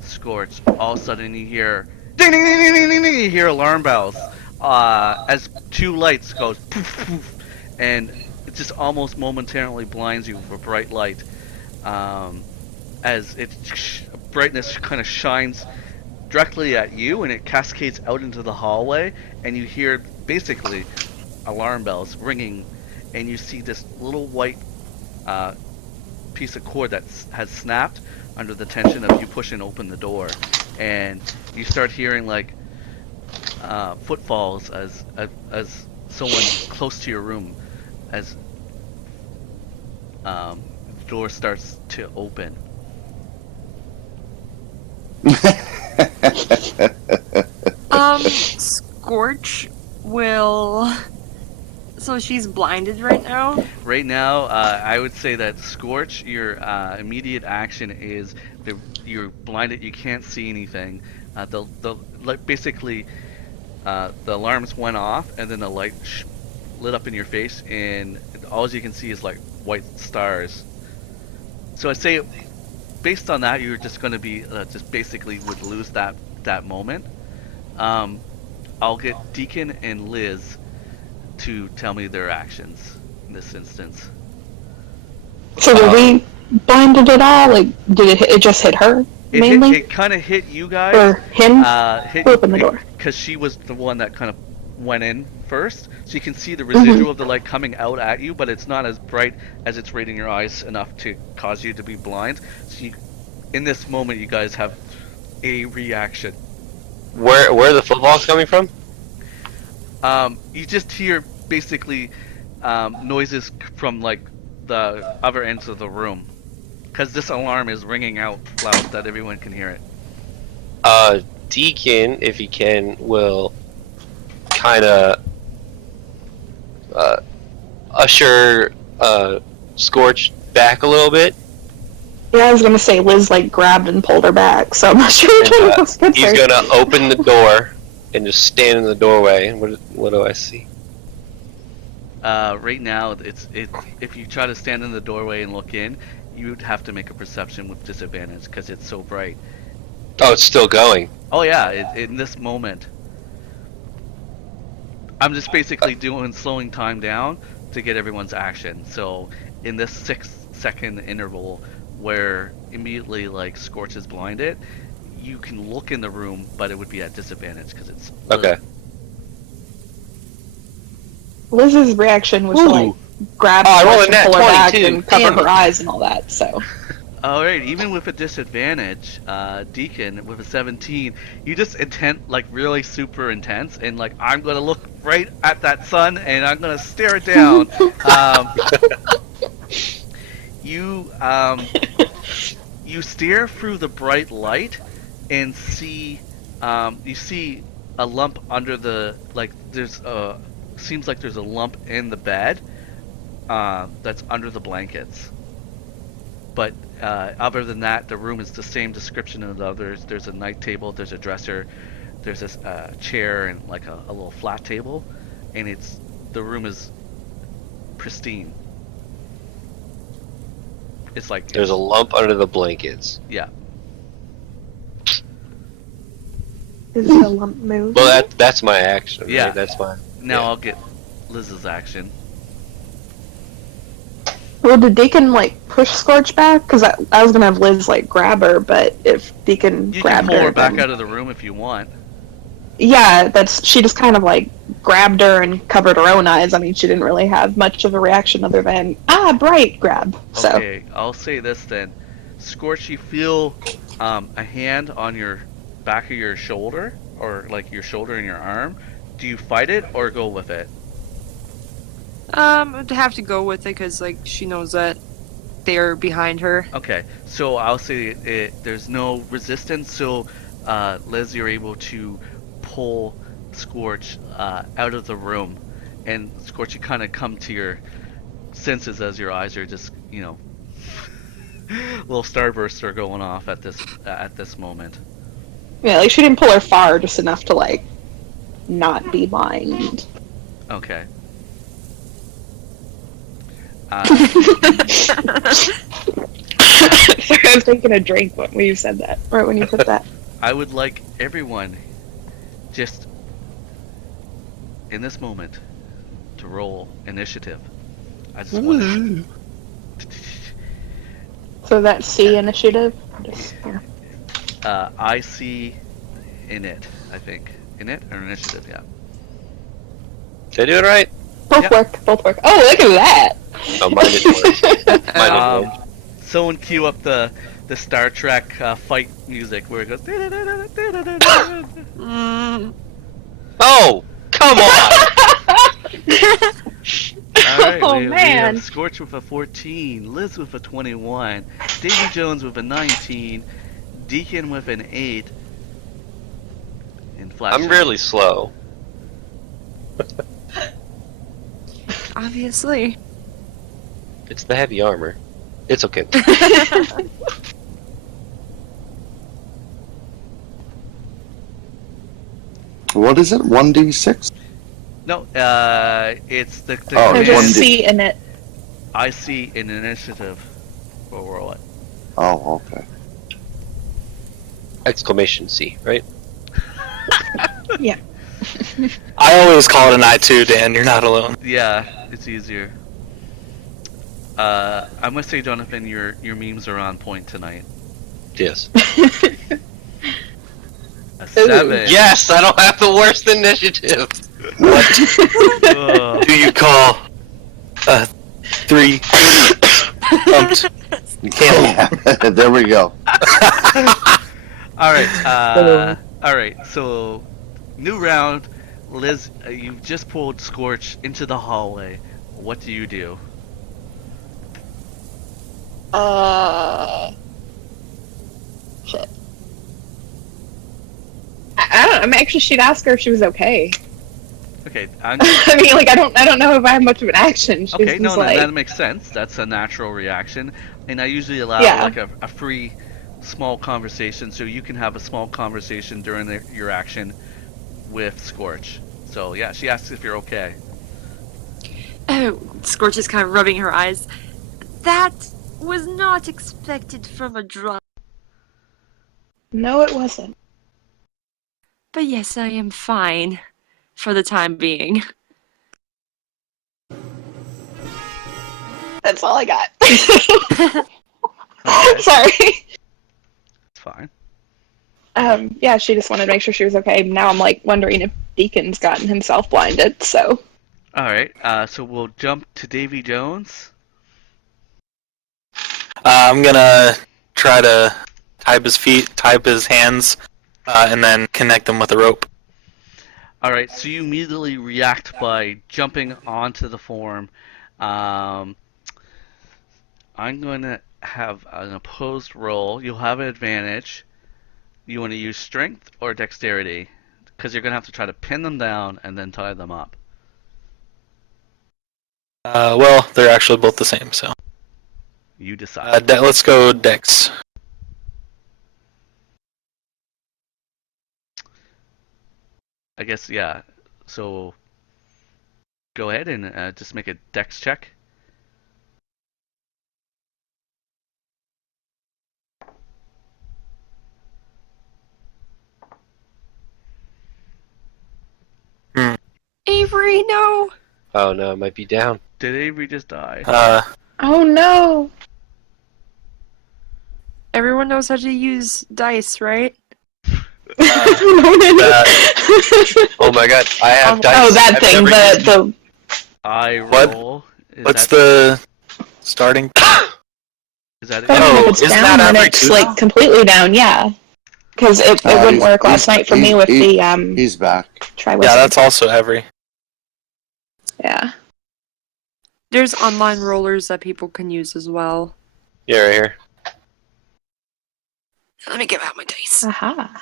Scorch, all of a sudden you hear ding ding ding ding ding ding, ding. You hear alarm bells as two lights goes poof poof, and it just almost momentarily blinds you with a bright light, as its brightness kind of shines directly at you, and it cascades out into the hallway, and you hear basically alarm bells ringing, and you see this little white piece of cord that has snapped under the tension of you pushing open the door, and you start hearing like footfalls as someone close to your room, as the door starts to open. Scorch will. So she's blinded right now? Right now, I would say that Scorch, your immediate action is you're blinded, you can't see anything. Basically, the alarms went off, and then the light lit up in your face, and all you can see is like white stars. So I'd say, based on that, you're just going to be just basically would lose that moment. I'll get Deacon and Liz to tell me their actions in this instance. So were we blinded at all? Like, did it just hit her mainly? It kind of hit you guys. Or him? Hit Open the door. because she was the one that kind of went in first, so you can see the residual of the light coming out at you, but it's not as bright as it's rating your eyes enough to cause you to be blind. So in this moment, you guys have a reaction. Where are the footballs coming from? You just hear basically noises from like the other ends of the room, because this alarm is ringing out loud that everyone can hear it. Deacon, if he can, will kind of usher Scorch back a little bit. Yeah, I was gonna say Liz like grabbed and pulled her back, so I'm not sure which one was good He's for. gonna open the door and just stand in the doorway. What do I see? Right now, it's if you try to stand in the doorway and look in, you'd have to make a perception with disadvantage because it's so bright. Oh, it's still going. Oh yeah, in this moment. I'm just basically slowing time down to get everyone's action. So in this 6-second interval where immediately like Scorch is blinded, you can look in the room, but it would be at disadvantage because it's Okay. Liz's reaction was to like grab I rolled Scorch a nat and pull her back 22. and cover Damn her it. eyes and all that, so. Alright, even with a disadvantage, Deacon, with a 17, you just like really super intense, and like, I'm gonna look right at that sun, and I'm gonna stare it down. You stare through the bright light, and see, you see a lump under the, like, seems like there's a lump in the bed, that's under the blankets. But other than that, the room is the same description as the others. There's a night table, there's a dresser, there's this chair and like a little flat table, and the room is pristine. It's like There's a lump under the blankets. yeah. Is the lump moving? Well, that's my action. Yeah. Right? That's my. Now Yeah. I'll get Liz's action. Well, did Deacon like push Scorch back? Because I was gonna have Liz like grab her, but if Deacon You can grabbed pull her her, back then- out of the room if you want. Yeah, she just kind of like grabbed her and covered her own eyes. I mean, she didn't really have much of a reaction other than bright grab. So Okay, I'll say this then. Scorch, you feel a hand on your back of your shoulder, or like your shoulder and your arm. Do you fight it or go with it? I'd have to go with it because, like, she knows that they're behind her. Okay, so I'll say there's no resistance, so Liz, you're able to pull Scorch out of the room, and Scorch, you kind of come to your senses as your eyes are just, little starbursts are going off at this moment. Yeah, like she didn't pull her far, just enough to like not be blind. Okay. Sorry, I was taking a drink when you said that. Right when you said that. I would like everyone, just in this moment, to roll initiative. I just want So that's C initiative. Just, yeah. I see in it, I think. In it or initiative, yeah. Did I do it right? Both work. Both work. Oh, look at that. Oh, mine didn't work. Mine didn't work. Someone cue up the Star Trek fight music where it goes. Oh, come on! Alright, Oh, we man. have Scorch with a 14, Liz with a 21, Davey Jones with a 19, Deacon with an 8, and Flash. I'm really slow. Obviously. It's the heavy armor. It's okay. What is it? 1d6? No, it's the Oh, There's one a D- C in it. I see an initiative. We'll roll it. Oh, okay. Exclamation C, right? I always call it an I2, Dan. You're not alone. Yeah, it's easier. I must say, Jonathan, your memes are on point tonight. Yes. A 7. Yes, I don't have the worst initiative. What Ugh. do you call a 3 pumped camel? There we go. Alright, so new round. Liz, you've just pulled Scorch into the hallway. What do you do? Shit. I don't know. I mean, actually, she'd ask her if she was okay. Okay, I mean, like, I don't know if I have much of an action. She's okay, no, just like, that makes sense. That's a natural reaction. And I usually allow Yeah. like a free small conversation, so you can have a small conversation during your action with Scorch. So yeah, she asks if you're okay. Oh, Scorch is kind of rubbing her eyes. That was not expected from a drunk. no, it wasn't. But yes, I am fine. For the time being. That's all I got. Okay, Sorry. it's fine. Yeah, she just wanted to make sure she was okay. Now I'm like wondering if Deacon's gotten himself blinded, so. Alright, so we'll jump to Davy Jones. I'm gonna try to tie his feet, tie up his hands, and then connect them with a rope. Alright, so you immediately react by jumping onto the form. I'm going to have an opposed roll. You'll have an advantage. You want to use strength or dexterity? Because you're going to have to try to pin them down and then tie them up. Well, they're actually both the same, so. You decide. Let's go Dex. I guess, yeah. So, go ahead and just make a dex check. Avery, no! Oh no, it might be down. Did Avery just die? Oh no! Everyone knows how to use dice, right? Oh my god, I have dice. Oh, that I've thing, never used- the I What? roll. What's the starting? Is that it? I don't know if it's isn't down that when every it's two like now? completely down, yeah. Because it wouldn't he's- work last night for me with the He's back. try Yeah, that's also every. yeah. There's online rollers that people can use as well. Yeah, right here. Let me get out my dice. Aha.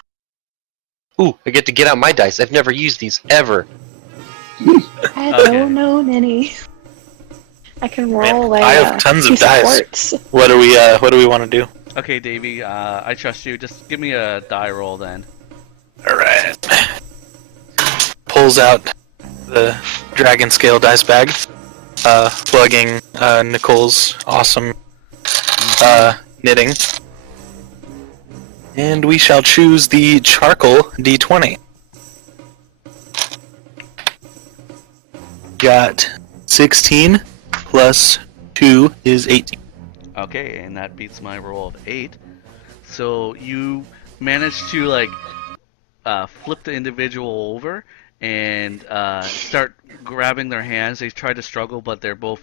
Ooh, I get to get out my dice. I've never used these ever. I Okay. don't know any. I can roll I have tons of piece dice. quartz. What do we want to do? Okay, Davey, I trust you. Just give me a die roll then. Alright. Pulls out the dragon scale dice bag, plugging Nicole's awesome knitting. And we shall choose the charcoal d20. Got 16 plus 2 is 18. Okay, and that beats my roll of 8. So you managed to flip the individual over and start grabbing their hands. They try to struggle, but they're both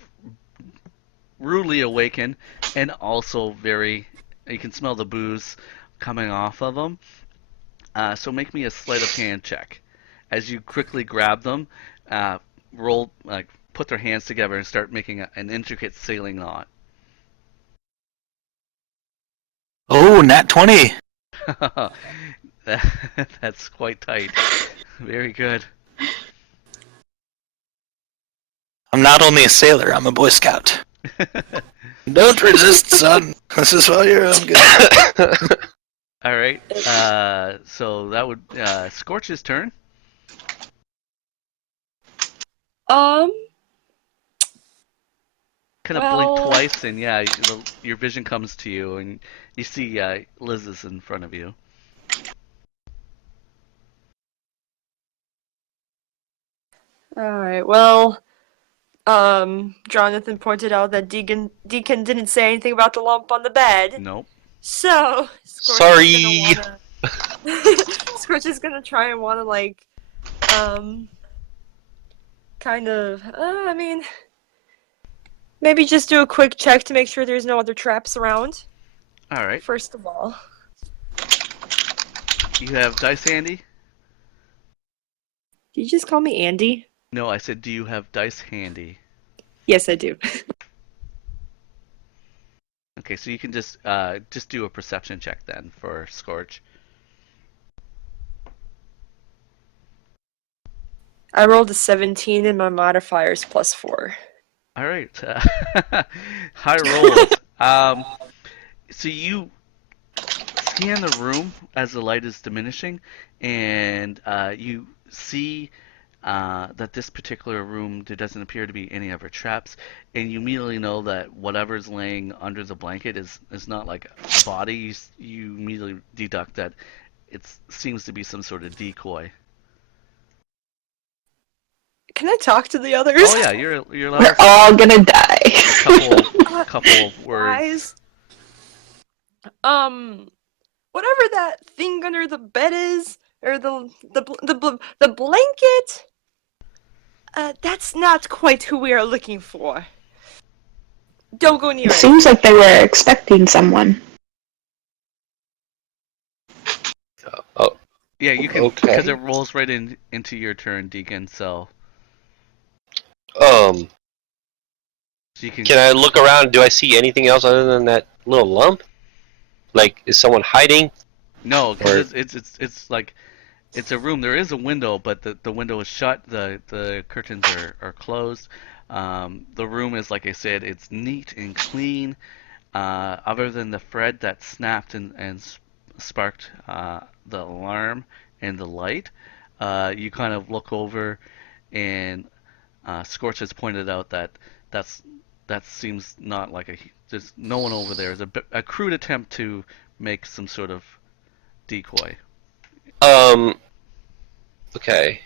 rudely awakened and also you can smell the booze coming off of them. So make me a sleight of hand check. As you quickly grab them, put their hands together and start making an intricate sailing knot. Oh, nat 20! That's quite tight. Very good. I'm not only a sailor, I'm a Boy Scout. Don't resist, son. This is why you're good. All right. So that would Scorch's turn. Kind of blink Well- twice, and yeah, your vision comes to you, and you see Liz is in front of you. Alright, well, Jonathan pointed out that Deacon didn't say anything about the lump on the bed. Nope. So, Sorry. Scorch is gonna try and wanna, maybe just do a quick check to make sure there's no other traps around, All right. first of all. You have dice handy? Did you just call me Andy? No, I said, do you have dice handy? Yes, I do. Okay, so you can just do a perception check then for Scorch. I rolled a 17 and my modifier is +4. All right. High rolls. So you scan the room as the light is diminishing, and you see that this particular room, there doesn't appear to be any other traps, and you immediately know that whatever's laying under the blanket is not like a body. You immediately deduct that it seems to be some sort of decoy. Can I talk to the others? Oh yeah, you're allowed We're all gonna die. a couple of words. Guys, whatever that thing under the bed is, or the blanket, that's not quite who we are looking for. Don't go near It it. seems like they were expecting someone. Oh, Yeah, you can Okay. because it rolls right into your turn, Deacon. So you can. can I look around? Do I see anything else other than that little lump? Like, is someone hiding? No, Or- because it's like it's a room. There is a window, but the window is shut. The curtains are closed. The room is, like I said, it's neat and clean. Other than the thread that snapped and sparked the alarm and the light, you kind of look over, and Scorch has pointed out that that seems not like there's no one over there. It's a crude attempt to make some sort of decoy. Okay.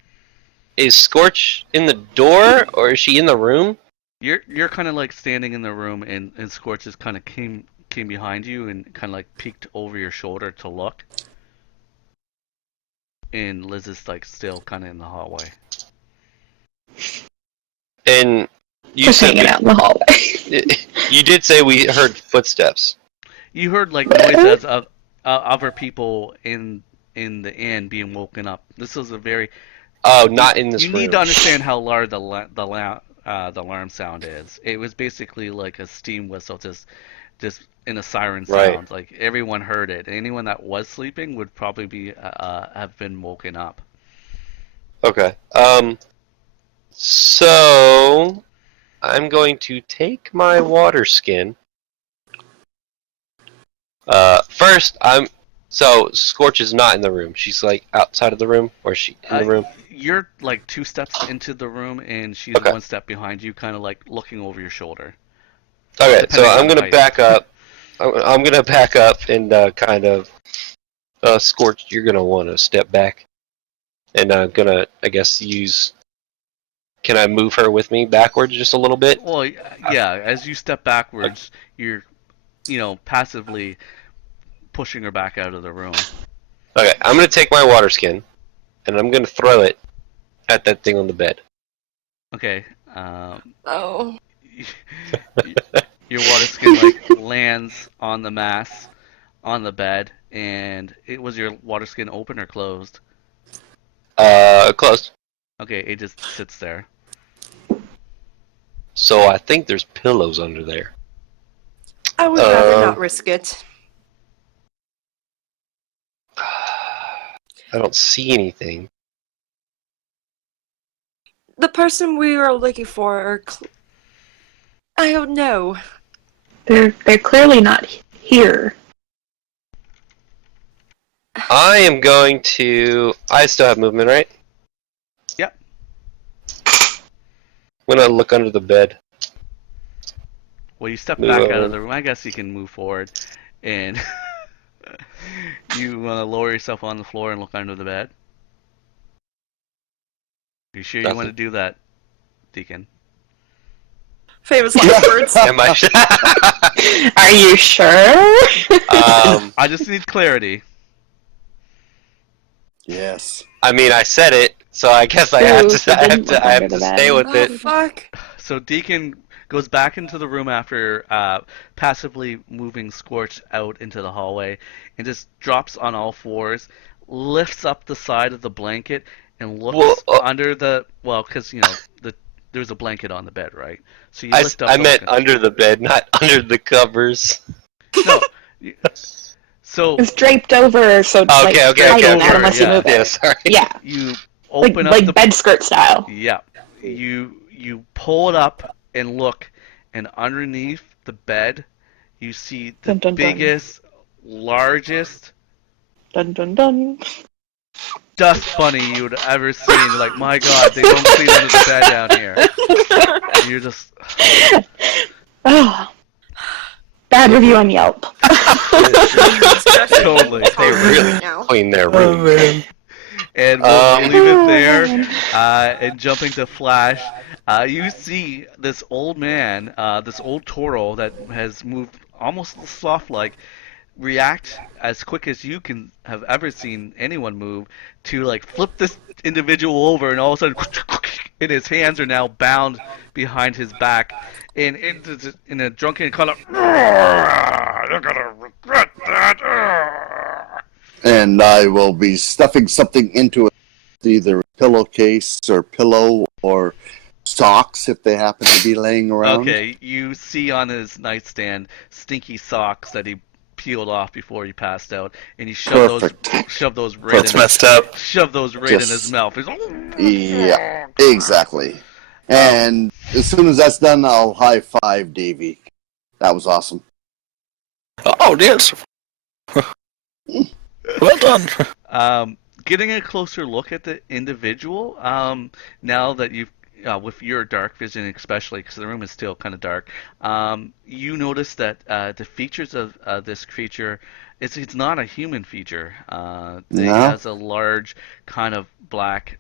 Is Scorch in the door, or is she in the room? You're kind of like standing in the room, and Scorch just kind of came behind you and kind of like peeked over your shoulder to look. And Liz is like still kind of in the hallway. And you Just said hanging out in the hallway. you did say we heard footsteps. You heard like noises of other people in the inn being woken up. This is a very Oh, not in this you room. need to understand how large the alarm sound is. It was basically like a steam whistle, just in a siren Right. sound. Like everyone heard it. Anyone that was sleeping would probably be have been woken up. Okay. So I'm going to take my water skin. First, so Scorch is not in the room. She's like outside of the room, or is she in the room? You're like 2 steps into the room, and she's Okay. 1 step behind you, kind of like looking over your shoulder. Okay, so Depending I'm on gonna height. back up. I'm gonna back up and kind of Scorch. You're gonna want to step back, and I'm gonna, I guess, use. Can I move her with me backwards just a little bit? Well, yeah. As you step backwards, you're, passively pushing her back out of the room. Okay, I'm gonna take my water skin, and I'm gonna throw it at that thing on the bed. Okay. Oh. Your water skin lands on the mass, on the bed, and was your water skin open or closed? Closed. Okay, it just sits there. So I think there's pillows under there. I would rather not risk it. I don't see anything. The person we were looking for are... I don't know. They're clearly not here. I am going to. I still have movement, right? Yep. I'm gonna look under the bed. Well, you step Move back over. out of the room. I guess you can move forward, and you want to lower yourself on the floor and look under the bed. You sure you want to Nothing. do that, Deacon? Famous last words. Am I? Are you sure? I just need clarity. Yes. I mean, I said it, so I guess I have True, to. so I have didn't to. look I have under to the stay bed. with Oh, it. fuck. So Deacon goes back into the room after passively moving Scorch out into the hallway, and just drops on all fours, lifts up the side of the blanket, and looks Whoa. under the because there's a blanket on the bed, right? So you I, lift up. I the meant look- under the bed, not under the covers. No. So It's draped over, so it's Okay, like okay, hiding okay, that okay. unless Yeah. you move Yeah, it. sorry. Yeah, you open like up bed skirt style. Yeah. You pull it up and look, and underneath the bed, you see the Dun, dun, dun. biggest, largest Dun dun dun. dust bunny you'd ever seen. You're like, my God, they don't clean under the bed down here. You're just Oh. Bad review on Yelp. totally. They really now. clean their room. man. And we'll leave it Oh, there. man. And jumping to Flash, you see this old man, this old Toro that has moved almost sloth-like, react as quick as you can have ever seen anyone move to like flip this individual over, and all of a sudden, and his hands are now bound behind his back, and in a drunken kind of, you're gonna regret that. And I will be stuffing something into it, either a pillowcase or pillow or socks if they happen to be laying around. Okay, you see on his nightstand stinky socks that he peeled off before he passed out, and he shoved Perfect. those right That's in messed up. in his Just- mouth. He's Yeah, exactly. And as soon as that's done, I'll high five Davey. That was awesome. Oh, yes. Well done. Getting a closer look at the individual, now that you've, with your dark vision especially, because the room is still kind of dark, you notice that the features of this creature, it's not a human feature. It No? has a large kind of black.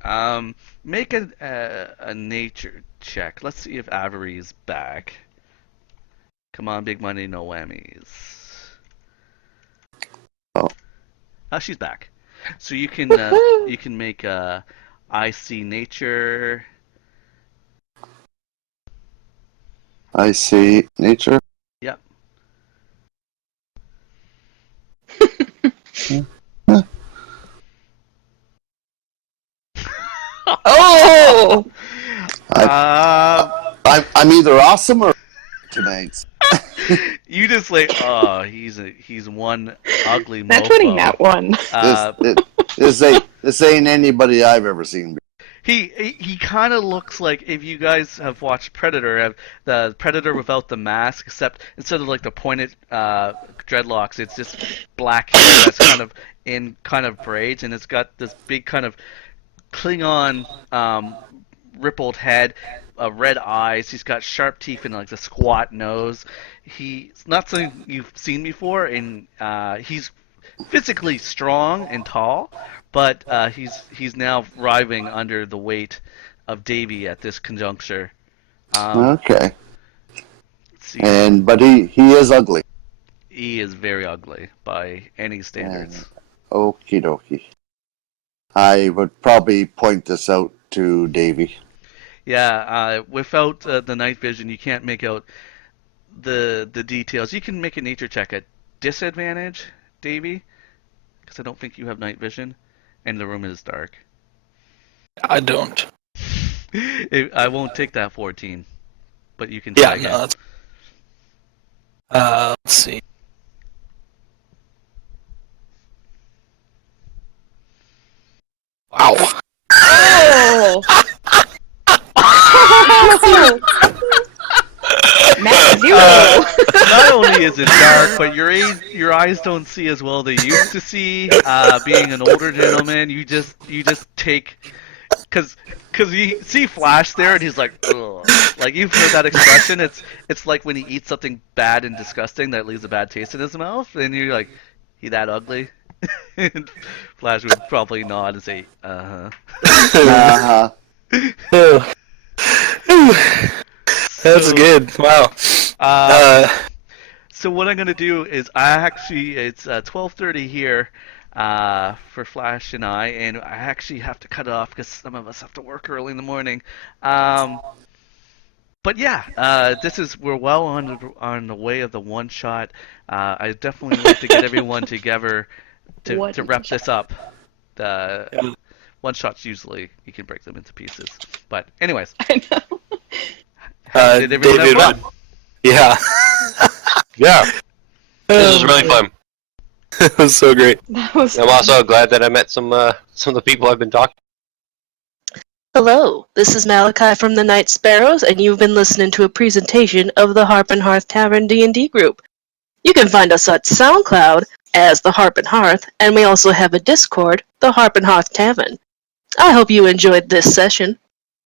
Make a nature check. Let's see if Avery's back. Come on, big money, no whammies. Oh. She's back. So you can make I see nature. I see nature. Yep. Oh! I'm either awesome or tonight. You just like, oh, he's one ugly mofo. That's what he meant one. This ain't anybody I've ever seen. He kind of looks like, if you guys have watched Predator, have the Predator without the mask, except instead of like the pointed dreadlocks, it's just black hair that's kind of braids, and it's got this big kind of Klingon rippled head, red eyes. He's got sharp teeth and like the squat nose. He's not something you've seen before, and he's physically strong and tall, but he's now writhing under the weight of Davey at this conjuncture. Okay. See, But he is ugly. he is very ugly by any standards. Okie dokie. I would probably point this out to Davey. Yeah, without the night vision, you can't make out the details. You can make a nature check at disadvantage, Davey, because I don't think you have night vision, and the room is dark. I don't. I won't take that 14, but you can try again. No, that's... let's see. Wow. Oh! Matt, zero! Not only is it dark, but your eyes don't see as well they used to see. Being an older gentleman, you just take, cause you see Flash there, and he's like, ugh. Like, you've heard that expression. It's like when he eats something bad and disgusting that leaves a bad taste in his mouth, and you're like, he that ugly? And Flash would probably nod and say, Uh-huh. That's good. Wow. So what I'm gonna do is it's 12:30 here for Flash and and I actually have to cut it off because some of us have to work early in the morning. But yeah, we're well on the way of the one shot. I definitely like to get everyone together to wrap this up. The one shots usually you can break them into pieces. But anyways. I know. Did everyone David, have fun? Yeah. Yeah. This was really fun. It was so great. That was I'm also glad that I met some of the people I've been talking to. Hello, this is Malachi from the Night Sparrows, and you've been listening to a presentation of the Harp Hearth Tavern D&D group. You can find us at SoundCloud as the Harp Hearth, and we also have a Discord, the Harp Hearth Tavern. I hope you enjoyed this session.